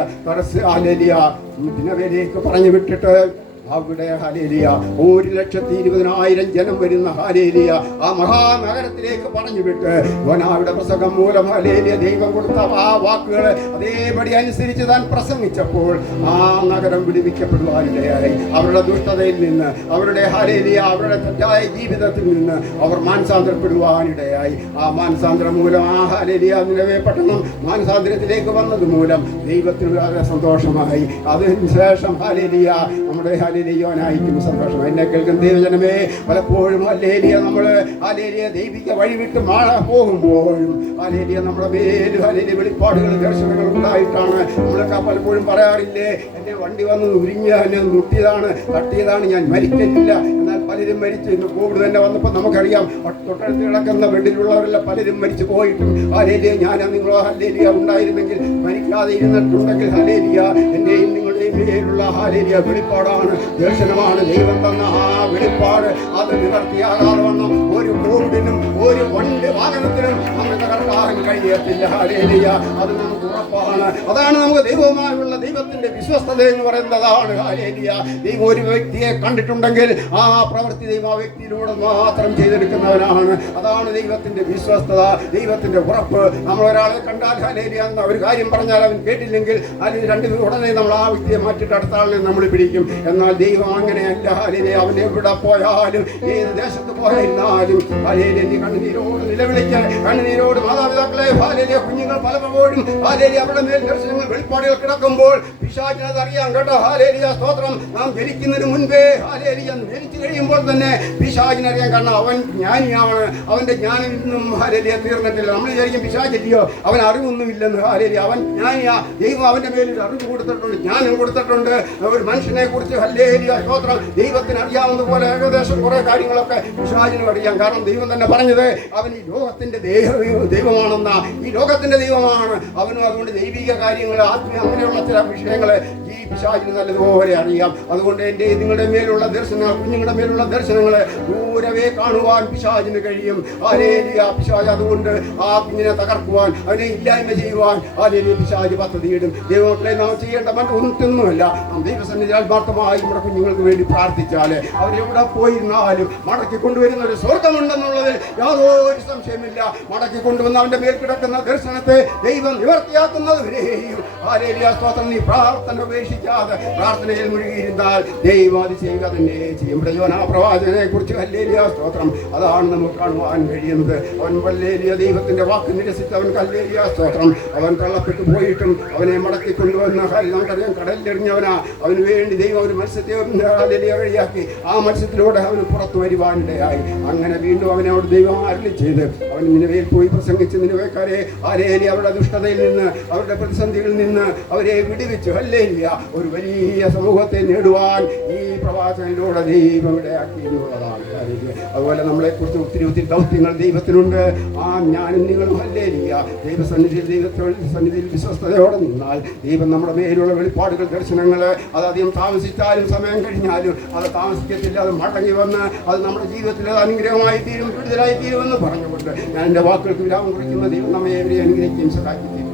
ഹല്ലേലൂയ ദിനവേലേക്ക് പറഞ്ഞു വിട്ടിട്ട് അവിടെ ഹല്ലേലൂയ 1,20,000 ജനം വരുന്ന ഹല്ലേലൂയ ആ മഹാനഗരത്തിലേക്ക് പറഞ്ഞു വിട്ട് യോനായുടെ പ്രസംഗം മൂലം ഹല്ലേലൂയ ദൈവം കൊടുത്ത ആ വാക്കുകൾ അതേപടി അനുസരിച്ച് താൻ പ്രസംഗിച്ചപ്പോൾ ആ നഗരം വിടുവിക്കപ്പെടുവാനിടയായി. അവരുടെ ദുഷ്ടതയിൽ നിന്ന്, അവരുടെ ഹല്ലേലൂയ അവരുടെ തെറ്റായ ജീവിതത്തിൽ നിന്ന് അവർ മാനസാന്തരപ്പെടുവാനിടയായി. ആ മാനസാന്തരം മൂലം ആ ഹല്ലേലൂയ നിലവേ പട്ടണം മാനസാന്തരത്തിലേക്ക് വന്നത് മൂലം ദൈവത്തിന് വളരെ സന്തോഷമായി. അതിനുശേഷം ഹല്ലേലൂയ നമ്മുടെ യോനായിരിക്കും സന്തോഷം. എന്നെ കേൾക്കുന്ന ദൈവജനമേ, പലപ്പോഴും ഹല്ലേലൂയ നമ്മൾ ഹല്ലേലൂയ ദൈവിക വഴിവിട്ട് പോകുമ്പോഴും ഹല്ലേലൂയ നമ്മുടെ മേല് ഹല്ലേലൂയ വെളിപ്പാടുകൾ ദർശനങ്ങൾ ഉണ്ടായിട്ടാണ്. നമ്മളൊക്കെ പലപ്പോഴും പറയാറില്ലേ, എന്നെ വണ്ടി വന്ന് ഉരിഞ്ഞ് എന്നെ മുട്ടിയതാണ്, തട്ടിയതാണ്, ഞാൻ മരിക്കത്തില്ല. എന്നാൽ പല പലരും മരിച്ചു. ഇന്ന് കോവിഡ് തന്നെ വന്നപ്പോൾ നമുക്കറിയാം, തൊട്ടടുത്ത് കിടക്കുന്ന ബെഡിലുള്ളവരെല്ലാം പലരും മരിച്ചു പോയിട്ടും ഹല്ലേലൂയ, ഞാൻ നിങ്ങളോ ഹല്ലേലൂയ ഉണ്ടായിരുന്നെങ്കിൽ, മരിക്കാതെ ഇരുന്നിട്ടുണ്ടെങ്കിൽ ഹല്ലേലൂയ, എന്റെയും നിങ്ങളുടെയും മേലുള്ള ഹല്ലേലൂയ വെളിപ്പാടാണ്, ദർശനമാണ്. ദൈവം തന്ന ആ വെളിപ്പാട് അത് നിവർത്തിയാകാതെ വണ്ണം ഒരു കോവിഡിനും ഒരു വണ്ടി വാഹനത്തിനും നമുക്ക് തകർക്കാൻ കഴിയത്തില്ല. ഹല്ലേലൂയ, അത് നമുക്ക് ഉറപ്പാണ്. അതാണ് നമുക്ക് ദൈവവുമായുള്ള ദൈവത്തിന്റെ വിശ്വസ്തത എന്ന് പറയുന്നതാണ്. ഹല്ലേലൂയ, ദൈവം ഒരു വ്യക്തിയെ കണ്ടിട്ടുണ്ടെങ്കിൽ ആ പ്രവൃത്തി ദൈവം ആ വ്യക്തിയിലൂടെ മാത്രം ചെയ്തെടുക്കുന്നവനാണ്. അതാണ് ദൈവത്തിന്റെ വിശ്വസ്തത, ദൈവത്തിന്റെ ഉറപ്പ്. നമ്മൾ ഒരാളെ കണ്ടാൽ ഹല്ലേലൂയ എന്ന ഒരു കാര്യം പറഞ്ഞാൽ അവൻ കേട്ടില്ലെങ്കിൽ അല്ലെങ്കിൽ രണ്ടുപേരും ഉടനെ നമ്മൾ ആ വ്യക്തിയെ മാറ്റിട്ട് അടുത്ത ആളിനെ നമ്മൾ പിടിക്കും. എന്നാൽ ദൈവം അങ്ങനെയല്ല. ഹല്ലേലൂയ, അവൻ എവിടെ പോയാലും ഏത് ദേശത്ത് പോയിരുന്നാലും ഹല്ലേലൂയ നീ കണ്ണുനീരോട് നിലവിളിക്കാൻ, കണ്ണുനീരോട് മാതാപിതാക്കളെ ഹല്ലേലൂയ കുഞ്ഞുങ്ങൾ പലപ്പോഴും ഹല്ലേലൂയ അവരുടെ മേൽ ദർശനങ്ങൾ വെളിപ്പാടുകൾ കിടക്കുമ്പോൾ പിശാചിനത് അറിയാം കേട്ടോ. ഹല്ലേലൂയ സ്തോത്രം. നാം ജനിക്കുന്നതിന് മുൻപേ ഹല്ലേലൂയ ജനിച്ചു കഴിയുമ്പോൾ തന്നെ പിശാചിനറിയാം. കാരണം അവൻ ജ്ഞാനിയാണ്, അവന്റെ ജ്ഞാനം ഇന്നും ഹല്ലേലൂയ തീർന്നിട്ടില്ല. നമ്മൾ വിചാരിക്കും പിശാചില്ലയോ, അവൻ അറിവൊന്നുമില്ലെന്ന്. ഹല്ലേലൂയ, അവൻ ജ്ഞാനിയാ. ദൈവം അവന്റെ മേലിൽ അറിവ് കൊടുത്തിട്ടുണ്ട്, ജ്ഞാനം കൊടുത്തിട്ടുണ്ട്. ഒരു മനുഷ്യനെ കുറിച്ച് ഹല്ലേലൂയ സ്തോത്രം ദൈവത്തിന് അറിയാവുന്ന പോലെ ഏകദേശം കുറെ കാര്യങ്ങളൊക്കെ പിശാചിനും അറിയാം. കാരണം ദൈവം തന്നെ പറഞ്ഞത് അവൻ ഈ ലോകത്തിന്റെ ദൈവമാണെന്ന, ഈ ലോകത്തിന്റെ ദൈവമാണ് അവനും. അതുകൊണ്ട് ദൈവിക കാര്യങ്ങൾ, ആത്മീയ അങ്ങനെയുള്ള ചില വിഷയങ്ങൾ ഈ പിശാചിന് നല്ലതുപോലെ അറിയാം. അതുകൊണ്ട് എൻ്റെ നിങ്ങളുടെ മേലുള്ള ദർശനങ്ങൾ, കുഞ്ഞുങ്ങളുടെ മേലുള്ള ദർശനങ്ങൾ ദൂരവേ കാണുവാൻ പിശാചിന് കഴിയും. ഹല്ലേലൂയ, പിശാച് അതുകൊണ്ട് ആ കുഞ്ഞിനെ തകർക്കുവാൻ, അവനെ ഇല്ലായ്മ ചെയ്യുവാൻ ഹല്ലേലൂയ പിശാച് പദ്ധതിയിടും. ദൈവമക്കളെ, നാം ചെയ്യേണ്ട മറ്റൊന്നുമല്ല, നാം ദൈവസന്നിധിയിൽ ആത്മാർത്ഥമായി നമ്മുടെ കുഞ്ഞുങ്ങൾക്ക് വേണ്ടി പ്രാർത്ഥിച്ചാൽ അവരെവിടെ പോയിരുന്നാലും മടക്കി കൊണ്ടുവരുന്ന ഒരു സ്വർഗമുണ്ടെന്നുള്ളതിൽ യാതൊരു സംശയമില്ല. മടക്കി കൊണ്ടുവന്ന അവന്റെ മേൽ കിടക്കുന്ന ദർശനത്തെ ദൈവം നിവർത്തിയാക്കുന്നത് വരെയും ഹല്ലേലൂയ സ്തോത്രം. നീ പ്രാർത്ഥന ഉപേക്ഷിക്കാതെ പ്രാർത്ഥനയിൽ മുഴുകിയിരുന്നാൽ ദൈവം അത് ചെയ്യുക തന്നെ ചെയ്യും. ഇവിടെ യോനാ പ്രവാചകനെ കുറിച്ച് ഹല്ലേലൂയ സ്തോത്രം അതാണ് നമുക്ക് കാണുവാൻ കഴിയുന്നത്. അവൻ ഹല്ലേലൂയ ദൈവത്തിന്റെ വാക്ക് നിരസിച്ചവൻ ഹല്ലേലൂയ സ്തോത്രം. അവൻ തള്ളപ്പെട്ടു പോയിട്ടും അവനെ മടക്കി കൊണ്ടുവന്ന നമുക്കറിയാം, കടലിലെറിഞ്ഞവനാ. അവന് വേണ്ടി ദൈവം ഒരു മത്സ്യത്തെ ഹല്ലേലൂയ വഴിയാക്കി. ആ മത്സ്യത്തിലൂടെ അവന് പുറത്തു വരുവാനിടയായി. അങ്ങനെ വീണ്ടും അവനോട് ദൈവം അരുളി ചെയ്ത് അവൻ നിനവേൽ പോയി പ്രസംഗിച്ച് നിനവേക്കാരെ ഹല്ലേലൂയ അവരുടെ ദുഷ്ടതയിൽ നിന്ന്, അവരുടെ പ്രതിസന്ധികളിൽ നിന്ന് അവരെ വിടുവിച്ചു. ഹല്ലേലൂയ, ഒരു വലിയ സമൂഹത്തെ നേടുവാൻ ഈ പ്രവാചകനിലൂടെ ദൈവം ഇടയാക്കി എന്നുള്ളതാണ്. അതുപോലെ നമ്മളെ കുറിച്ച് ഒത്തിരി ദൗത്യങ്ങൾ ദൈവത്തിനുണ്ട്. ആ ഞാനും നിങ്ങളും ഹല്ലേലൂയ ദൈവസന്നിധിയിൽ വിശ്വസ്തയോടെ നിന്നാൽ ദൈവം നമ്മുടെ മേലുള്ള വെളിപ്പാടുകൾ, ദർശനങ്ങൾ അത് അധികം താമസിച്ചാലും സമയം കഴിഞ്ഞാലും അത് താമസിക്കത്തില്ല. അത് മടങ്ങി വന്ന് അത് നമ്മുടെ ജീവിതത്തിൽ അത് അനുഗ്രഹമായി തീരും, വിടുതലായി തീരുമെന്ന് പറഞ്ഞുകൊണ്ട് ഞാൻ എൻ്റെ വാക്കുകൾക്ക് വിരാമം കുറിക്കുന്ന ദൈവം നമ്മെ അനുഗ്രഹിക്കുകയും സഹായിക്കുകയും